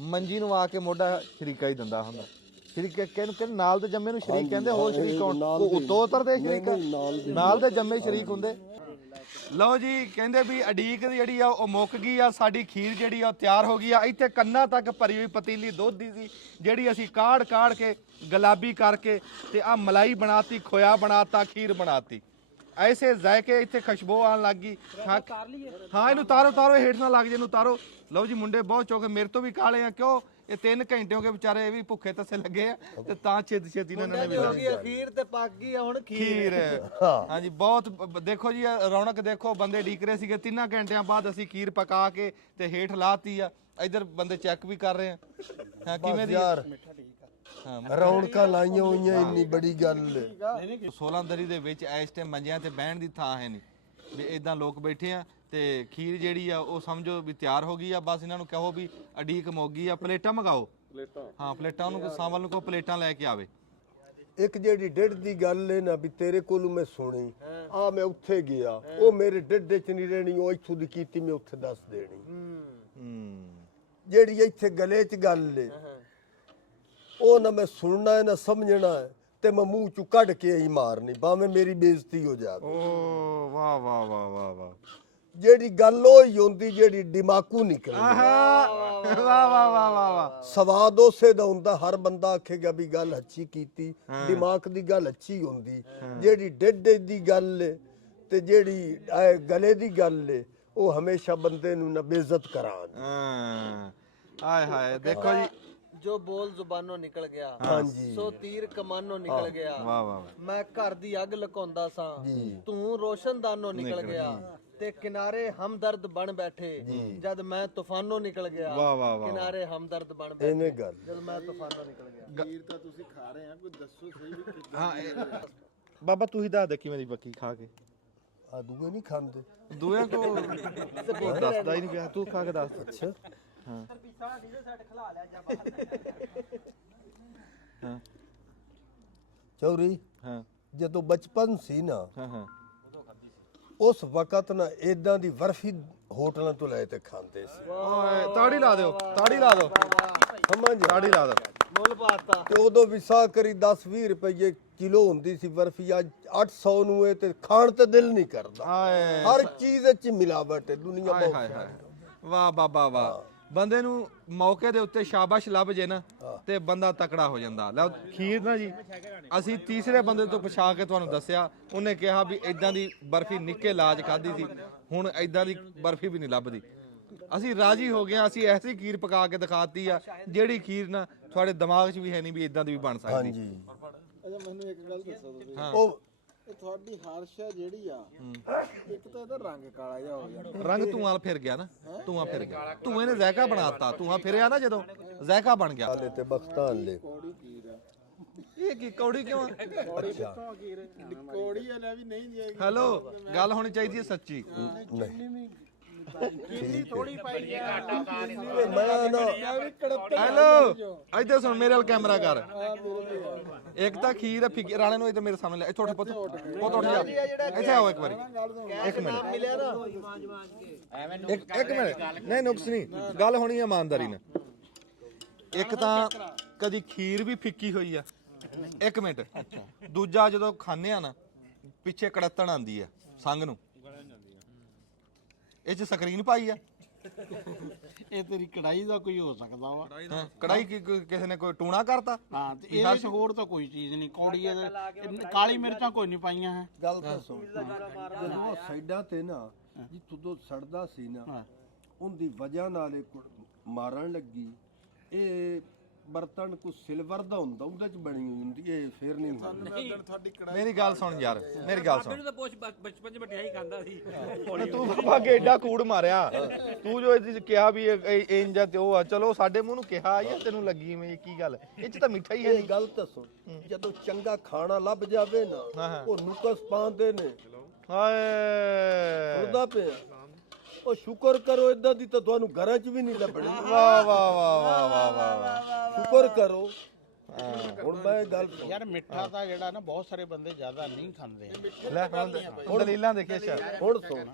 ਮੰਜੀ ਨੂੰ ਆ ਕੇ ਮੋਢਾ ਸ਼ਰੀਕਾ ਹੀ ਦਿੰਦਾ ਹੁੰਦਾ ਸ਼ਰੀਕੇ ਕਹਿੰਦੇ ਨਾਲ ਦੇ ਜੰਮੇ ਨੂੰ ਸ਼ਰੀਕ ਕਹਿੰਦੇ ਹੋਰ ਸ਼ਰੀਕ ਕੌਣ ਉਹ ਉੱਤੋਂ ਉਤਰਦੇ ਸ਼ਰੀਕ ਨਾਲ ਦੇ ਜੰਮੇ ਸ਼ਰੀਕ ਹੁੰਦੇ ਲਓ ਜੀ ਕਹਿੰਦੇ ਵੀ ਅਡੀਕ ਦੀ ਜਿਹੜੀ ਆ ਉਹ ਮੁੱਕ ਗਈ ਆ ਸਾਡੀ ਖੀਰ ਜਿਹੜੀ ਆ ਉਹ ਤਿਆਰ ਹੋ ਗਈ ਆ ਇੱਥੇ ਕੰਨਾਂ ਤੱਕ ਭਰੀ ਹੋਈ ਪਤੀਲੀ ਦੁੱਧ ਦੀ ਸੀ ਜਿਹੜੀ ਅਸੀਂ ਕਾੜ ਕੇ ਗੁਲਾਬੀ ਕਰਕੇ ਤੇ ਆ ਮਲਾਈ ਬਣਾਤੀ ਖੋਇਆ ਬਣਾਤਾ ਖੀਰ ਬਣਾਤੀ ਐਸੇ ਜ਼ਾਇਕੇ ਇੱਥੇ ਖੁਸ਼ਬੂ ਆਣ ਲੱਗ ਗਈ ਹਾਂ ਇਹਨੂੰ ਤਾਰੋ ਹੇਠ ਨਾ ਲੱਗ ਜੇ ਇਹਨੂੰ ਤਾਰੋ ਲਓ ਜੀ ਮੁੰਡੇ ਬਹੁਤ ਚੌਕੇ ਮੇਰੇ ਤੋਂ ਵੀ ਕਾਲੇ ਆ ਕਿਉਂ ਇਹ 3 ਘੰਟੇ ਹੋ ਗਏ ਵਿਚਾਰੇ ਇਹ ਵੀ ਭੁੱਖੇ ਤੱਸੇ ਲੱਗੇ ਆ ਤੇ ਤਾਂ ਛੇਤੀ ਇਹਨਾਂ ਨੇ ਵੀ ਹੋ ਗਈ ਅਖੀਰ ਤੇ ਪੱਕ ਗਈ ਹੁਣ ਖੀਰ ਹਾਂਜੀ ਬਹੁਤ ਦੇਖੋ ਜੀ ਰੌਣਕ ਦੇਖੋ ਬੰਦੇ ਢੀਕ ਰਹੇ ਸੀਗੇ 3 ਘੰਟਿਆਂ ਬਾਅਦ ਅਸੀਂ ਖੀਰ ਪਕਾ ਕੇ ਤੇ ਹੇਠ ਲਾਤੀ ਆ ਇਧਰ ਬੰਦੇ ਚੈੱਕ ਵੀ ਕਰ ਰਹੇ ਆ ਹਾਂ ਕਿਵੇਂ ਦੀ ਯਾਰ ਰੌਣਕਾਂ ਲਾਈਆਂ ਹੋਈਆਂ ਇੰਨੀ ਬੜੀ ਗੱਲ 16 ਦਰੀ ਦੇ ਵਿੱਚ ਇਸ ਟਾਈਮ ਮੰਜਿਆਂ ਤੇ ਬਹਿਣ ਦੀ ਥਾਂ ਹੈ ਨਹੀਂ ਵੀ ਇਦਾਂ ਲੋਕ ਬੈਠੇ ਆ ਤੇ ਖੀਰ ਜਿਹੜੀ ਆ ਉਹ ਸਮਝੋ ਵੀ ਤਿਆਰ ਹੋ ਗਈ ਆ ਬਸ ਇਹਨਾਂ ਨੂੰ ਕਹੋ ਵੀ ਅਡੀਕ ਮੁੱਕ ਗਈ ਆ ਪਲੇਟਾਂ ਮੰਗਾਓ ਹਾਂ ਪਲੇਟਾਂ ਨੂੰ ਸਾਂਵਲ ਨੂੰ ਕਹੋ ਪਲੇਟਾਂ ਲੈ ਕੇ ਆਵੇ ਇੱਕ ਜਿਹੜੀ ਡਿੱਡ ਦੀ ਗੱਲ ਹੈ ਨਾ ਵੀ ਤੇਰੇ ਕੋਲੋਂ ਮੈਂ ਸੁਣੀ ਆ ਮੈਂ ਉੱਥੇ ਗਿਆ ਉਹ ਮੇਰੇ ਡਿੱਡੇ ਚ ਨਹੀਂ ਰਹਿਣੀ ਉਹ ਇੱਥੋਂ ਦੀ ਕੀਤੀ ਮੈਂ ਉੱਥੇ ਦੱਸ ਦੇਣੀ ਜਿਹੜੀ ਇੱਥੇ ਗਲੇ ਚ ਗੱਲ ਏ ਉਹ ਨਾ ਮੈਂ ਸੁਣਨਾ ਹੈ ਨਾ ਸਮਝਣਾ ਹੈ ਤੇ ਮੈਂ ਮੂੰਹ ਚੋਂ ਕੱਢ ਕੇ ਹੀ ਮਾਰਨੀ ਭਾਵੇਂ ਮੇਰੀ ਬੇਇੱਜ਼ਤੀ ਹੋ ਜਾਵੇ। ਓ ਵਾਹ ਵਾਹ ਵਾਹ ਵਾਹ ਵਾਹ ਜਿਹੜੀ ਗੱਲ ਉਹ ਹੀ ਹੁੰਦੀ ਜਿਹੜੀ ਦਿਮਾਗੋਂ ਨਿਕਲਦੀ। ਵਾਹ ਵਾਹ ਵਾਹ ਵਾਹ ਵਾਹ ਸਵਾਦ ਉਸੇ ਦਾ ਹੁੰਦਾ, ਹਰ ਬੰਦਾ ਆਖੇਗਾ ਵੀ ਗੱਲ ਅੱਛੀ ਕੀਤੀ, ਦਿਮਾਗ ਦੀ ਗੱਲ ਅੱਛੀ ਹੁੰਦੀ। ਜਿਹੜੀ ਡੇਡੇ ਦੀ ਗੱਲ ਏ ਤੇ ਜਿਹੜੀ ਗਲੇ ਦੀ ਗੱਲ ਏ ਉਹ ਹਮੇਸ਼ਾ ਬੰਦੇ ਨੂੰ ਨਾ ਬੇਇੱਜ਼ਤ ਕਰਾਉਣ। ਹਾਏ ਹਾਏ ਦੇਖੋ ਜੀ ਜੋ ਬੋਲ ਜ਼ੁਬਾਨੋਂ ਨਿਕਲ ਗਿਆ, ਹਾਂਜੀ ਸੋ ਤੀਰ ਕਮਾਨੋਂ ਨਿਕਲ ਗਿਆ। ਵਾਹ ਵਾਹ ਮੈਂ ਘਰ ਦੀ ਅੱਗ ਲੁਕਾਉਂਦਾ ਸਾਂ, ਤੂੰ ਰੋਸ਼ਨਦਾਨੋਂ ਨਿਕਲ ਗਿਆ। ਤੇ ਕਿਨਾਰੇ ਹਮਦਰਦ ਬਣ ਬੈਠੇ ਜਦ ਮੈਂ ਤੂਫਾਨੋਂ ਨਿਕਲ ਗਿਆ। ਵਾਹ ਵਾਹ ਵਾਹ ਕਿਨਾਰੇ ਹਮਦਰਦ ਬਣ ਬੈਠੇ ਐਵੇਂ ਗੱਲ। ਜਦ ਮੈਂ ਤੂਫਾਨੋਂ ਨਿਕਲ ਗਿਆ। ਖੀਰ ਤਾਂ ਤੁਸੀਂ ਖਾ ਰਹੇ ਆ, ਕੋਈ ਦੱਸੋ ਸਹੀ ਵੀ ਕਿੱਦਾਂ ਹਾਂ ਬਾਬਾ ਤੁਸੀਂ ਦੱਸ ਦੇ ਕਿਵੇਂ ਦੀ ਪੱਕੀ ਖਾ ਕੇ। ਆ ਦੂਏ ਨਹੀਂ ਖਾਂਦੇ। ਦੂਆਂ ਕੋ ਦੱਸਦਾ ਹੀ ਨਹੀਂ ਪਿਆ, ਤੂੰ ਖਾ ਕੇ ਦੱਸ। ਅੱਛਾ ਹਾਂ ਚੌਰੀ ਹਾਂ ਜਦੋਂ ਬਚਪਨ ਸੀ ਨਾ ਹਾਂ ਹਾਂ ਉਸ ਵਕਤ ਨਾ ਇਦਾਂ ਦੀ ਬਰਫੀ ਹੋਟਲਾਂ ਤੋਂ ਲੈ ਤੇ ਖਾਂਦੇ ਸੀ। ਓਏ ਤਾੜੀ ਲਾ ਦਿਓ, ਤਾੜੀ ਲਾ ਦਿਓ, ਸਮਝ ਤਾੜੀ ਲਾ ਦਿਓ। ਮੁੱਲ ਪਾਤਾ ਤੇ ਉਦੋਂ ਵਿਸਾ ਕਰੀ 10-20 ਰੁਪਏ ਕਿਲੋ ਹੁੰਦੀ ਸੀ ਬਰਫੀ, ਅੱਜ 800 ਨੂੰ ਇਹ ਤੇ ਖਾਣ ਤੇ ਦਿਲ ਨਹੀਂ ਕਰਦਾ। ਹਾਏ ਹਰ ਚੀਜ਼ ਵਿੱਚ ਮਿਲਾਵਟ ਹੈ, ਦੁਨੀਆ ਹਾਏ ਬਹੁਤ ਹਾਏ ਹਾਏ ਵਾਹ ਬਾਬਾ ਵਾਹ। ਬੰਦੇ ਨੂੰ ਮੌਕੇ ਦੇ ਉੱਤੇ ਸ਼ਾਬਾਸ਼ ਲੱਭ ਜੇ ਨਾ ਤੇ ਬੰਦਾ ਤਕੜਾ ਹੋ ਜਾਂਦਾ। ਲਓ ਖੀਰ ਨਾ ਜੀ ਅਸੀਂ ਤੀਸਰੇ ਬੰਦੇ ਤੋਂ ਪੁੱਛਾ ਕੇ ਤੁਹਾਨੂੰ ਦੱਸਿਆ, ਉਹਨੇ ਕਿਹਾ ਵੀ ਇਦਾਂ ਦੀ ਬਰਫੀ ਨਿੱਕੇ ਲਾਜ ਖਾਧੀ ਸੀ, ਹੁਣ ਇਦਾਂ ਦੀ ਬਰਫੀ ਵੀ ਨਹੀਂ ਲੱਭਦੀ। ਅਸੀਂ ਰਾਜੀ ਹੋ ਗਏ, ਅਸੀਂ ਐਸੀ ਖੀਰ ਪਕਾ ਕੇ ਦਿਖਾਤੀ ਆ ਜਿਹੜੀ ਖੀਰ ਨਾ ਤੁਹਾਡੇ ਦਿਮਾਗ 'ਚ ਵੀ ਹੈ ਨਹੀਂ ਵੀ ਇਦਾਂ ਦੀ ਵੀ ਬਣ ਸਕਦੀ। ਹਾਂਜੀ ਅੱਛਾ ਮੈਨੂੰ ਇੱਕ ਗੱਲ ਦੱਸੋ ਤੁਸੀਂ, ਉਹ ਇਹ ਤੁਹਾਡੀ ਹਰਸ਼ਾ ਜਿਹੜੀ ਆ, ਇੱਕ ਤਾਂ ਇਹਦਾ ਰੰਗ ਕਾਲਾ ਜਿਹਾ ਹੋ ਗਿਆ, ਰੰਗ ਧੂਆਂ ਫਿਰ ਗਿਆ ਨਾ, ਧੂਆਂ ਫਿਰ ਗਿਆ, ਧੂਏ ਨੇ ਜ਼ਾਇਕਾ ਬਣਾਤਾ, ਧੂਆਂ ਫਿਰਿਆ ਨਾ ਜਦੋਂ ਜ਼ਾਇਕਾ ਬਣ ਗਿਆ। ਹਾਲੇ ਤੇ ਬਖਤਾਨ ਲੈ ਕੌੜੀ ਖੀਰ ਆ। ਇਹ ਕੀ ਕੌੜੀ ਕਿਉਂ? ਅੱਛਾ ਕੌੜੀ ਵਾਲਾ ਵੀ ਨਹੀਂ ਜਾਏਗੀ। ਹੈਲੋ ਗੱਲ ਹੋਣੀ ਚਾਹੀਦੀ ਹੈ ਸੱਚੀ। ਨਹੀਂ ਕਿੰਨੀ ਥੋੜੀ ਪਾਈ ਆ ਮੈਂ ਨਾ ਹੈਲੋ ਇੱਧਰ ਸੁਣ, ਮੇਰੇ ਵੱਲ ਕੈਮਰਾ ਕਰ। ਇੱਕ ਤਾਂ ਖੀਰ ਫਿੱਕੀ ਰਾਣੇ ਨੂੰ, ਇਹ ਤਾਂ ਮੇਰੇ ਸਾਹਮਣੇ ਲੈ, ਇੱਥੇ ਉੱਠ ਪੁੱਤ ਪੁੱਤ ਉੱਠ ਜਾ, ਇੱਥੇ ਆਓ ਇੱਕ ਵਾਰੀ। ਇੱਕ ਮਿੰਟ ਮਿਲਿਆ ਨਾ ਇੱਕ ਮਿੰਟ, ਨਹੀਂ ਨੁਕਸ ਨਹੀਂ, ਗੱਲ ਹੋਣੀ ਹੈ ਇਮਾਨਦਾਰੀ ਨਾਲ। ਇੱਕ ਤਾਂ ਕਦੀ ਖੀਰ ਵੀ ਫਿੱਕੀ ਹੋਈ ਆ, ਇੱਕ ਮਿੰਟ। ਦੂਜਾ ਜਦੋਂ ਖਾਂਦੇ ਆ ਨਾ ਪਿੱਛੇ ਕੜੱਤਣ ਆਂਦੀ ਆ ਸੰਗ ਨੂੰ, ਇਹ ਚ ਸਕਰੀਨ ਪਾਈ ਆ। ਇਹ ਤੇਰੀ ਕੜਾਈ ਦਾ ਕੋਈ ਹੋ ਸਕਦਾ ਵਾ। ਹਾਂ, ਕੜਾਈ ਕਿਸੇ ਨੇ ਕੋਈ ਟੂਣਾ ਕਰਤਾ। ਹਾਂ ਤੇ ਇਹਦੇ ਚ ਹੋਰ ਤਾਂ ਕੋਈ ਚੀਜ਼ ਨਹੀਂ। ਕੌੜੀ ਕਾਲੀ ਮਿਰਚਾਂ ਕੋਈ ਨਹੀਂ ਪਾਈਆਂ ਹੈ। ਗੱਲ ਤਾਂ ਸੁਣ, ਜਦੋਂ ਉਹ ਸਾਈਡਾਂ ਤੇ ਨਾ ਜਿੱਥੋਂ ਤੋਂ ਸੜਦਾ ਸੀ ਨਾ, ਉਹਦੀ ਵਜ੍ਹਾ ਨਾਲ ਇਹ ਮਾਰਨ ਲੱਗੀ। ਇਹ ਬਰਤਨ ਕੋ ਸਿਲਵਰ ਦਾ ਹੁੰਦਾ, ਉਹਦੇ ਚ ਬਣੀ ਹੋਈ ਹੁੰਦੀ, ਇਹ ਫੇਰ ਨਹੀਂ ਹੁੰਦਾ। ਮੇਰੀ ਗੱਲ ਸੁਣ ਯਾਰ, ਮੇਰੀ ਗੱਲ ਸੁਣ। ਮੈਨੂੰ ਤਾਂ ਬਚਪਨ 'ਚ ਮਠਿਆਈ ਖਾਂਦਾ ਸੀ। ਤੂੰ ਬਾਬਾ ਏਡਾ ਕੂੜ ਮਾਰਿਆ, ਤੂੰ ਜੋ ਇਹਦੇ ਚ ਕਿਹਾ ਵੀ ਇੰਜ ਆ ਤੇ ਉਹ ਆ, ਚਲੋ ਸਾਡੇ ਮੂੰਹ ਨੂੰ ਕਿਹਾ ਇਹ ਤੈਨੂੰ ਲੱਗੀ ਮੈਂ ਕੀ ਗੱਲ, ਇਹ ਚ ਤਾਂ ਮਿੱਠਾ ਹੀ ਹੈ। ਇਹ ਗੱਲ ਤਾਂ ਸੁਣ, ਜਦੋਂ ਚੰਗਾ ਖਾਣਾ ਲੱਭ ਜਾਵੇ ਨਾ, ਉਹ ਨੁਕਸ ਪਾਉਂਦੇ ਨੇ। ਹਾਏ ਸੁਣਦਾ ਪਿਆ, ਉਹ ਸ਼ੁਕਰ ਕਰੋ ਇਦਾਂ ਦੀ ਤਾਂ ਤੁਹਾਨੂੰ ਘਰਾਂ 'ਚ ਵੀ ਨਹੀਂ ਲੱਭਣੀ। ਵਾਹ ਵਾਹ ਵਾਹ ਵਾਹ ਵਾਹ ਵਾਹ। ਸ਼ੁਕਰ ਕਰੋ। ਹੁਣ ਮੈਂ ਗੱਲ ਸੁਣ, ਯਾਰ ਮਿੱਠਾ ਤਾਂ ਜਿਹੜਾ ਨਾ ਬਹੁਤ ਸਾਰੇ ਬੰਦੇ ਜ਼ਿਆਦਾ ਨਹੀਂ ਖਾਂਦੇ। ਲੈ ਹੁਣ ਦਲੀਲਾਂ ਦੇਖੇ ਅੱਛਾ ਹੁਣ ਸੁਣ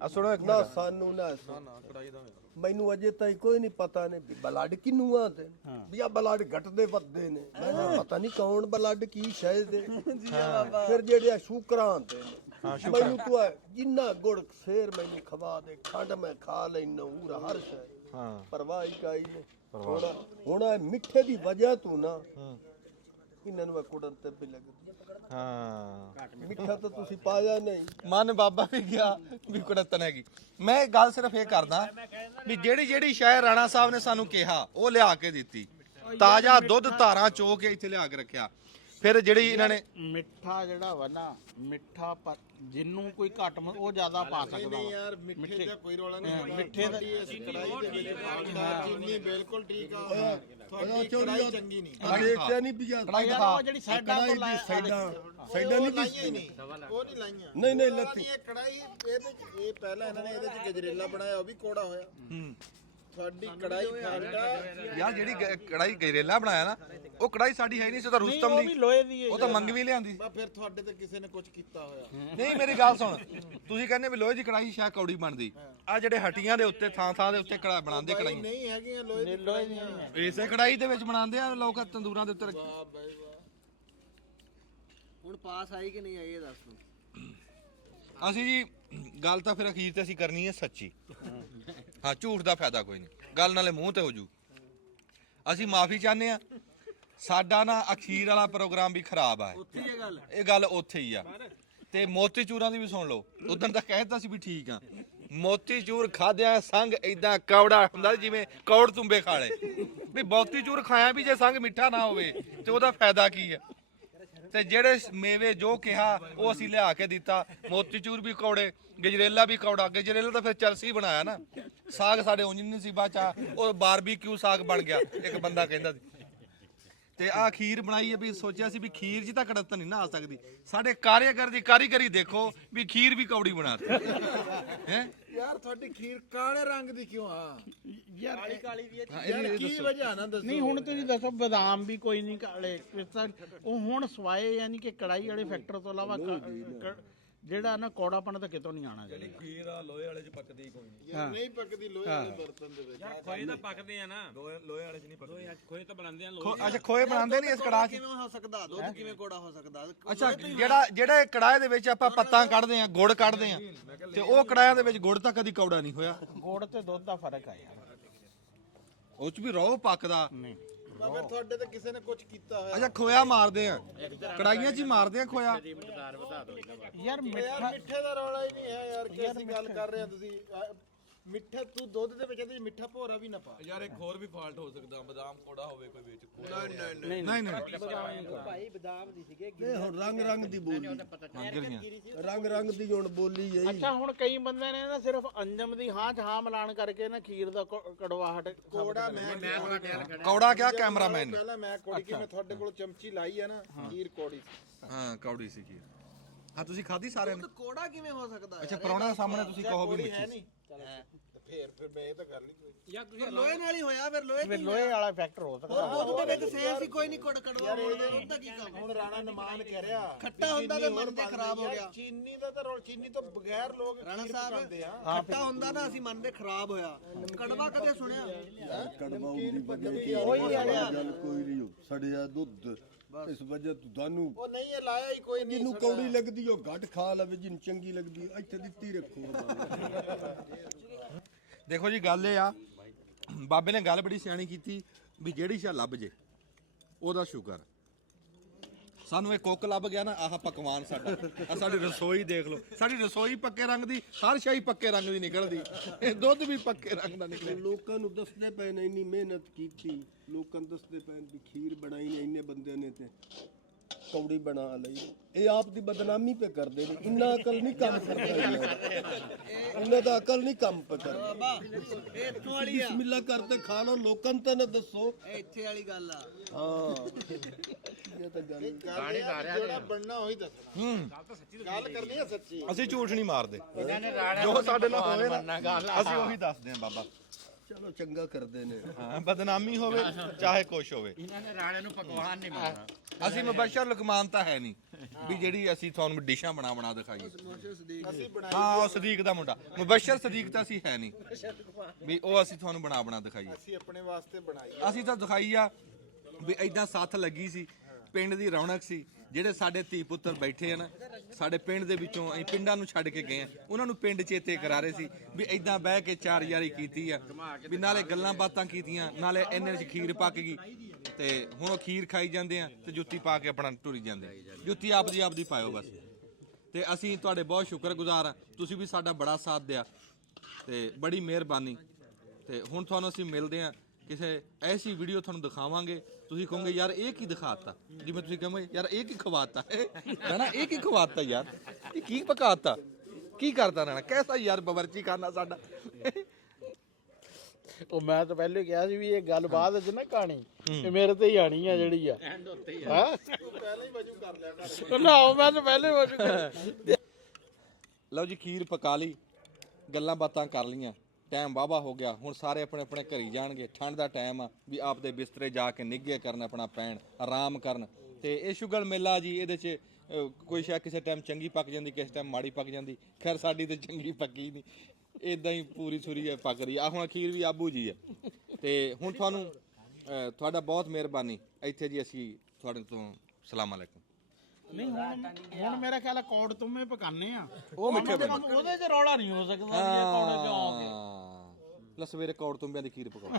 ਆ ਸੁਣੋ ਇੱਕ ਨਾ, ਸਾਨੂੰ ਨਾ ਮੈਨੂੰ ਅਜੇ ਤਾਈਂ ਕੋਈ ਨਹੀਂ ਪਤਾ ਨੇ ਵੀ ਬਲੱਡ ਕਿਨੂੰ ਆਂਦੇ ਵੀ ਆ ਬਲੱਡ ਘਟਦੇ ਵੱਧਦੇ ਨੇ। ਮੈਨੂੰ ਪਤਾ ਨਹੀਂ ਕੌਣ ਬਲੱਡ ਕੀ ਸ਼ਾਇਦ ਦੇ। ਫਿਰ ਜਿਹੜੇ ਆ ਸ਼ੂਕਰਾਂ ਆਂਦੇ ਨੇ, ਮੈਨੂੰ ਤੂੰ ਜਿੰਨਾ ਗੁੜ ਸ਼ੇਰ ਮੈਨੂੰ ਖਵਾ ਦੇ, ਖੰਡ ਮੈਂ ਖਾ ਲੈਣਾ ਪੂਰਾ ਹਰ ਸ਼ੈ। ਹਾਂ ਪਰਵਾਹ ਹੀ ਕਾਈ ਨੇ। ਹੁਣ ਇਹ ਮਿੱਠੇ ਦੀ ਵਜ੍ਹਾ ਤੋਂ ਨਾ ਇਹਨਾਂ ਨੂੰ ਕੁੜਨ ਤੇ ਵੀ ਲੱਗਦੀ। ਹਾਂ ਮਿੱਠਾ ਤਾਂ ਤੁਸੀਂ ਪਾਇਆ ਨਹੀਂ। ਮਨ ਬਾਬਾ ਵੀ ਗਿਆ ਵੀ ਕੁੜਤਨ ਹੈਗੀ। ਮੈਂ ਗੱਲ ਸਿਰਫ ਇਹ ਕਰਦਾ ਵੀ ਜਿਹੜੀ ਸ਼ਹਿਰ ਰਾਣਾ ਸਾਹਿਬ ਨੇ ਸਾਨੂੰ ਕਿਹਾ ਉਹ ਲਿਆ ਕੇ ਦਿੱਤੀ। ਤਾਜ਼ਾ ਦੁੱਧ ਧਾਰਾਂ ਚੋ ਕੇ ਇੱਥੇ ਲਿਆ ਕੇ ਰੱਖਿਆ। ਫਿਰ ਜਿਹੜੀ ਇਹਨਾਂ ਨੇ ਮਿੱਠਾ ਜਿਹੜਾ ਵਾ ਨਾ, ਮਿੱਠਾ ਪਰ ਜਿੰਨੂੰ ਕੋਈ ਘੱਟ ਉਹ ਜ਼ਿਆਦਾ ਪਾ ਸਕਦਾ ਵਾ। ਯਾਰ ਮਿੱਠੇ ਦਾ ਕੋਈ ਰੌਲਾ ਨਹੀਂ। ਮਿੱਠੇ ਦਾ ਕੜਾਈ ਦੇ ਵਿੱਚ ਚੀਨੀ ਬਿਲਕੁਲ ਠੀਕ ਆ, ਤੁਹਾਡੀ ਕੜਾਈ ਚੰਗੀ ਨਹੀਂ। ਦੇਖਿਆ ਨਹੀਂ ਪਿਆ ਕੜਾਈ ਦਿਖਾ। ਜਿਹੜੀ ਸਾਈਡਾਂ ਤੋਂ ਲਾਇਆ ਸਾਈਡਾਂ ਨਹੀਂ ਦਿਸਦੀ। ਉਹ ਨਹੀਂ ਲਾਈਆਂ। ਨਹੀਂ ਲੱਥੀ। ਇਹ ਕੜਾਈ ਇਹਦੇ ਚ ਇਹ ਪਹਿਲਾਂ ਇਹਨਾਂ ਨੇ ਇਹਦੇ ਚ ਗਜਰੇਲਾ ਬਣਾਇਆ, ਉਹ ਵੀ ਕੋੜਾ ਹੋਇਆ। ਤੁਹਾਡੀ ਕੜਾਈ ਫਾਲਟਾ ਯਾਰ ਜਿਹੜੀ ਕੜਾਈ ਗਜਰੇਲਾ ਬਣਾਇਆ ਨਾ, ਉਹ ਕੜਾਈ ਸਾਡੀ ਹੈ ਨਹੀਂ ਸੀ, ਉਹ ਤਾਂ ਰੁਸਤਮ ਦੀ, ਲੋਹੇ ਦੀ ਹੈ ਉਹ ਤਾਂ ਮੰਗਵੀ ਲਿਆਂਦੀ। ਬਾ ਫਿਰ ਤੁਹਾਡੇ ਤੇ ਕਿਸੇ ਨੇ ਕੁਝ ਕੀਤਾ ਹੋਇਆ। ਨਹੀਂ ਮੇਰੀ ਗੱਲ ਸੁਣ, ਤੁਸੀਂ ਕਹਿੰਦੇ ਵੀ ਲੋਹੇ ਦੀ ਕੜਾਈ ਸ਼ਾਇਦ ਕੌੜੀ ਬਣਦੀ, ਆ ਜਿਹੜੇ ਹੱਟੀਆਂ ਦੇ ਉੱਤੇ ਥਾਂ ਥਾਂ ਦੇ ਉੱਤੇ ਕੜਾ ਬਣਾਉਂਦੇ ਕੜਾਈਆਂ, ਨਹੀਂ ਹੈਗੀਆਂ ਲੋਹੇ ਦੀਆਂ। ਇਸੇ ਕੜਾਈ ਦੇ ਵਿੱਚ ਬਣਾਉਂਦੇ ਆ ਲੋਕ, ਤੰਦੂਰਾਂ ਦੇ ਉੱਤੇ ਰੱਖ- ਵਾਹ ਬਈ ਵਾਹ। ਹੁਣ ਪਾਸ ਆਈ ਕਿ ਨਹੀਂ ਆਈ ਇਹ ਦੱਸ ਦੋ। ਅਸੀਂ ਜੀ ਗੱਲ ਤਾਂ ਫਿਰ ਅਖੀਰ ਤੇ ਅਸੀਂ ਕਰਨੀ ਹੈ ਸੱਚੀ। ਹਾਂ, ਝੂਠ ਦਾ ਫਾਇਦਾ ਕੋਈ ਨਹੀਂ, ਗੱਲ ਨਾਲੇ ਮੂੰਹ ਤੇ ਹੋ ਜੂ। ਅਸੀਂ ਮਾਫੀ ਚਾਹੁੰਦੇ ਆ, ਸਾਡਾ ਨਾ ਅਖੀਰ ਵਾਲਾ ਪ੍ਰੋਗਰਾਮ ਵੀ ਖਰਾਬ ਆ, ਇਹ ਗੱਲ ਉੱਥੇ ਹੀ ਆ। ਤੇ ਮੋਤੀ ਚੂਰਾਂ ਦੀ ਵੀ ਸੁਣ ਲਓ, ਉਦੋਂ ਤਾਂ ਕਹਿਤਾ ਸੀ ਵੀ ਠੀਕ ਆ, ਮੋਤੀ ਚੂਰ ਖਾਦਿਆਂ ਸੰਗ ਏਦਾਂ ਕੌੜਾ ਹੁੰਦਾ ਜਿਵੇਂ ਕੌੜ ਤੁੰਬੇ ਖਾ ਲਏ, ਵੀ ਮੋਤੀ ਚੂਰ ਖਾਇਆ ਵੀ ਜੇ ਸੰਗ ਮਿੱਠਾ ਨਾ ਹੋਵੇ ਤੇ ਉਹਦਾ ਫਾਇਦਾ ਕੀ ਆ। ਤੇ ਜਿਹੜੇ ਮੇਵੇ ਜੋ ਕਿਹਾ ਉਹ ਅਸੀਂ ਲਿਆ ਕੇ ਦਿੱਤਾ, ਮੋਤੀ ਚੂਰ ਵੀ ਕੌੜੇ, ਗਜਰੇਲਾ ਵੀ ਕੌੜਾ। ਗਜਰੇਲਾ ਤਾਂ ਫਿਰ ਚਲਸੀ ਬਣਾਇਆ ਨਾ, ਸਾਗ ਸਾਡੇ ਉਂਝ ਨਹੀਂ ਸੀ ਬਾਚਾ, ਉਹ ਬਾਰਬੀਕਿਊ ਸਾਗ ਬਣ ਗਿਆ, ਇੱਕ ਬੰਦਾ ਕਹਿੰਦਾ ਸੀ। ਤੇ ਆ ਖੀਰ ਬਣਾਈ ਹੈ ਵੀ ਸੋਚਿਆ ਸੀ ਵੀ ਖੀਰ ਜੀ ਤਾਂ ਕੜਤ ਨਹੀਂ ਨਾ ਆ ਸਕਦੀ, ਸਾਡੇ ਕਾਰੀਗਰ ਦੀ ਕਾਰੀਗਰੀ ਦੇਖੋ ਵੀ ਖੀਰ ਵੀ ਕੌੜੀ ਬਣਾਤੀ ਹੈ। ਯਾਰ ਤੁਹਾਡੀ ਖੀਰ ਕਾਲੇ ਰੰਗ ਦੀ ਕਿਉਂ ਆ? ਯਾਰ ਯਾਰ ਕੀ ਵਜ੍ਹਾ ਨਾ ਦੱਸੋ। ਨਹੀਂ ਹੁਣ ਤੁਸੀਂ ਦੱਸੋ, ਬਦਾਮ ਵੀ ਕੋਈ ਨਹੀਂ ਕਾਲੇ, ਉਹ ਹੁਣ ਸਵਾਏ ਯਾਨੀ ਕਿ ਕੜਾਈ ਵਾਲੇ ਫੈਕਟਰ ਤੋਂ ਇਲਾਵਾ ਜਿਹੜਾ ਨਾ ਕੌੜਾਪਣ ਤਾਂ ਕਿਤੋਂ ਨਹੀਂ ਆਣਾ ਚਾਹੀਦਾ। ਖੀਰ ਆ ਲੋਹੇ ਵਾਲੇ ਚ ਪੱਕਦੀ ਕੋਈ ਨਹੀਂ, ਯਾਰ ਨਹੀਂ ਪੱਕਦੀ ਲੋਹੇ ਵਾਲੇ ਬਰਤਨ ਦੇ ਵਿੱਚ। ਯਾਰ ਖੋਏ ਤਾਂ ਪੱਕਦੇ ਆ ਨਾ, ਲੋਹੇ ਵਾਲੇ ਚ ਨਹੀਂ ਪੱਕਦੀ। ਖੋਏ ਤਾਂ ਬਣਾਉਂਦੇ ਆ ਲੋਹੇ। ਅੱਛਾ, ਖੋਏ ਬਣਾਉਂਦੇ ਨਹੀਂ ਇਸ ਕੜਾਹ 'ਚ? ਕਿਵੇਂ ਹੋ ਸਕਦਾ ਦੁੱਧ ਕਿਵੇਂ ਕੋੜਾ ਹੋ ਸਕਦਾ? ਅੱਛਾ, ਜਿਹੜਾ ਕੜਾਹ ਦੇ ਵਿੱਚ ਆਪਾਂ ਪੱਤਾਂ ਕੱਢਦੇ ਆ, ਗੁੜ ਕੱਢਦੇ ਆ, ਤੇ ਉਹ ਕੜਾਹਾਂ ਦੇ ਵਿੱਚ ਗੁੜ ਤਾਂ ਕਦੀ ਕੌੜਾ ਨਹੀਂ ਹੋਇਆ। ਗੁੜ ਤੇ ਦੁੱਧ ਦਾ ਫਰਕ ਆ ਯਾਰ, ਉਹ ਚ ਵੀ ਰੋਹ ਪੱਕਦਾ। ਬਾ ਫਿਰ ਤੁਹਾਡੇ ਤੇ ਕਿਸੇ ਨੇ ਕੁਝ ਕੀਤਾ ਹੋਇਆ। ਅੱਛਾ, ਖੋਇਆ ਮਾਰਦੇ ਆ, ਕੜਾਈਆਂ 'ਚ ਹੀ ਮਾਰਦੇ ਆ ਖੋਇਆ। ਯਾਰ ਮਿੱਠੇ ਦਾ ਰੌਲਾ ਹੀ ਨਹੀਂ ਹੈ ਯਾਰ, ਕਿ ਅਸੀਂ ਗੱਲ ਕਰ ਰਹੇ ਹਾਂ ਤੁਸੀਂ ਮਿੱਠਾ, ਤੂੰ ਦੁੱਧ ਦੇ ਵਿੱਚ ਇਹਦੇ ਮਿੱਠਾ ਭੋਰਾ ਵੀ ਨਾ ਪਾ। ਯਾਰ ਇੱਕ ਹੋਰ ਵੀ ਫਾਲਟ ਹੋ ਸਕਦਾ, ਬਦਾਮ ਕੋੜਾ ਹੋਵੇ ਕੋਈ ਵਿੱਚ। ਨਹੀਂ ਭਾਈ ਬਦਾਮ ਦੀ ਸੀਗੇ, ਇਹ ਹੁਣ ਰੰਗ ਦੀ ਬੋਲੀ, ਰੰਗ ਦੀ ਹੁਣ ਬੋਲੀ ਹੈ। ਅੱਛਾ, ਹੁਣ ਕਈ ਬੰਦੇ ਨੇ ਨਾ ਸਿਰਫ ਅੰਜਮ ਦੀ ਹਾਂ ਚ ਹਾਂ ਮਿਲਾਨ ਕਰਕੇ ਨਾ ਖੀਰ ਦਾ ਕੜਵਾਹਟ ਕੋੜਾ ਕੌੜਾ ਕਿਆ ਕੈਮਰਾਮੈਨ ਨੇ? ਪਹਿਲਾਂ ਮੈਂ ਕੋੜੀ ਕਿ ਮੈਂ ਤੁਹਾਡੇ ਕੋਲ ਚਮਚੀ ਲਾਈ ਆ ਨਾ, ਖੀਰ ਕੋੜੀ ਹਾਂ, ਕੌੜੀ ਸੀ ਖੀਰ। ਹਾਂ, ਤੁਸੀਂ ਖਾਧੀ ਸਾਰਿਆਂ ਨੇ? ਕੋੜਾ ਕਿਵੇਂ ਹੋ ਸਕਦਾ? ਅੱਛਾ, ਪਰੌਣੇ ਦੇ ਸਾਹਮਣੇ ਤੁਸੀਂ ਕਹੋ ਵੀ ਮਿੱਠੀ ਸੀ। ਫਿਰ ਮੈਂ ਇਹ ਤਾਂ ਕਰ ਲਈ ਕੋਈ। ਯਾਰ ਤੁਸੀਂ ਲੋਹੇ ਨਾਲ ਹੀ ਹੋਇਆ, ਫਿਰ ਲੋਹੇ ਵਾਲਾ ਫੈਕਟਰ ਹੋ ਸਕਦਾ। ਦੁੱਧ ਦੇ ਵਿੱਚ ਸੇਮ ਸੀ, ਕੋਈ ਨਹੀਂ ਕੜਵਾ ਦੁੱਧ ਦਾ ਕੀ ਕੰਮ? ਹੁਣ ਰਾਣਾ ਨਮਾਨ ਕਹਿ ਰਿਹਾ ਖੱਟਾ ਹੁੰਦਾ ਤੇ ਮਨ ਤੇ ਖਰਾਬ ਹੋ ਗਿਆ। ਚੀਨੀ ਦਾ ਤਾਂ ਚੀਨੀ ਤੋਂ ਬਗੈਰ ਲੋਕ ਰਾਣਾ ਖੀਰ ਸਾਹਿਬ, ਪਕਾਉਂਦੇ ਆ। ਖੱਟਾ ਹੁੰਦਾ ਨਾ ਅਸੀਂ ਮੰਨਦੇ ਖਰਾਬ ਹੋਇਆ, ਕੜਵਾ ਕਦੇ ਸੁਣਿਆ? ਕੜਵਾ ਹੁੰਦੀ ਗੱਲ ਕੋਈ ਨਹੀਂ, ਸਾਡੇ ਆ ਦੁੱਧ ਇਸ ਵਜ੍ਹਾ ਤੋਂ ਤੁਹਾਨੂੰ ਉਹ ਨਹੀਂ ਇਹ ਲਾਇਆ ਹੀ ਕੋਈ ਨਹੀਂ। ਜਿਹਨੂੰ ਕੌੜੀ ਲੱਗਦੀ ਉਹ ਘੱਟ ਖਾ ਲਵੇ, ਜਿਹਨੂੰ ਚੰਗੀ ਲੱਗਦੀ ਇੱਥੇ ਦਿੱਤੀ ਰੱਖੋ। ਦੇਖੋ ਜੀ, ਗੱਲ ਇਹ ਆ, ਬਾਬੇ ਨੇ ਗੱਲ ਬੜੀ ਸਿਆਣੀ ਕੀਤੀ ਵੀ ਜਿਹੜੀ ਸ਼ਾ ਲੱਭ ਜੇ ਉਹਦਾ ਸ਼ੁਕਰ। ਸਾਨੂੰ ਇਹ ਕੁੱਕ ਲੱਭ ਗਿਆ ਨਾ, ਆਹ ਪਕਵਾਨ ਸਾਡਾ, ਆ ਸਾਡੀ ਰਸੋਈ ਦੇਖ ਲਓ, ਸਾਡੀ ਰਸੋਈ ਪੱਕੇ ਰੰਗ ਦੀ, ਹਰ ਸ਼ਾਈ ਪੱਕੇ ਰੰਗ ਦੀ ਨਿਕਲਦੀ, ਇਹ ਦੁੱਧ ਵੀ ਪੱਕੇ ਰੰਗ ਦਾ ਨਿਕਲੇ। ਲੋਕਾਂ ਨੂੰ ਦੱਸਦੇ ਪਏ ਨੇ ਇੰਨੀ ਮਿਹਨਤ ਕੀਤੀ, ਲੋਕਾਂ ਨੂੰ ਦੱਸਦੇ ਪਏ ਵੀ ਖੀਰ ਬਣਾਈ ਨੇ ਇੰਨੇ ਬੰਦਿਆਂ ਨੇ ਤੇ ਕੌੜੀ ਬਣਾ ਲਈ। ਇਹ ਆਪ ਦੀ ਬਦਨਾਮੀ ਪੇ ਕਰਦੇ ਨੇ, ਇੰਨਾ ਅਕਲ ਨਹੀਂ ਕੰਮ ਕਰਦਾ, ਇਹਨਾਂ ਦਾ ਅਕਲ ਨਹੀਂ ਕੰਮ ਪੇ ਕਰਦਾ। ਇਹ ਇੱਥੋਂ ਵਾਲੀ ਆ, ਬਿਸਮਿਲ੍ਲਾ ਕਰਦੇ ਖਾ ਲਓ, ਲੋਕਾਂ ਨੂੰ ਤਾਂ ਨਾ ਦੱਸੋ। ਇਹ ਇੱਥੇ ਵਾਲੀ ਗੱਲ ਆ। ਹਾਂ, ਇਹ ਤਾਂ ਗੱਲ ਜਿਹੜਾ ਬਣਨਾ ਉਹੀ ਦੱਸਣਾ। ਗੱਲ ਕਰਨੀ ਹੈ ਸੱਚੀ। ਅਸੀਂ ਝੂਠ ਨਹੀਂ ਮਾਰਦੇ, ਇਹਨਾਂ ਨੇ ਰਾਣਾ ਜੋ ਸਾਡੇ ਨਾਲ ਹੋਵੇ ਮੰਨਣਾ ਨਾ ਗੱਲ ਅਸੀਂ ਉਹੀ ਦੱਸਦੇ ਹਾਂ ਬਾਬਾ। ਚਲੋ ਚੰਗਾ ਕਰਦੇ ਨੇ। ਹਾਂ, ਬਦਨਾਮੀ ਹੋਵੇ ਚਾਹੇ ਕੁਛ ਹੋਵੇ, ਇਹਨਾਂ ਨੇ ਰਾਣੇ ਨੂੰ ਪਕਵਾਨ ਨਹੀਂ ਮੰਨਣਾ। ਅਸੀਂ ਮੁਬਸ਼ਰ ਲੁਕਮਾਨ ਤਾਂ ਹੈ ਨਹੀਂ ਵੀ ਜਿਹੜੀ ਅਸੀਂ ਤੁਹਾਨੂੰ ਡਿਸ਼ਾਂ ਬਣਾ ਦਿਖਾਈਏ। ਹਾਂ, ਉਹ ਸਦੀਕ ਦਾ ਮੁੰਡਾ ਮੁਬਸ਼ਰ ਸਦੀਕ ਤਾਂ ਅਸੀਂ ਹੈ ਨਹੀਂ ਵੀ ਉਹ ਅਸੀਂ ਤੁਹਾਨੂੰ ਬਣਾ ਦਿਖਾਈਏ। ਅਸੀਂ ਆਪਣੇ ਵਾਸਤੇ ਬਣਾਈ। ਅਸੀਂ ਤਾਂ ਦਿਖਾਈ ਆ ਵੀ ਐਦਾਂ ਸੱਥ ਲੱਗੀ ਸੀ, ਪਿੰਡ ਦੀ ਰੌਣਕ ਸੀ। ਜਿਹੜੇ ਸਾਡੇ ਧੀ ਪੁੱਤਰ ਬੈਠੇ ਆ ਨਾ, ਸਾਡੇ ਪਿੰਡ ਦੇ ਵਿੱਚੋਂ ਅਸੀਂ ਪਿੰਡਾਂ ਨੂੰ ਛੱਡ ਕੇ ਗਏ ਆ, ਉਹਨਾਂ ਨੂੰ ਪਿੰਡ ਚੇਤੇ ਕਰਾ ਰਹੇ ਸੀ ਵੀ ਐਦਾਂ ਬਹਿ ਕੇ ਚਾਰ ਯਾਰੀ ਕੀਤੀ ਆ, ਵੀ ਨਾਲੇ ਗੱਲਾਂ ਬਾਤਾਂ ਕੀਤੀਆਂ, ਨਾਲੇ ਇੰਨੇ 'ਚ ਖੀਰ ਪੱਕ ਗਈ, ਤੇ ਹੁਣ ਉਹ ਖੀਰ ਖਾਈ ਜਾਂਦੇ ਆ ਤੇ ਜੁੱਤੀ ਪਾ ਕੇ ਆਪਣਾ ਟੁਰੀ ਜਾਂਦੇ ਆ। ਜੁੱਤੀ ਆਪਦੀ ਪਾਇਓ ਬਸ। ਤੇ ਅਸੀਂ ਤੁਹਾਡੇ ਬਹੁਤ ਸ਼ੁਕਰਗੁਜ਼ਾਰ ਆ, ਤੁਸੀਂ ਵੀ ਸਾਡਾ ਬੜਾ ਸਾਥ ਦਿਆ ਤੇ ਬੜੀ ਮਿਹਰਬਾਨੀ। ਤੇ ਹੁਣ ਤੁਹਾਨੂੰ ਅਸੀਂ ਮਿਲਦੇ ਆ ਕਿਸੇ ਐਸੀ ਵੀਡੀਓ ਤੁਹਾਨੂੰ ਦਿਖਾਵਾਂਗੇ, ਤੁਸੀਂ ਕਹੋਗੇ ਯਾਰ ਇਹ ਕੀ ਦਿਖਾਤਾ, ਜਿਵੇਂ ਤੁਸੀਂ ਕਹੋਗੇ ਯਾਰ ਇਹ ਕੀ ਖਵਾਤਾ ਨਾ, ਇਹ ਕੀ ਖਵਾਤਾ ਯਾਰ, ਇਹ ਕੀ ਪਕਾਤਾ, ਕੀ ਕਰਦਾ ਰਹਿਣਾ, ਕੈਸਾ ਯਾਰ ਬਵਰਚੀ ਕਰਨਾ ਸਾਡਾ। ਉਹ ਮੈਂ ਤਾਂ ਪਹਿਲੇ ਕਿਹਾ ਸੀ ਵੀ ਇਹ ਗੱਲ ਬਾਅਦ ਵਿੱਚ ਨਾ ਕਹਾਣੀ, ਇਹ ਮੇਰੇ ਤੇ ਹੀ ਆਣੀ ਆ ਜਿਹੜੀ ਆ। ਪਹਿਲਾਂ ਹੀ ਵਜੂ ਕਰ ਲਿਆ ਕਰ। ਨਾ ਮੈਂ ਤਾਂ ਪਹਿਲੇ ਵਜੂ। ਲਓ ਜੀ, ਖੀਰ ਪਕਾ ਲਈ, ਗੱਲਾਂ ਬਾਤਾਂ ਕਰ ਲਈਆਂ, ਟਾਈਮ ਵਾਹਵਾ ਹੋ ਗਿਆ, ਹੁਣ ਸਾਰੇ ਆਪਣੇ ਆਪਣੇ ਘਰੀ ਜਾਣਗੇ। ਠੰਡ ਦਾ ਟਾਈਮ ਆ ਵੀ ਆਪਦੇ ਬਿਸਤਰੇ ਜਾ ਕੇ ਨਿੱਘੇ ਕਰਨ, ਆਪਣਾ ਪੈਣ, ਆਰਾਮ ਕਰਨ। ਤੇ ਇਹ ਸ਼ੁਗਰ ਮੇਲਾ ਜੀ, ਇਹਦੇ 'ਚ ਕੋਈ ਸ਼ਾਇਦ ਕਿਸੇ ਟਾਈਮ ਚੰਗੀ ਪੱਕ ਜਾਂਦੀ, ਕਿਸੇ ਟਾਈਮ ਮਾੜੀ ਪੱਕ ਜਾਂਦੀ। ਖੈਰ ਸਾਡੀ ਤੇ ਚੰਗੀ ਪੱਕੀ ਨਹੀਂ, ਇਦਾਂ ਹੀ ਪੂਰੀ ਸੁਰੀ ਪੱਕ ਰਹੀ ਆ। ਹੁਣ ਅਖੀਰ ਵੀ ਆਬੂ ਜੀ ਆ। ਤੇ ਹੁਣ ਤੁਹਾਨੂੰ ਤੁਹਾਡਾ ਬਹੁਤ ਮਿਹਰਬਾਨੀ। ਇੱਥੇ ਜੀ ਅਸੀਂ ਤੁਹਾਡੇ ਤੋਂ ਸਲਾਮ ਅਲੈਕੁਮ। ਨਹੀਂ ਹੁਣ ਮੇਰਾ ਖਿਆਲ ਹੈ ਕੌੜ ਤੁਮੇ ਪਕਾਨੇ ਆ, ਉਹ ਮਿੱਠੇ ਬਣੇ। ਉਹਦੇ 'ਚ ਰੌਲਾ ਨਹੀਂ ਹੋ ਸਕਦਾ ਵੀ ਇਹ ਕੌੜੇ ਕਿਉਂ ਆਉਂਗੇ। ਲੈ ਸਵੇਰੇ ਕੌੜ ਤੁੰਬਿਆਂ ਦੀ ਖੀਰ ਪਕਾਓ।